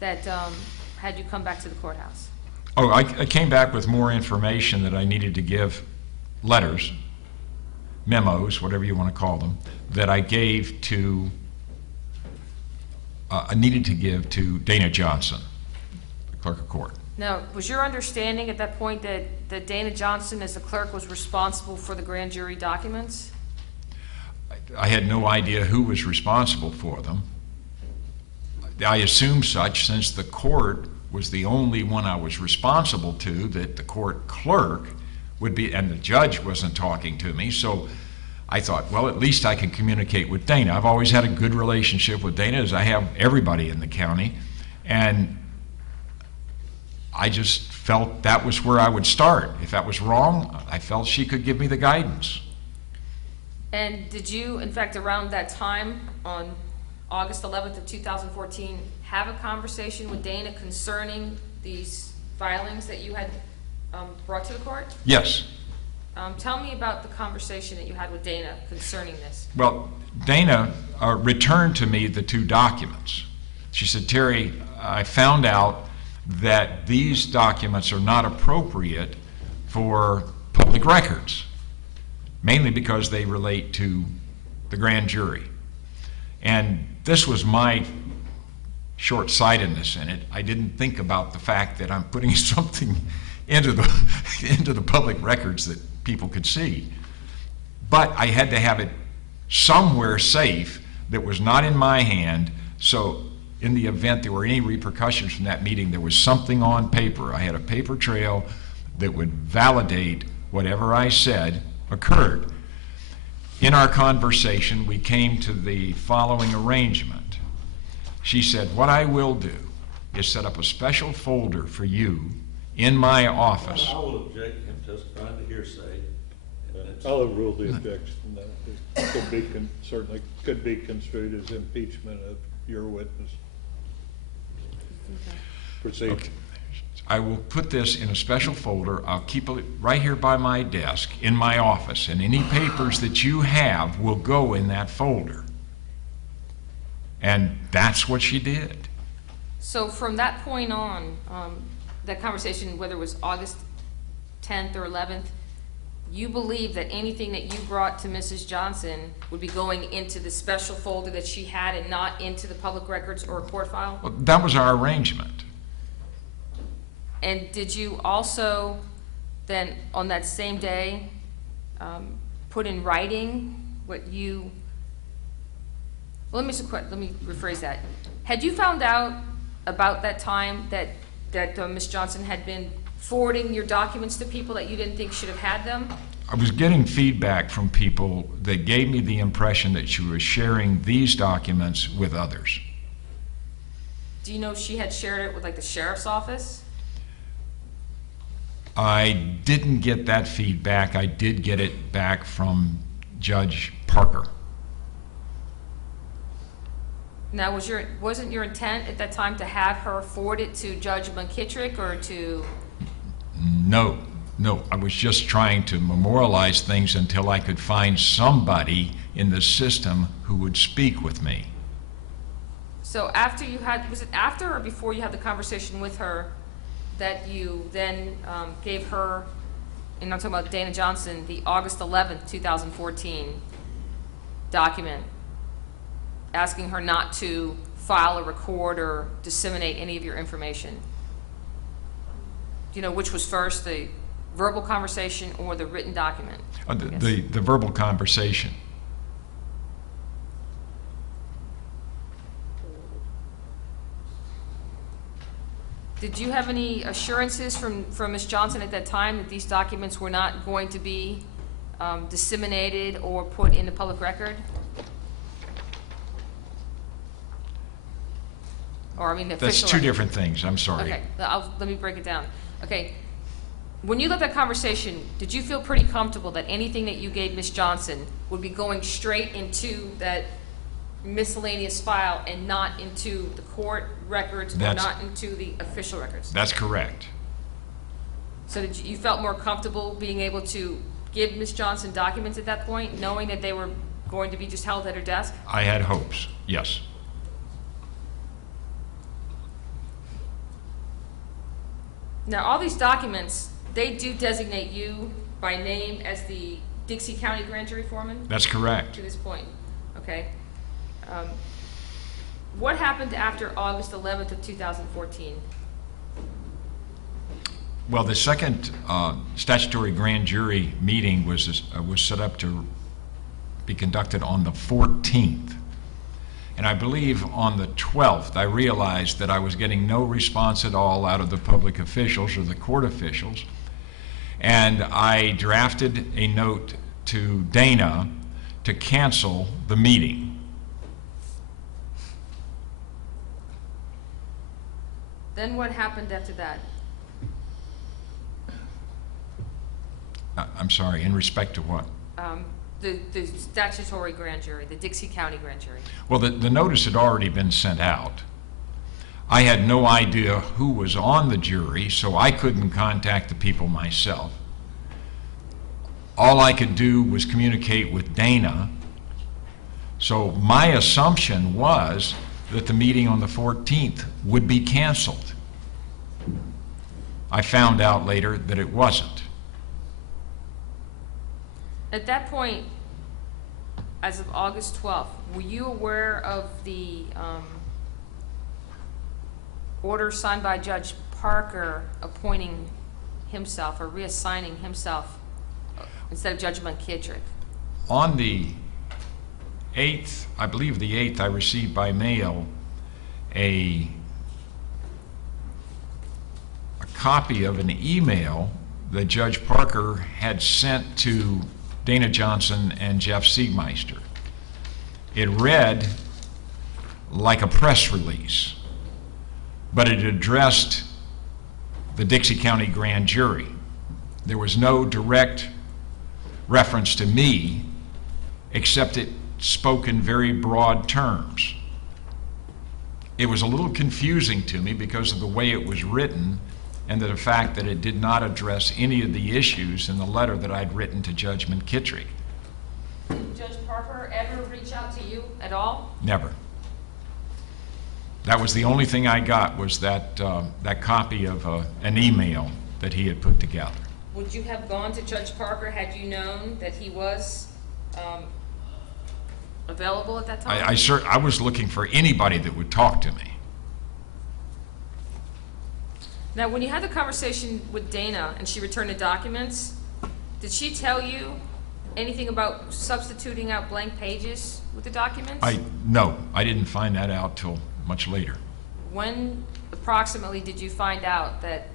that had you come back to the courthouse? Oh, I came back with more information that I needed to give, letters, memos, whatever you want to call them, that I gave to, I needed to give to Dana Johnson, the clerk of court. Now, was your understanding at that point that Dana Johnson, as the clerk, was responsible for the grand jury documents? I had no idea who was responsible for them. I assumed such since the court was the only one I was responsible to, that the court clerk would be, and the judge wasn't talking to me, so I thought, well, at least I can communicate with Dana. I've always had a good relationship with Dana, as I have everybody in the county, and I just felt that was where I would start. If that was wrong, I felt she could give me the guidance. And did you, in fact, around that time, on August 11th of 2014, have a conversation with Dana concerning these filings that you had brought to the court? Yes. Tell me about the conversation that you had with Dana concerning this. Well, Dana returned to me the two documents. She said, Terry, I found out that these documents are not appropriate for public records, mainly because they relate to the grand jury. And this was my short-sightedness in it. I didn't think about the fact that I'm putting something into the public records that people could see. But I had to have it somewhere safe that was not in my hand, so in the event there were any repercussions from that meeting, there was something on paper. I had a paper trail that would validate whatever I said occurred. In our conversation, we came to the following arrangement. She said, what I will do is set up a special folder for you in my office. I will object to him testifying to hearsay. And that's- I'll overrule the objection. That could be certainly could be construed as impeachment of your witness. Proceed. Okay. I will put this in a special folder. I'll keep it right here by my desk in my office, and any papers that you have will go in that folder. And that's what she did. So from that point on, that conversation, whether it was August 10th or 11th, you believe that anything that you brought to Mrs. Johnson would be going into the special folder that she had and not into the public records or a court file? Well, that was our arrangement. And did you also then, on that same day, put in writing what you, well, let me rephrase that. Had you found out about that time that Ms. Johnson had been forwarding your documents to people that you didn't think should have had them? I was getting feedback from people that gave me the impression that she was sharing these documents with others. Do you know if she had shared it with like the sheriff's office? I didn't get that feedback. I did get it back from Judge Parker. Now, wasn't your intent at that time to have her forward it to Judge McKittrick or to? No. I was just trying to memorialize things until I could find somebody in the system who would speak with me. So after you had, was it after or before you had the conversation with her that you then gave her, and I'm talking about Dana Johnson, the August 11th, 2014 document asking her not to file or record or disseminate any of your information? Do you know which was first, the verbal conversation or the written document? The verbal conversation. Did you have any assurances from Ms. Johnson at that time that these documents were not going to be disseminated or put in the public record? Or, I mean, the official That's two record? different things, I'm sorry. Okay, let me break it down. Okay, when you left that conversation, did you feel pretty comfortable that anything that you gave Ms. Johnson would be going straight into that miscellaneous file and not into the court records or not into the official records? That's correct. So you felt more comfortable being able to give Ms. Johnson documents at that point, knowing that they were going to be just held at her desk? I had hopes, yes. Now, all these documents, they do designate you by name as the Dixie County Grand Jury Foreman That's correct. to this point, okay? What happened after August 11th of 2014? Well, the second statutory grand jury meeting was set up to be conducted on the 14th. And I believe on the 12th, I realized that I was getting no response at all out of the public officials or the court officials. And I drafted a note to Dana to cancel the meeting. Then what happened after that? I'm sorry, in respect to what? The statutory grand jury, the Dixie County Grand Jury. Well, the notice had already been sent out. I had no idea who was on the jury, so I couldn't contact the people myself. All I could do was communicate with Dana. So my assumption was that the meeting on the 14th would be canceled. I found out later that it wasn't. At that point, as of August 12th, were you aware of the order signed by Judge Parker appointing himself or reassigning himself instead of Judge McKittrick? On the 8th, I believe the 8th, I received by mail a copy of an email that Judge Parker had sent to Dana Johnson and Jeff Siegmeister. It read like a press release, but it addressed the Dixie County Grand Jury. There was no direct reference to me, except it spoke in very broad terms. It was a little confusing to me because of the way it was written and the fact that it did not address any of the issues in the letter that I'd written to Judge McKittrick. Did Judge Parker ever reach out to you at all? Never. That was the only thing I got, was that copy of an email that he had put together. Would you have gone to Judge Parker had you known that he was available at that time? I was looking for anybody that would talk to me. Now, when you had the conversation with Dana and she returned the documents, did she tell you anything about substituting out blank pages with the documents? No, I didn't find that out till much later. When approximately did you find out that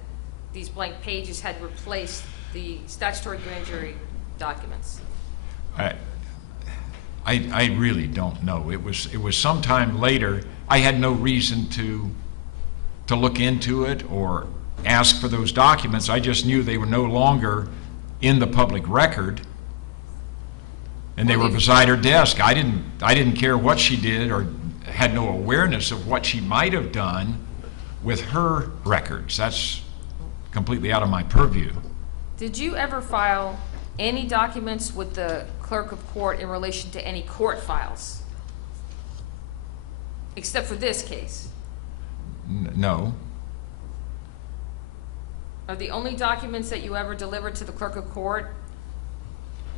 these blank pages had replaced the statutory grand jury documents? I really don't know. It was sometime later. I had no reason to look into it or ask for those documents. I just knew they were no longer in the public record, and they were beside her desk. I didn't care what she did or had no awareness of what she might have done with her records. That's completely out of my purview. Did you ever file any documents with the clerk of court in relation to any court files? except for this case. No. Are the only documents that you ever delivered to the clerk of court,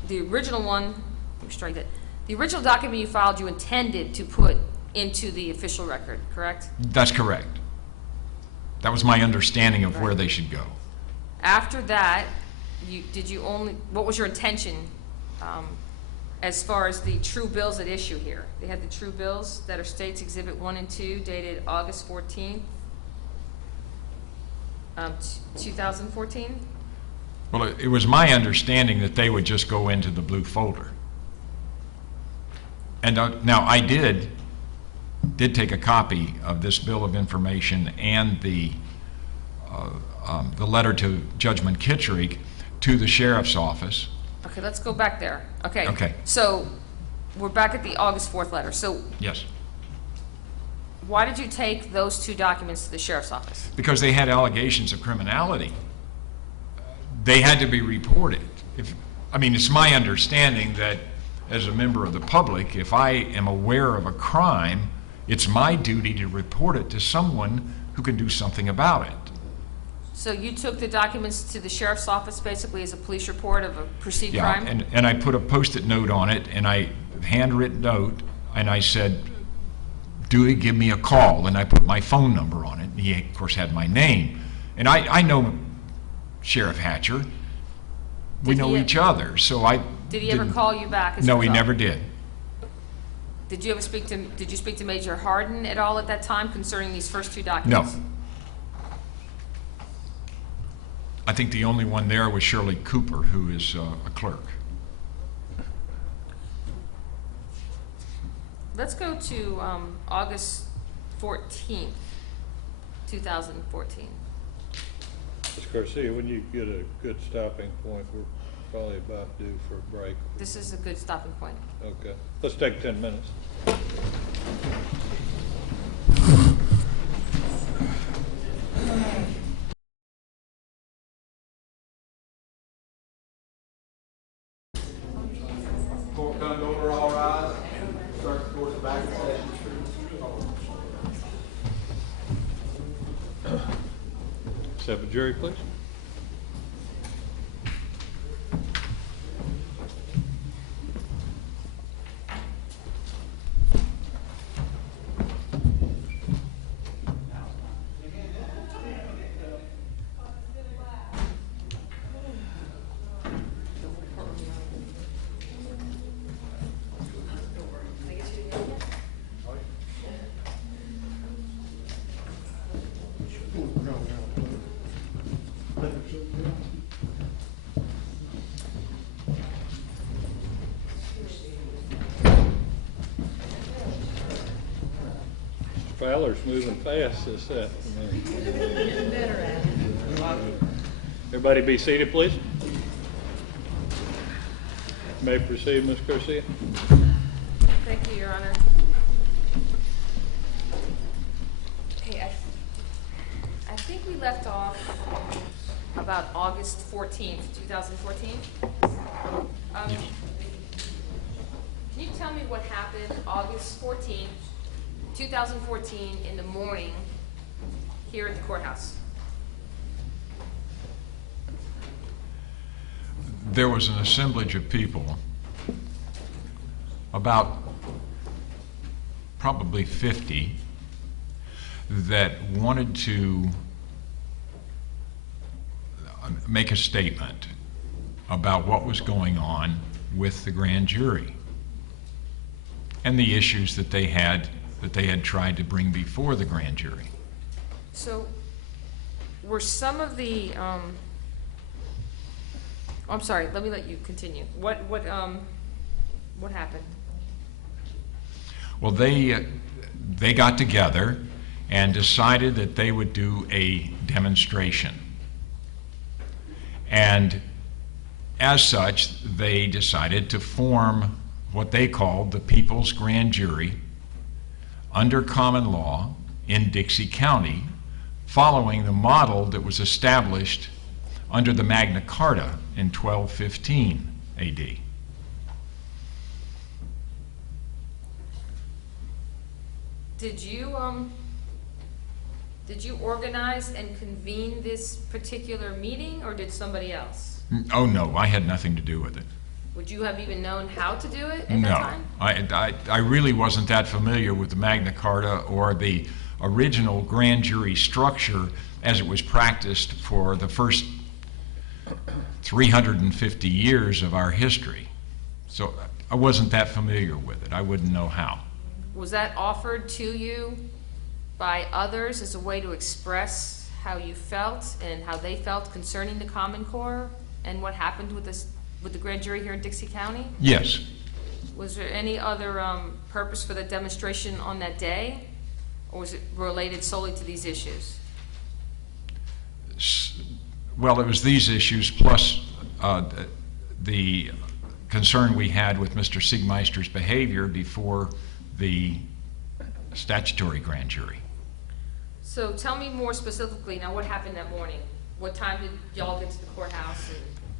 the original one, let me strike that, the original document you filed you intended to put into the official record, correct? That's correct. That was my understanding of where they should go. After that, what was your intention as far as the true bills at issue here? They had the true bills that are States Exhibit 1 and 2 dated August 14th, 2014? Well, it was my understanding that they would just go into the blue folder. And now I did take a copy of this bill of information and the letter to Judge McKittrick to the sheriff's office. Okay, let's go back there. Okay. Okay. So we're back at the August 4th letter. So Yes. why did you take those two documents to the sheriff's office? Because they had allegations of criminality. They had to be reported. It's my understanding that as a member of the public, if I am aware of a crime, it's my duty to report it to someone who can do something about it. So you took the documents to the sheriff's office basically as a police report of a perceived Yeah, crime? and I put a Post-it note on it, and I handwritten note, and I said, Dewey, give me a call, and I put my phone number on it. He, of course, had my name. And I know Sheriff Hatcher. We Did know he- each other, so I Did he ever didn't- call you back? as a No, he result? never did. Did you speak to Major Harden at all at that time concerning these first two No. documents? I think the only one there was Shirley Cooper, who is a clerk. Let's go to August 14th, 2014. Ms. Garcia, when you get a good stopping point, we're probably about due for a break. This is a good stopping point. Okay, let's take 10 minutes. Court comes to order, all rise. Start the court's back in session. Let's have a jury, please. Fowler's moving fast this afternoon. Everybody be seated, please. May proceed, Ms. Garcia. Thank you, Your Honor. Okay, I think we left off about August 14th, 2014. Can you tell me what happened August 14th, 2014 in the morning here at the courthouse? There was an assemblage of people, about probably 50, that wanted to make a statement about what was going on with the grand jury and the issues that they had tried to bring before the grand jury. So, were some of the, I'm sorry, let me let you continue. What happened? Well, they got together and decided that they would do a demonstration. And as such, they decided to form what they called the People's Grand Jury under common law in Dixie County, following the model that was established under the Magna Carta in 1215 AD. Did you organize and convene this particular meeting, or did somebody else? Oh, no, I had nothing to do with it. Would you have even known how to do it at No, that time? I really wasn't that familiar with the Magna Carta or the original grand jury structure as it was practiced for the first 350 years of our history. So I wasn't that familiar with it. I wouldn't know how. Was that offered to you by others as a way to express how you felt and how they felt concerning the Common Core and what happened with the grand jury here in Dixie County? Yes. Was there any other purpose for the demonstration on that day, or was it related solely to these issues? Well, it was these issues plus the concern we had with Mr. Siegmeister's behavior before the statutory grand jury. So tell me more specifically, now what happened that morning? What time did y'all get to the courthouse?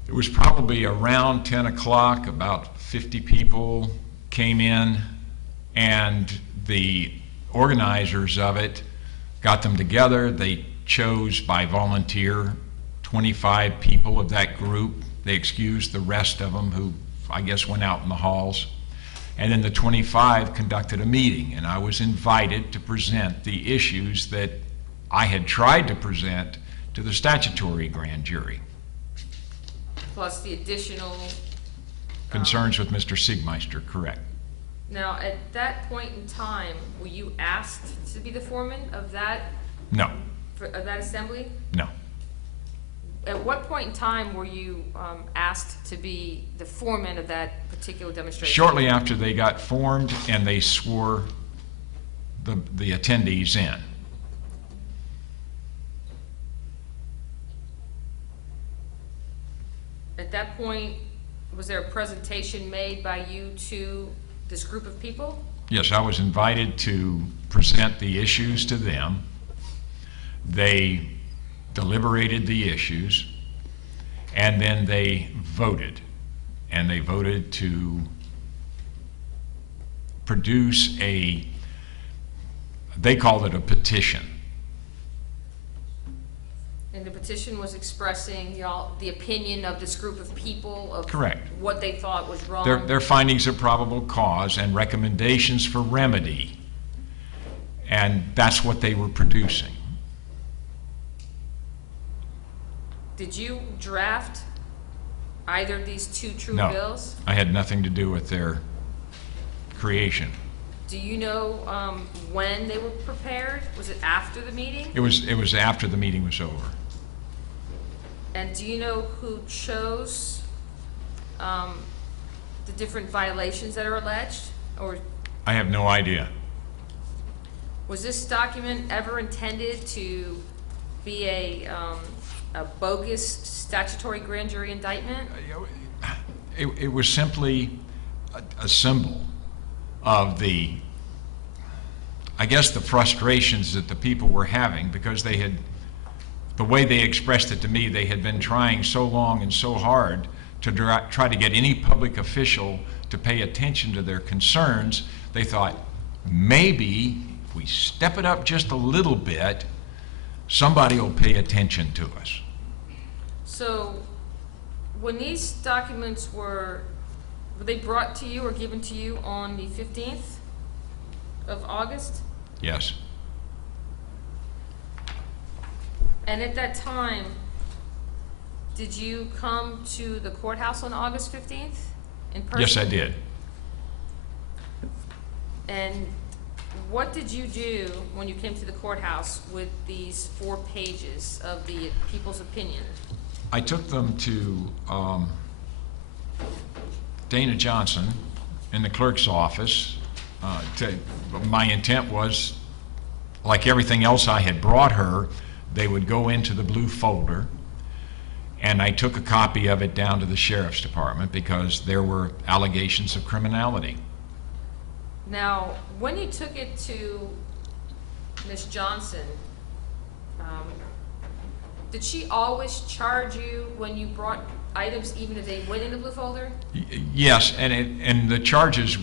It was probably around 10 o'clock, about 50 people came in, and the organizers of it got them together. They chose by volunteer 25 people of that group. They excused the rest of them who, I guess, went out in the halls. And then the 25 conducted a meeting, and I was invited to present the issues that I had tried to present to the statutory grand jury. Plus the additional... Concerns with Mr. Siegmeister, correct. Now, at that point in time, were you asked to be the foreman of that, No, of that assembly? no. At what point in time were you asked to be the foreman of that particular demonstration? Shortly after they got formed and they swore the attendees in. At that point, was there a presentation made by you to this group of people? Yes, I was invited to present the issues to them. They deliberated the issues, and then they voted. And they voted to produce they called it a petition. And the petition was expressing the opinion of this group of people of Correct. what they thought was wrong. Their findings of probable cause and recommendations for remedy. And that's what they were producing. Did you draft either of these two true No, bills? I had nothing to do with their creation. Do you know when they were prepared? Was it after the meeting? It was after the meeting was over. And do you know who chose the different violations that are alleged? Or I have no idea. was this document ever intended to be a bogus statutory grand jury indictment? It was simply a symbol of I guess the frustrations that the people were having, because the way they expressed it to me, they had been trying so long and so hard to try to get any public official to pay attention to their concerns. They thought, maybe if we step it up just a little bit, somebody will pay attention to us. So when these documents were they brought to you or given to you on the 15th of August? Yes. And at that time, did you come to the courthouse on August 15th in person? Yes, I did. And what did you do when you came to the courthouse with these 4 pages of the people's opinion? I took them to Dana Johnson in the clerk's office. My intent was, like everything else I had brought her, they would go into the blue folder, and I took a copy of it down to the sheriff's department because there were allegations of criminality. Now, when you took it to Ms. Johnson, did she always charge you when you brought items, even if they went in the blue folder? Yes, and the charges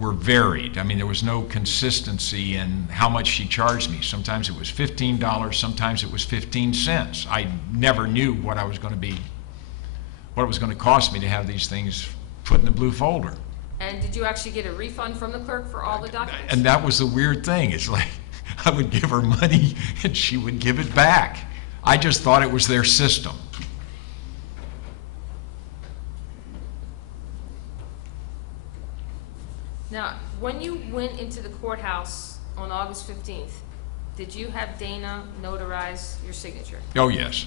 were varied. I mean, there was no consistency in how much she charged me. Sometimes it was $15, sometimes it was 15 cents. I never knew what it was going to cost me to have these things put in the blue folder. And did you actually get a refund from the clerk for all the documents? And that was the weird thing. It's like I would give her money and she would give it back. I just thought it was their system. Now, when you went into the courthouse on August 15th, did you have Dana notarize your signature? Oh, yes.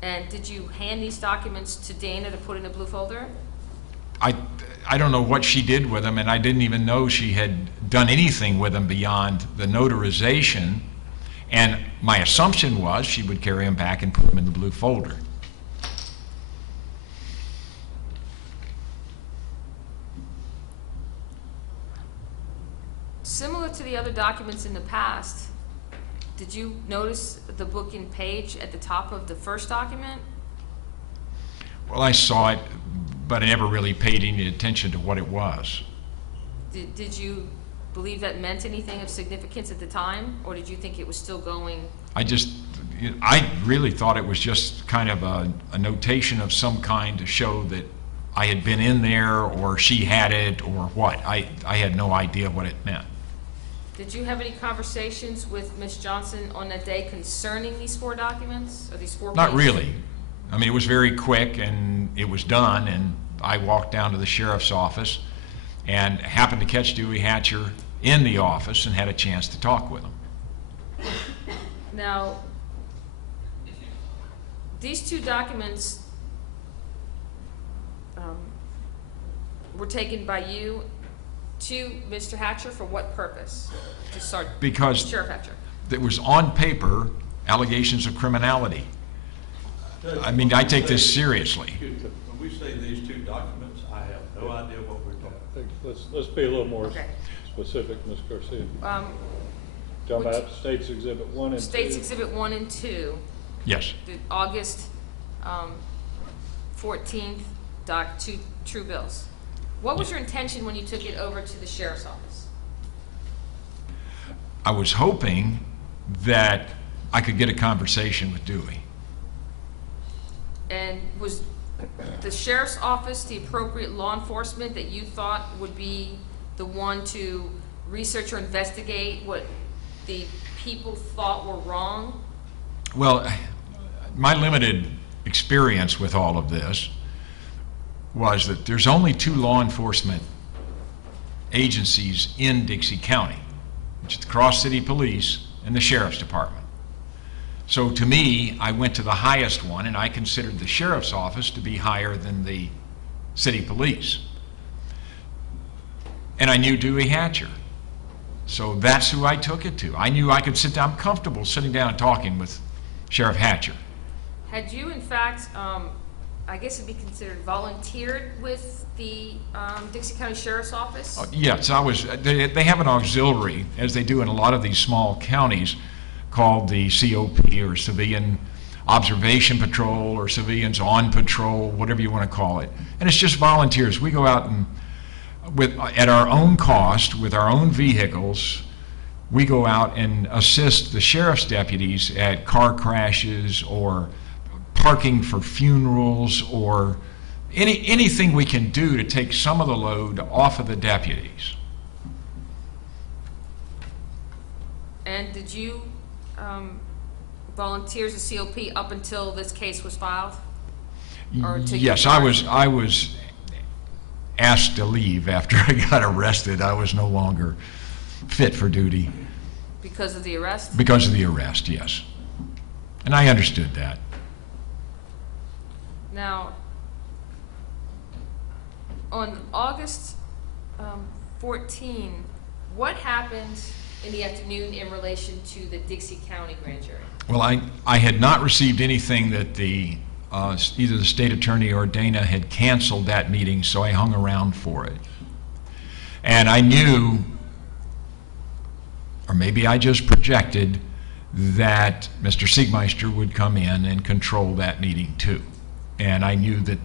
And did you hand these documents to Dana to put in a blue folder? I don't know what she did with them, and I didn't even know she had done anything with them beyond the notarization. And my assumption was she would carry them back and put them in the blue folder. Similar to the other documents in the past, did you notice the book and page at the top of the first document? Well, I saw it, but I never really paid any attention to what it was. Did you believe that meant anything of significance at the time, or did you think it was still going? I really thought it was just kind of a notation of some kind to show that I had been in there, or she had it, or what. I had no idea what it meant. Did you have any conversations with Ms. Johnson on that day concerning these 4 documents, or these 4 Not pages? really. I mean, it was very quick, and it was done, and I walked down to the sheriff's office and happened to catch Dewey Hatcher in the office and had a chance to talk with him. Now, these 2 documents were taken by you to Mr. Hatcher for what purpose? To start Because Sheriff Hatcher. there was on paper allegations of criminality. I mean, I take this seriously. When we say these 2 documents, I have no idea what we're talking I think let's be a little more Okay. specific, Ms. Garcia. Um, Talking about States Exhibit 1 and 2. States Exhibit 1 and 2, Yes. the August 14th true bills. What was your intention when you took it over to the sheriff's office? I was hoping that I could get a conversation with Dewey. And was the sheriff's office the appropriate law enforcement that you thought would be the one to research or investigate what the people thought were wrong? Well, my limited experience with all of this was that there's only 2 law enforcement agencies in Dixie County, which is the Cross City Police and the Sheriff's Department. So to me, I went to the highest one, and I considered the Sheriff's Office to be higher than the City Police. And I knew Dewey Hatcher. So that's who I took it to. I knew I could sit down, I'm comfortable sitting down and talking with Sheriff Hatcher. Had you, in fact, I guess it'd be considered volunteered with the Dixie County Sheriff's Office? Yes, they have an auxiliary, as they do in a lot of these small counties, called the COP, or Civilian Observation Patrol, or Civilians on Patrol, whatever you want to call it. And it's just volunteers. We go out and, at our own cost, with our own vehicles, we go out and assist the sheriff's deputies at car crashes, or parking for funerals, or anything we can do to take some of the load off of the deputies. And did you volunteer as a COP up until this case was filed? Or to Yes, I was asked to leave after I got arrested. I was no longer fit for duty. Because of the arrest? Because of the arrest, yes. And I understood that. Now, on August 14, what happened in the afternoon in relation to the Dixie County grand jury? Well, I had not received anything that either the state attorney or Dana had canceled that meeting, so I hung around for it. And I knew, or maybe I just projected, that Mr. Siegmeister would come in and control that meeting too. And I knew that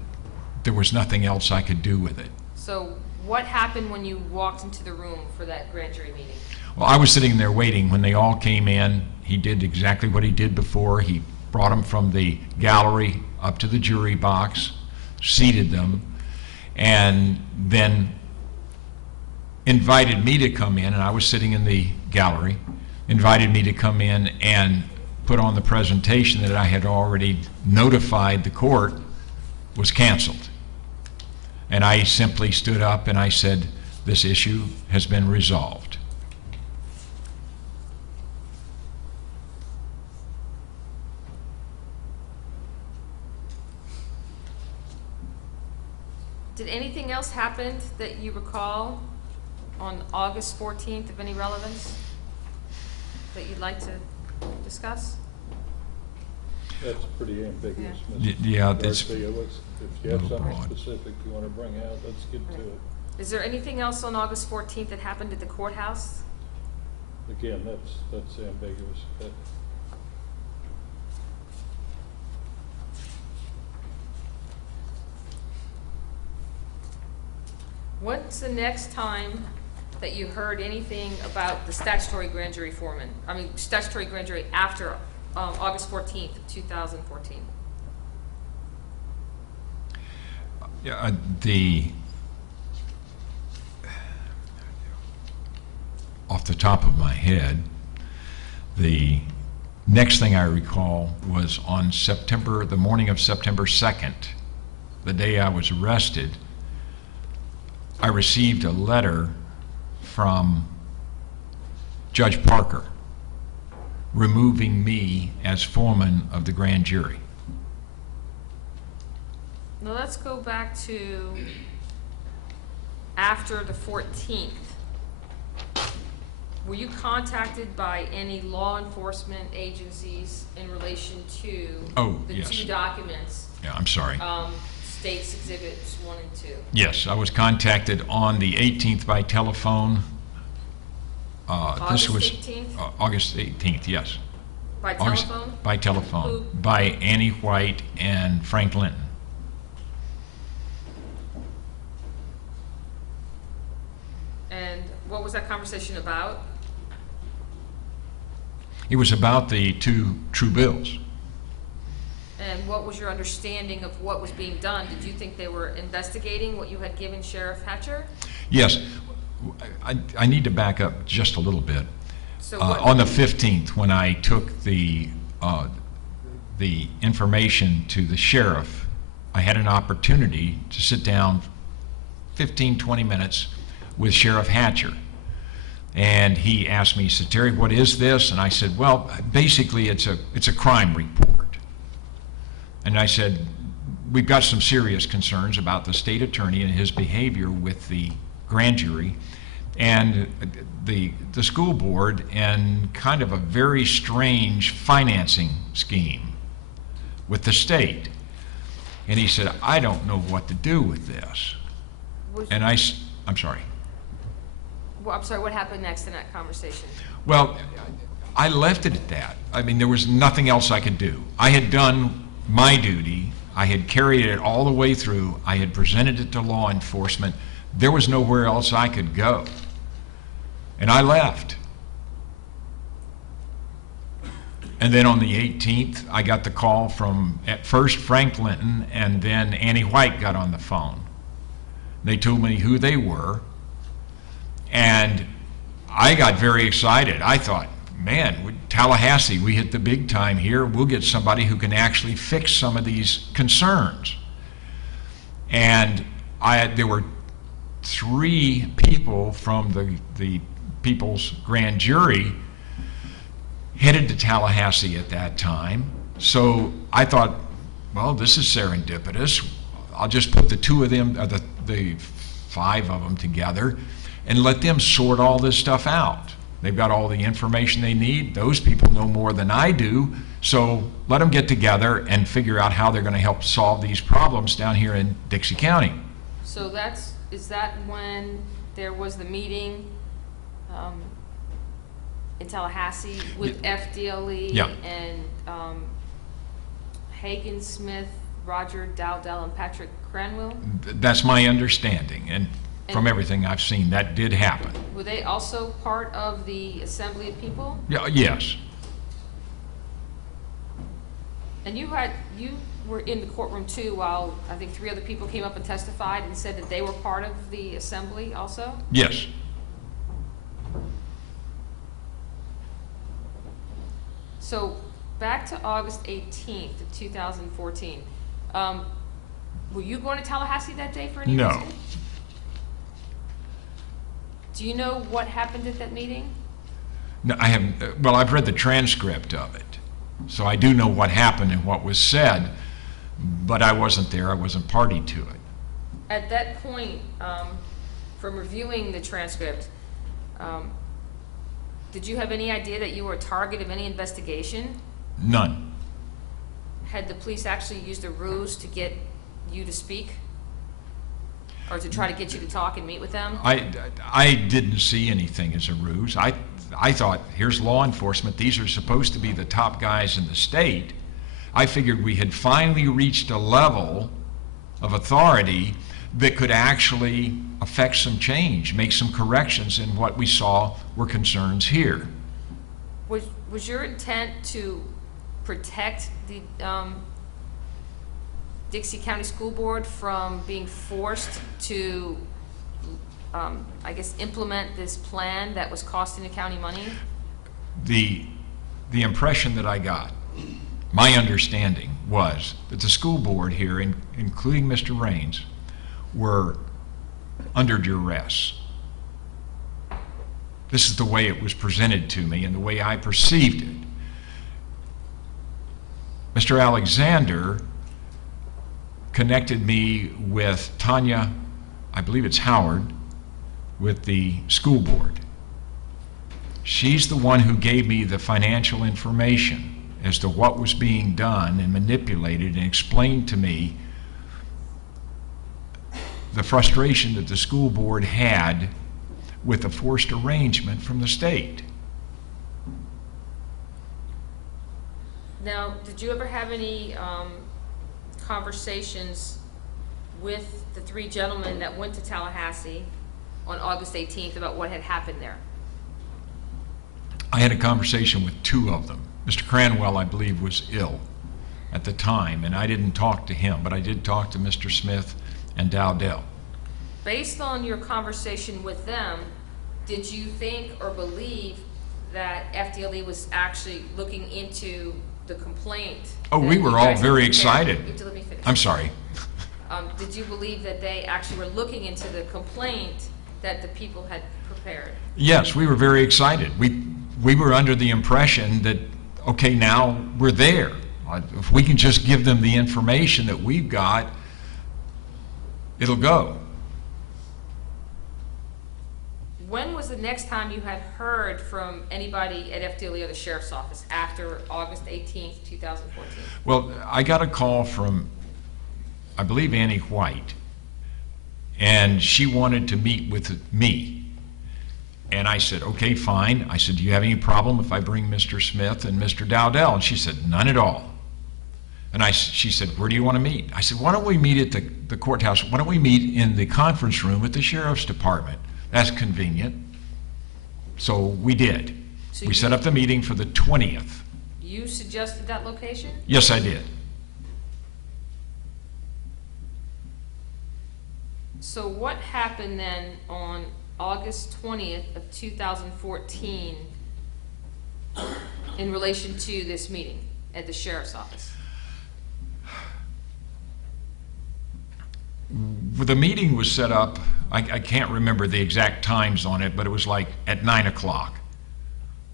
there was nothing else I could do with it. So what happened when you walked into the room for that grand jury meeting? Well, I was sitting there waiting when they all came in. He did exactly what he did before. He brought them from the gallery up to the jury box, seated them, and then invited me to come in, and I was sitting in the gallery, invited me to come in and put on the presentation that I had already notified the court was canceled. And I simply stood up and I said, this issue has been resolved. Did anything else happen that you recall on August 14th of any relevance that you'd like to discuss? That's pretty ambiguous, Yeah. Mr. Yeah, it's Garcia. If you have a little something broad. specific you want to bring out, let's get to it. Is there anything else on August 14th that happened at the courthouse? Again, that's ambiguous. What's the next time that you heard anything about the statutory grand jury foreman? I mean, statutory grand jury after August 14th of 2014? Yeah, off the top of my head, the next thing I recall was on the morning of September 2nd, the day I was arrested, I received a letter from Judge Parker removing me as foreman of the grand jury. Now let's go back to after the 14th. Were you contacted by any law enforcement agencies in relation to the yes. two documents, Yeah, I'm sorry. States Exhibits 1 and 2? Yes, I was contacted on the 18th by telephone. This August was 18th? August 18th, yes. By August- telephone? By telephone. Who? By Annie White and Frank Linton. And what was that conversation about? It was about the two true bills. And what was your understanding of what was being done? Did you think they were investigating what you had given Sheriff Hatcher? Yes, I need to back up just a little bit. So On the 15th, when I took the information to the sheriff, I had an opportunity to sit down 15, 20 minutes with Sheriff Hatcher. And he asked me, he said, Terry, what is this? And I said, well, basically it's a crime report. And I said, we've got some serious concerns about the state attorney and his behavior with the grand jury and the school board and kind of a very strange financing scheme with the state. And he said, I don't know what to do with this. And I'm sorry. Well, I'm sorry, what happened next in that conversation? Well, I left it at that. I mean, there was nothing else I could do. I had done my duty. I had carried it all the way through. I had presented it to law enforcement. There was nowhere else I could go. And I left. And then on the 18th, I got the call from, at first, Frank Linton, and then Annie White got on the phone. They told me who they were, and I got very excited. I thought, man, Tallahassee, we hit the big time here. We'll get somebody who can actually fix some of these concerns. And there were 3 people from the People's Grand Jury headed to Tallahassee at that time. So I thought, well, this is serendipitous. I'll just put the 2 of them, the 5 of them together and let them sort all this stuff out. They've got all the information they need. Those people know more than I do. So let them get together and figure out how they're going to help solve these problems down here in Dixie County. So is that when there was the meeting in Tallahassee with FDLE Yeah. and Hagen Smith Roger Dowdell and Patrick Cranwell? That's my understanding, and from And- everything I've seen, that did happen. Were they also part of the Assembly of People? Yeah, yes. And you were in the courtroom too while I think 3 other people came up and testified and said that they were part of the assembly also? Yes. So back to August 18th of 2014. Were you going to Tallahassee that day for any No. reason? Do you know what happened at that meeting? No, I haven't, well, I've read the transcript of it, so I do know what happened and what was said, but I wasn't there, I wasn't party to it. At that point, from reviewing the transcript, did you have any idea that you were a target of any investigation? None. Had the police actually used a ruse to get you to speak? Or to try to get you to talk and meet with them? I didn't see anything as a ruse. I thought, here's law enforcement, these are supposed to be the top guys in the state. I figured we had finally reached a level of authority that could actually affect some change, make some corrections in what we saw were concerns here. Was your intent to protect the Dixie County School Board from being forced to, I guess, implement this plan that was costing the county money? The impression that I got, my understanding was that the school board here, including Mr. Raines, were under duress. This is the way it was presented to me and the way I perceived it. Mr. Alexander connected me with Tanya, I believe it's Howard, with the school board. She's the one who gave me the financial information as to what was being done and manipulated, and explained to me the frustration that the school board had with a forced arrangement from the state. Now, did you ever have any conversations with the 3 gentlemen that went to Tallahassee on August 18th about what had happened there? I had a conversation with 2 of them. Mr. Cranwell, I believe, was ill at the time, and I didn't talk to him, but I did talk to Mr. Smith and Dowdell. Based on your conversation with them, did you think or believe that FDLE was actually looking into the complaint? Oh, that we you were all guys had very prepared? excited. You have to let me finish. I'm sorry. Did you believe that they actually were looking into the complaint that the people had prepared? Yes, we were very excited. We were under the impression that, okay, now we're there. If we can just give them the information that we've got, it'll go. When was the next time you had heard from anybody at FDLE or the sheriff's office after August 18th, 2014? Well, I got a call from, I believe, Annie White, and she wanted to meet with me. And I said, okay, fine. I said, do you have any problem if I bring Mr. Smith and Mr. Dowdell? And she said, none at all. And she said, where do you want to meet? I said, why don't we meet at the courthouse? Why don't we meet in the conference room at the sheriff's department? That's convenient. So we did. So We you- set up the meeting for the 20th. You suggested that location? Yes, I did. So what happened then on August 20th of 2014 in relation to this meeting at the sheriff's office? The meeting was set up, I can't remember the exact times on it, but it was like at 9 o'clock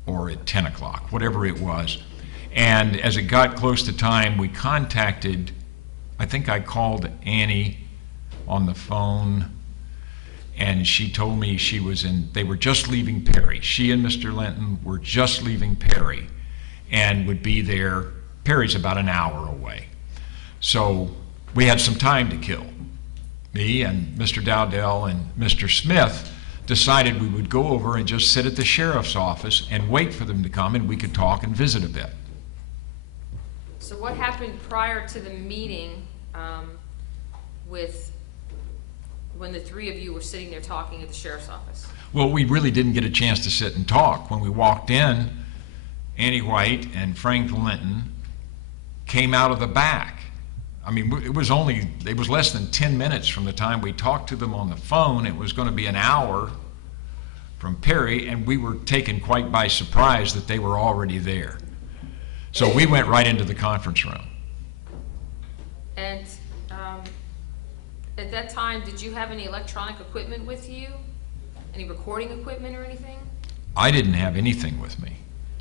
or at 10 o'clock, whatever it was. And as it got close to time, we contacted, I think I called Annie on the phone, and she told me they were just leaving Perry. She and Mr. Linton were just leaving Perry and would be there. Perry's about an hour away. So we had some time to kill. Me and Mr. Dowdell and Mr. Smith decided we would go over and just sit at the sheriff's office and wait for them to come, and we could talk and visit a bit. So what happened prior to the meeting with, when the three of you were sitting there talking at the sheriff's office? Well, we really didn't get a chance to sit and talk. When we walked in, Annie White and Frank Linton came out of the back. I mean, it was less than 10 minutes from the time we talked to them on the phone. It was going to be an hour from Perry, and we were taken quite by surprise that they were already there. So we went right into the conference room. And at that time, did you have any electronic equipment with you? Any recording equipment or anything? I didn't have anything with me.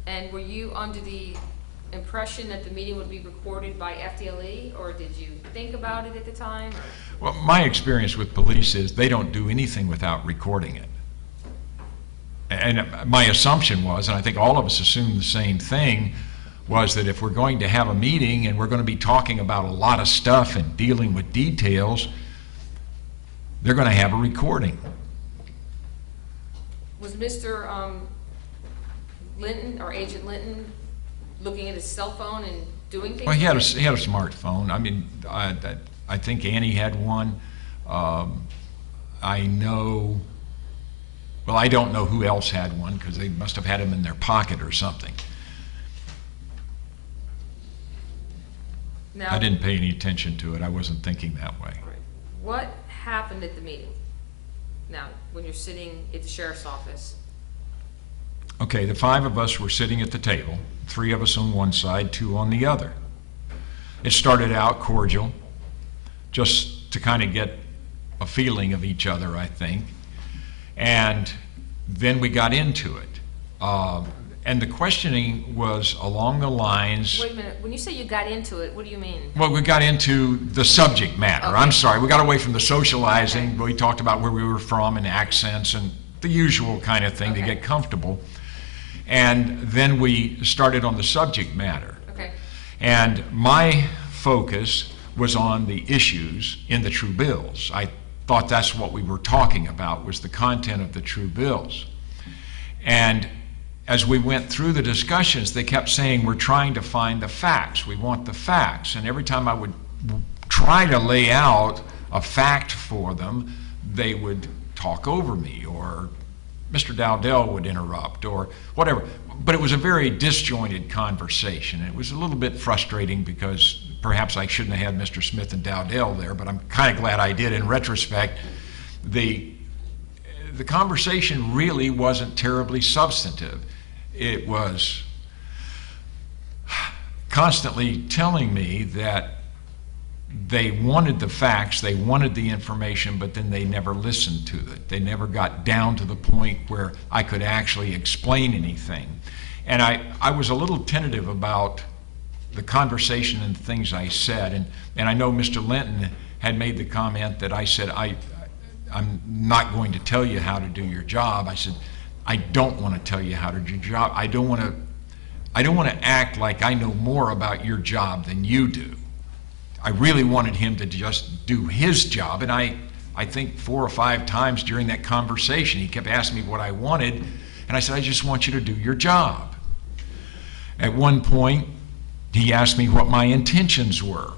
And were you under the impression that the meeting would be recorded by FDLE, or did you think about it at the time? Or? Well, my experience with police is they don't do anything without recording it. And my assumption was, and I think all of us assumed the same thing, was that if we're going to have a meeting and we're going to be talking about a lot of stuff and dealing with details, they're going to have a recording. Was Mr. Linton, or Agent Linton, looking at his cell phone and doing things? Well, he had with it? a smartphone. I mean, I think Annie had one. I know, well, I don't know who else had one because they must have had them in their pocket or something. Now, I didn't pay any attention to it. I wasn't thinking that way. what happened at the meeting? Now, when you're sitting at the sheriff's office? Okay, the five of us were sitting at the table, three of us on one side, two on the other. It started out cordial, just to kind of get a feeling of each other, I think. And then we got into it. And the questioning was along the lines... Wait a minute, when you say you got into it, what do you mean? Well, we got into the subject matter. Okay. I'm sorry, we got away from the socializing. Okay. We talked about where we were from and accents and the usual kind of thing to Okay. get comfortable. And then we started on the subject matter. Okay. And my focus was on the issues in the true bills. I thought that's what we were talking about, was the content of the true bills. And as we went through the discussions, they kept saying, we're trying to find the facts. We want the facts. And every time I would try to lay out a fact for them, they would talk over me, or Mr. Dowdell would interrupt, or whatever. But it was a very disjointed conversation. It was a little bit frustrating because perhaps I shouldn't have had Mr. Smith and Dowdell there, but I'm kind of glad I did in retrospect. The conversation really wasn't terribly substantive. It was constantly telling me that they wanted the facts, they wanted the information, but then they never listened to it. They never got down to the point where I could actually explain anything. And I was a little tentative about the conversation and the things I said. And I know Mr. Linton had made the comment that I said, I'm not going to tell you how to do your job. I said, I don't want to tell you how to do your job. I don't want to act like I know more about your job than you do. I really wanted him to just do his job. And I think 4 or 5 times during that conversation, he kept asking me what I wanted. And I said, I just want you to do your job. At one point, he asked me what my intentions were.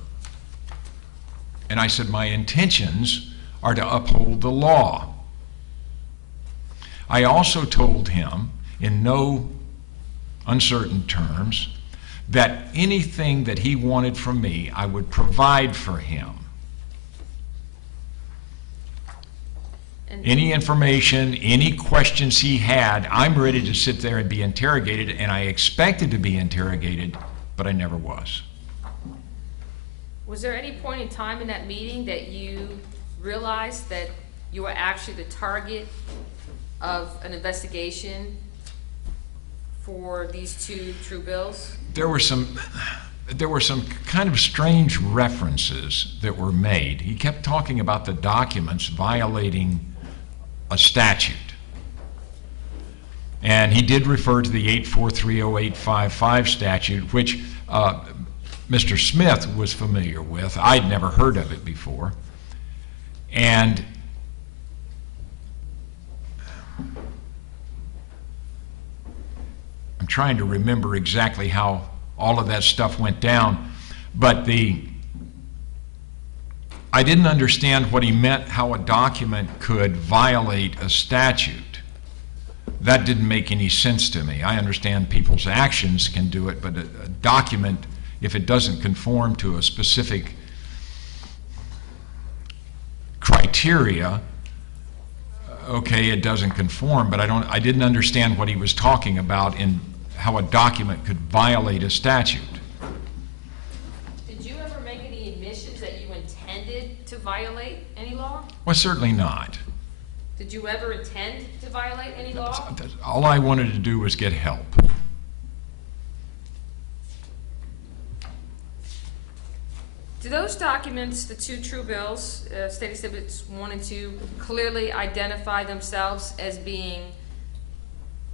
And I said, my intentions are to uphold the law. I also told him, in no uncertain terms, that anything that he wanted from me, I would provide for him. Any information, any questions he had, I'm ready to sit there and be interrogated, and I expected to be interrogated, but I never was. Was there any point in time in that meeting that you realized that you were actually the target of an investigation for these 2 true bills? There were some kind of strange references that were made. He kept talking about the documents violating a statute. And he did refer to the 8430855 statute, which Mr. Smith was familiar with. I'd never heard of it before. And I'm trying to remember exactly how all of that stuff went down, but I didn't understand what he meant, how a document could violate a statute. That didn't make any sense to me. I understand people's actions can do it, but a document, if it doesn't conform to a specific criteria, okay, it doesn't conform, but I didn't understand what he was talking about in how a document could violate a statute. Did you ever make any admissions that you intended to violate any law? Well, certainly not. Did you ever intend to violate any law? All I wanted to do was get help. Do those documents, the two true bills, State Exhibits 1 and 2, clearly identify themselves as being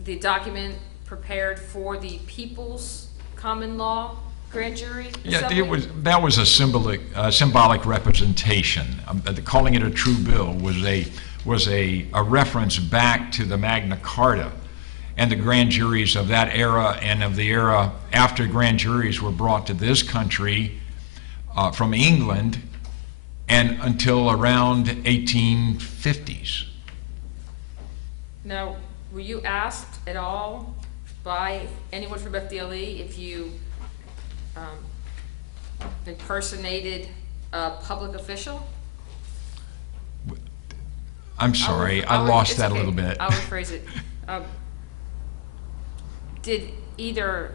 the document prepared for the People's Common Law Grand Jury Assembly? Yeah, that was a symbolic representation. Calling it a true bill was a reference back to the Magna Carta and the grand juries of that era and of the era after grand juries were brought to this country from England and until around 1850s. Now, were you asked at all by anyone from FDLE if you impersonated a public official? I'm sorry, I lost that a little bit. I'll rephrase it. Did either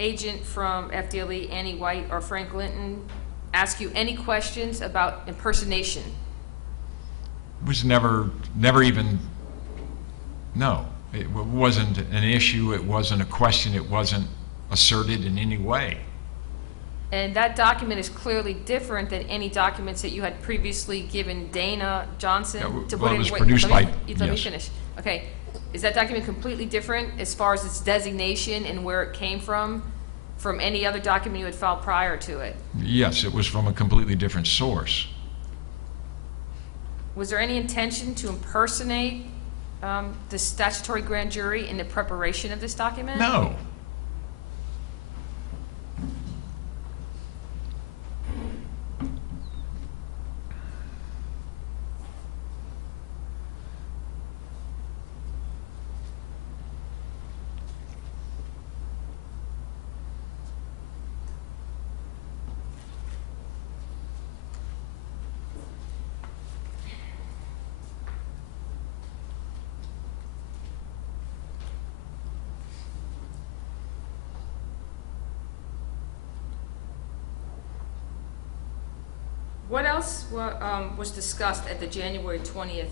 agent from FDLE, Annie White, or Frank Linton ask you any questions about impersonation? It was never even, no. It wasn't an issue, it wasn't a question, it wasn't asserted in any way. And that document is clearly different than any documents that you had previously given Dana Johnson to put in. Well, it was Wait, produced let me yes. finish. Okay, is that document completely different as far as its designation and where it came from any other document you had filed prior to it? Yes, it was from a completely different source. Was there any intention to impersonate the statutory grand jury in the preparation of this document? No. What else was discussed at the January 20th,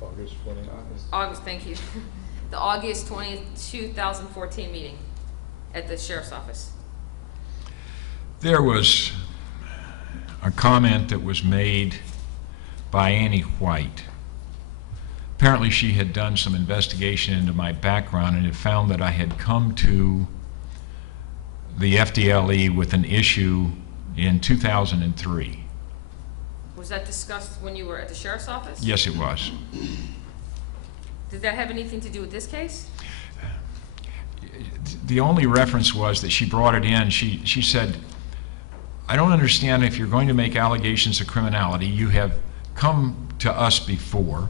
August 29th. August, thank you, the August 20th, 2014 meeting at the Sheriff's Office? There was a comment that was made by Annie White. Apparently she had done some investigation into my background and had found that I had come to the FDLE with an issue in 2003. Was that discussed when you were at the Sheriff's Office? Yes, it was. Did that have anything to do with this case? The only reference was that she brought it in. She said, I don't understand if you're going to make allegations of criminality. You have come to us before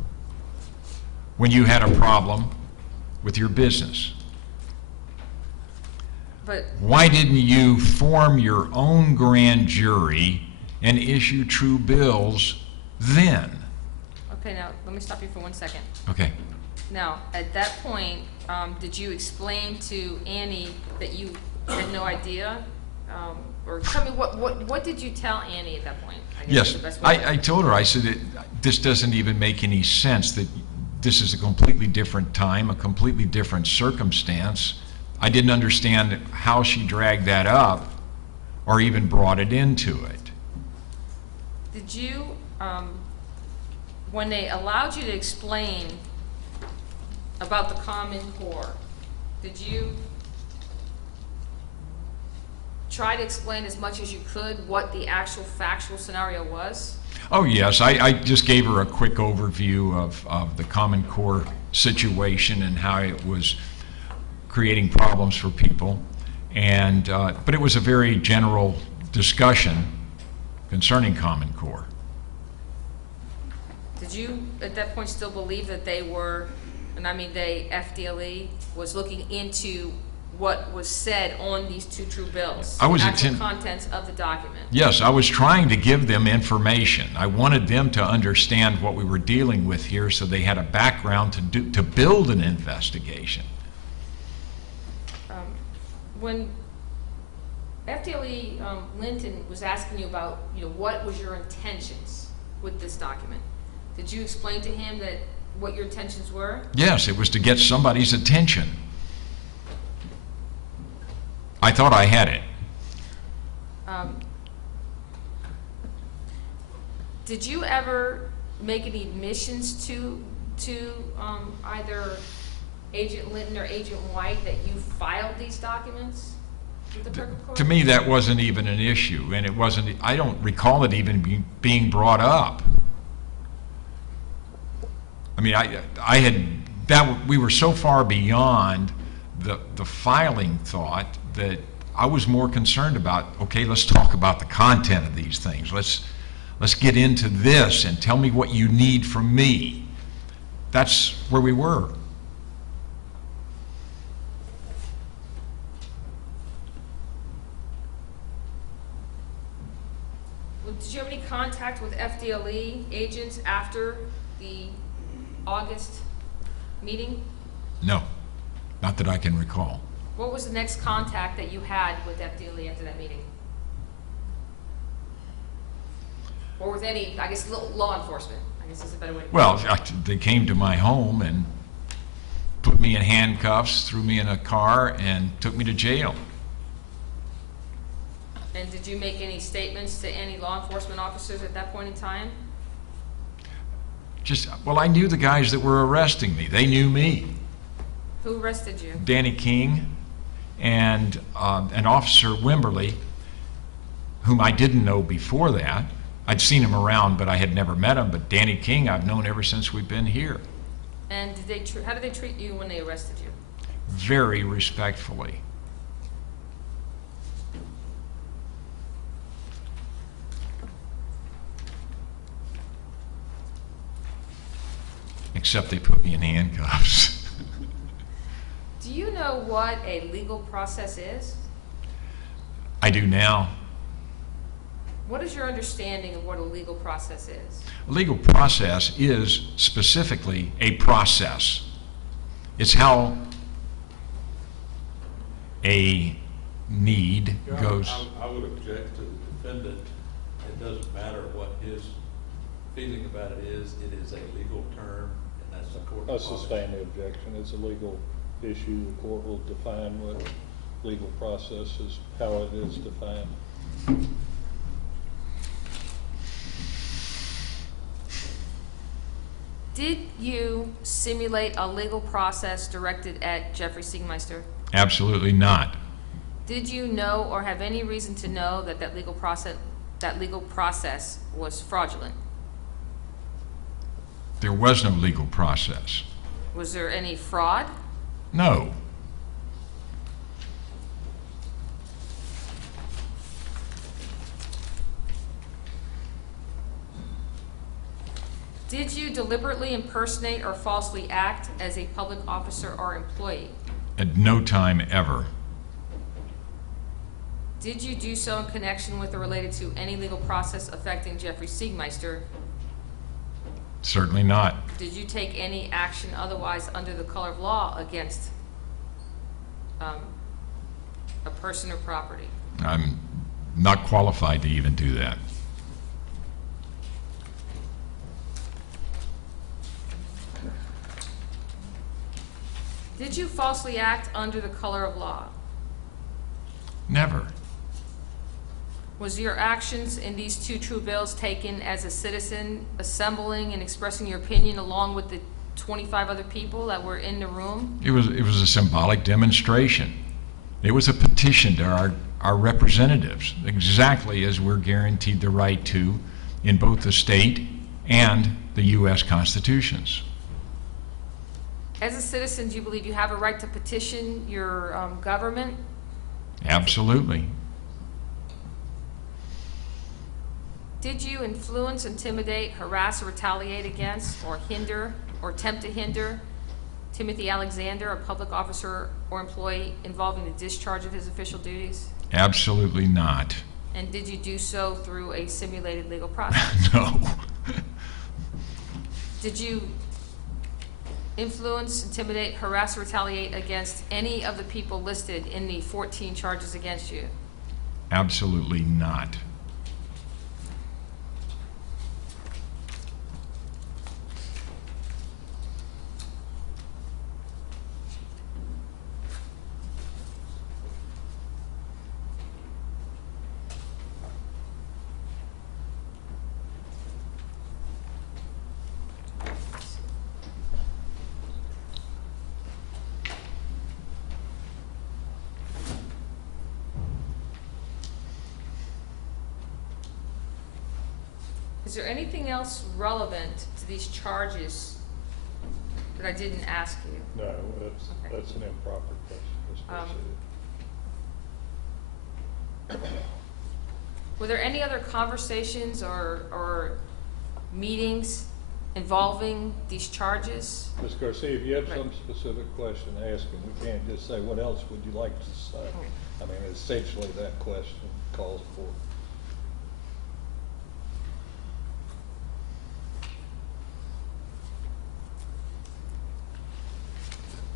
when you had a problem with your business. But Why didn't you form your own grand jury and issue true bills then? okay, now let me stop you for 1 second. Okay. Now, at that point, did you explain to Annie that you had no idea? Or tell me, what did you tell Annie at that point? I guess Yes, is the best way to- I told her, I said, this doesn't even make any sense, that this is a completely different time, a completely different circumstance. I didn't understand how she dragged that up or even brought it into it. Did you, when they allowed you to explain about the Common Core, did you try to explain as much as you could what the actual factual scenario was? Oh, yes, I just gave her a quick overview of the Common Core situation and how it was creating problems for people. And, but it was a very general discussion. concerning Common Core. Did you, at that point, still believe that they were, and I mean they, FDLE, was looking into what was said on these two true bills? I was the actual intent- contents of the document? Yes, I was trying to give them information. I wanted them to understand what we were dealing with here so they had a background to build an investigation. When FDLE Linton was asking you about, what was your intentions with this document, did you explain to him that what your intentions were? Yes, it was to get somebody's attention. I thought I had it. Did you ever make any admissions to either Agent Linton or Agent White that you filed these documents with the clerk of court? To me, that wasn't even an issue, and it wasn't. I don't recall it even being brought up. I mean, we were so far beyond the filing thought that I was more concerned about, okay, let's talk about the content of these things. Let's get into this and tell me what you need from me. That's where we were. Did you have any contact with FDLE agents after the August meeting? No, not that I can recall. What was the next contact that you had with FDLE after that meeting? Or with any, I guess, law enforcement, I guess is a better way to put it. Well, they came to my home and put me in handcuffs, threw me in a car, and took me to jail. And did you make any statements to any law enforcement officers at that point in time? Well, I knew the guys that were arresting me. They knew me. Who arrested you? Danny King and an Officer Wimberly, whom I didn't know before that. I'd seen him around, but I had never met him. But Danny King, I've known ever since we've been here. And how did they treat you when they arrested you? Very respectfully. Except they put me in handcuffs. Do you know what a legal process is? I do now. What is your understanding of what a legal process is? A legal process is specifically a process. It's how a need goes. I would object to the defendant. It doesn't matter what his feeling about it is a legal term, and that's the court. I sustain the objection. It's a legal issue. The court will define what legal process is, how it is defined. Did you simulate a legal process directed at Jeffrey Siegmeister? Absolutely not. Did you know or have any reason to know that that legal process was fraudulent? There was no legal process. Was there any fraud? No. Did you deliberately impersonate or falsely act as a public officer or employee? At no time ever. Did you do so in connection with or related to any legal process affecting Jeffrey Siegmeister? Certainly not. Did you take any action otherwise under the color of law against a person or property? I'm not qualified to even do that. Did you falsely act under the color of law? Never. Was your actions in these two true bills taken as a citizen assembling and expressing your opinion along with the 25 other people that were in the room? It was a symbolic demonstration. It was a petition to our representatives, exactly as we're guaranteed the right to in both the state and the U.S. constitutions. As a citizen, do you believe you have a right to petition your government? Absolutely. Did you influence, intimidate, harass, or retaliate against, or hinder, or attempt to hinder Timothy Alexander, a public officer or employee, involving the discharge of his official duties? Absolutely not. And did you do so through a simulated legal process? No. Did you influence, intimidate, harass, or retaliate against any of the people listed in the 14 charges against you? Absolutely not. Is there anything else relevant to these charges that I didn't ask you? No, Okay. that's an improper question. Let's proceed. Were there any other conversations or meetings involving these charges? Ms. Garcia, if you have Right. some specific question, ask him. We can't just say, what else would you like to say? I mean, essentially that question calls for.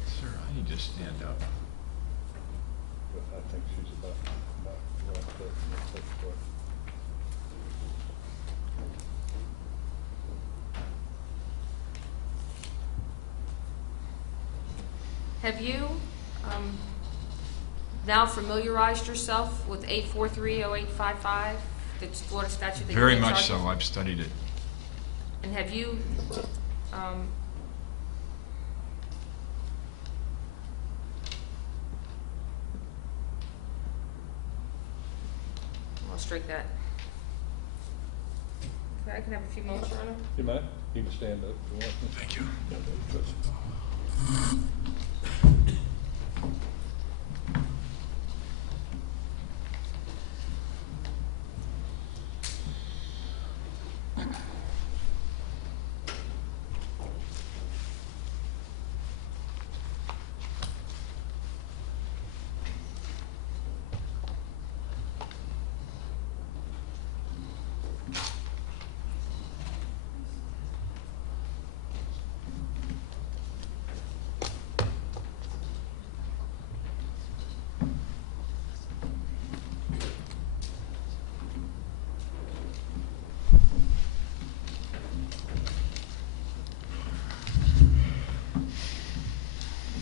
Sir, I need to stand up. But I think she's about wrapped up in the first question. Have you now familiarized yourself with 8430855, the Florida statute that you're Very in much charge so. of? I've studied it. And have you I'll strike that. Okay, I can have a few moments, Your Honor. You might, you can stand up if you want. Thank you.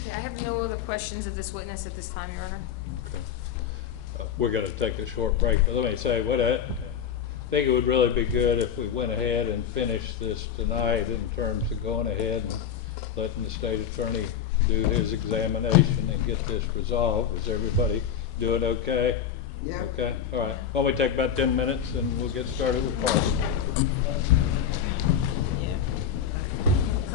Okay, I have no other questions of this witness at this time, Your Honor. We're gonna take a short break, but let me say, what I think it would really be good if we went ahead and finished this tonight in terms of going ahead and letting the state attorney do his examination and get this resolved. Is everybody doing okay? Yeah. Okay, all right. Well, we take about 10 minutes and we'll get started with parole.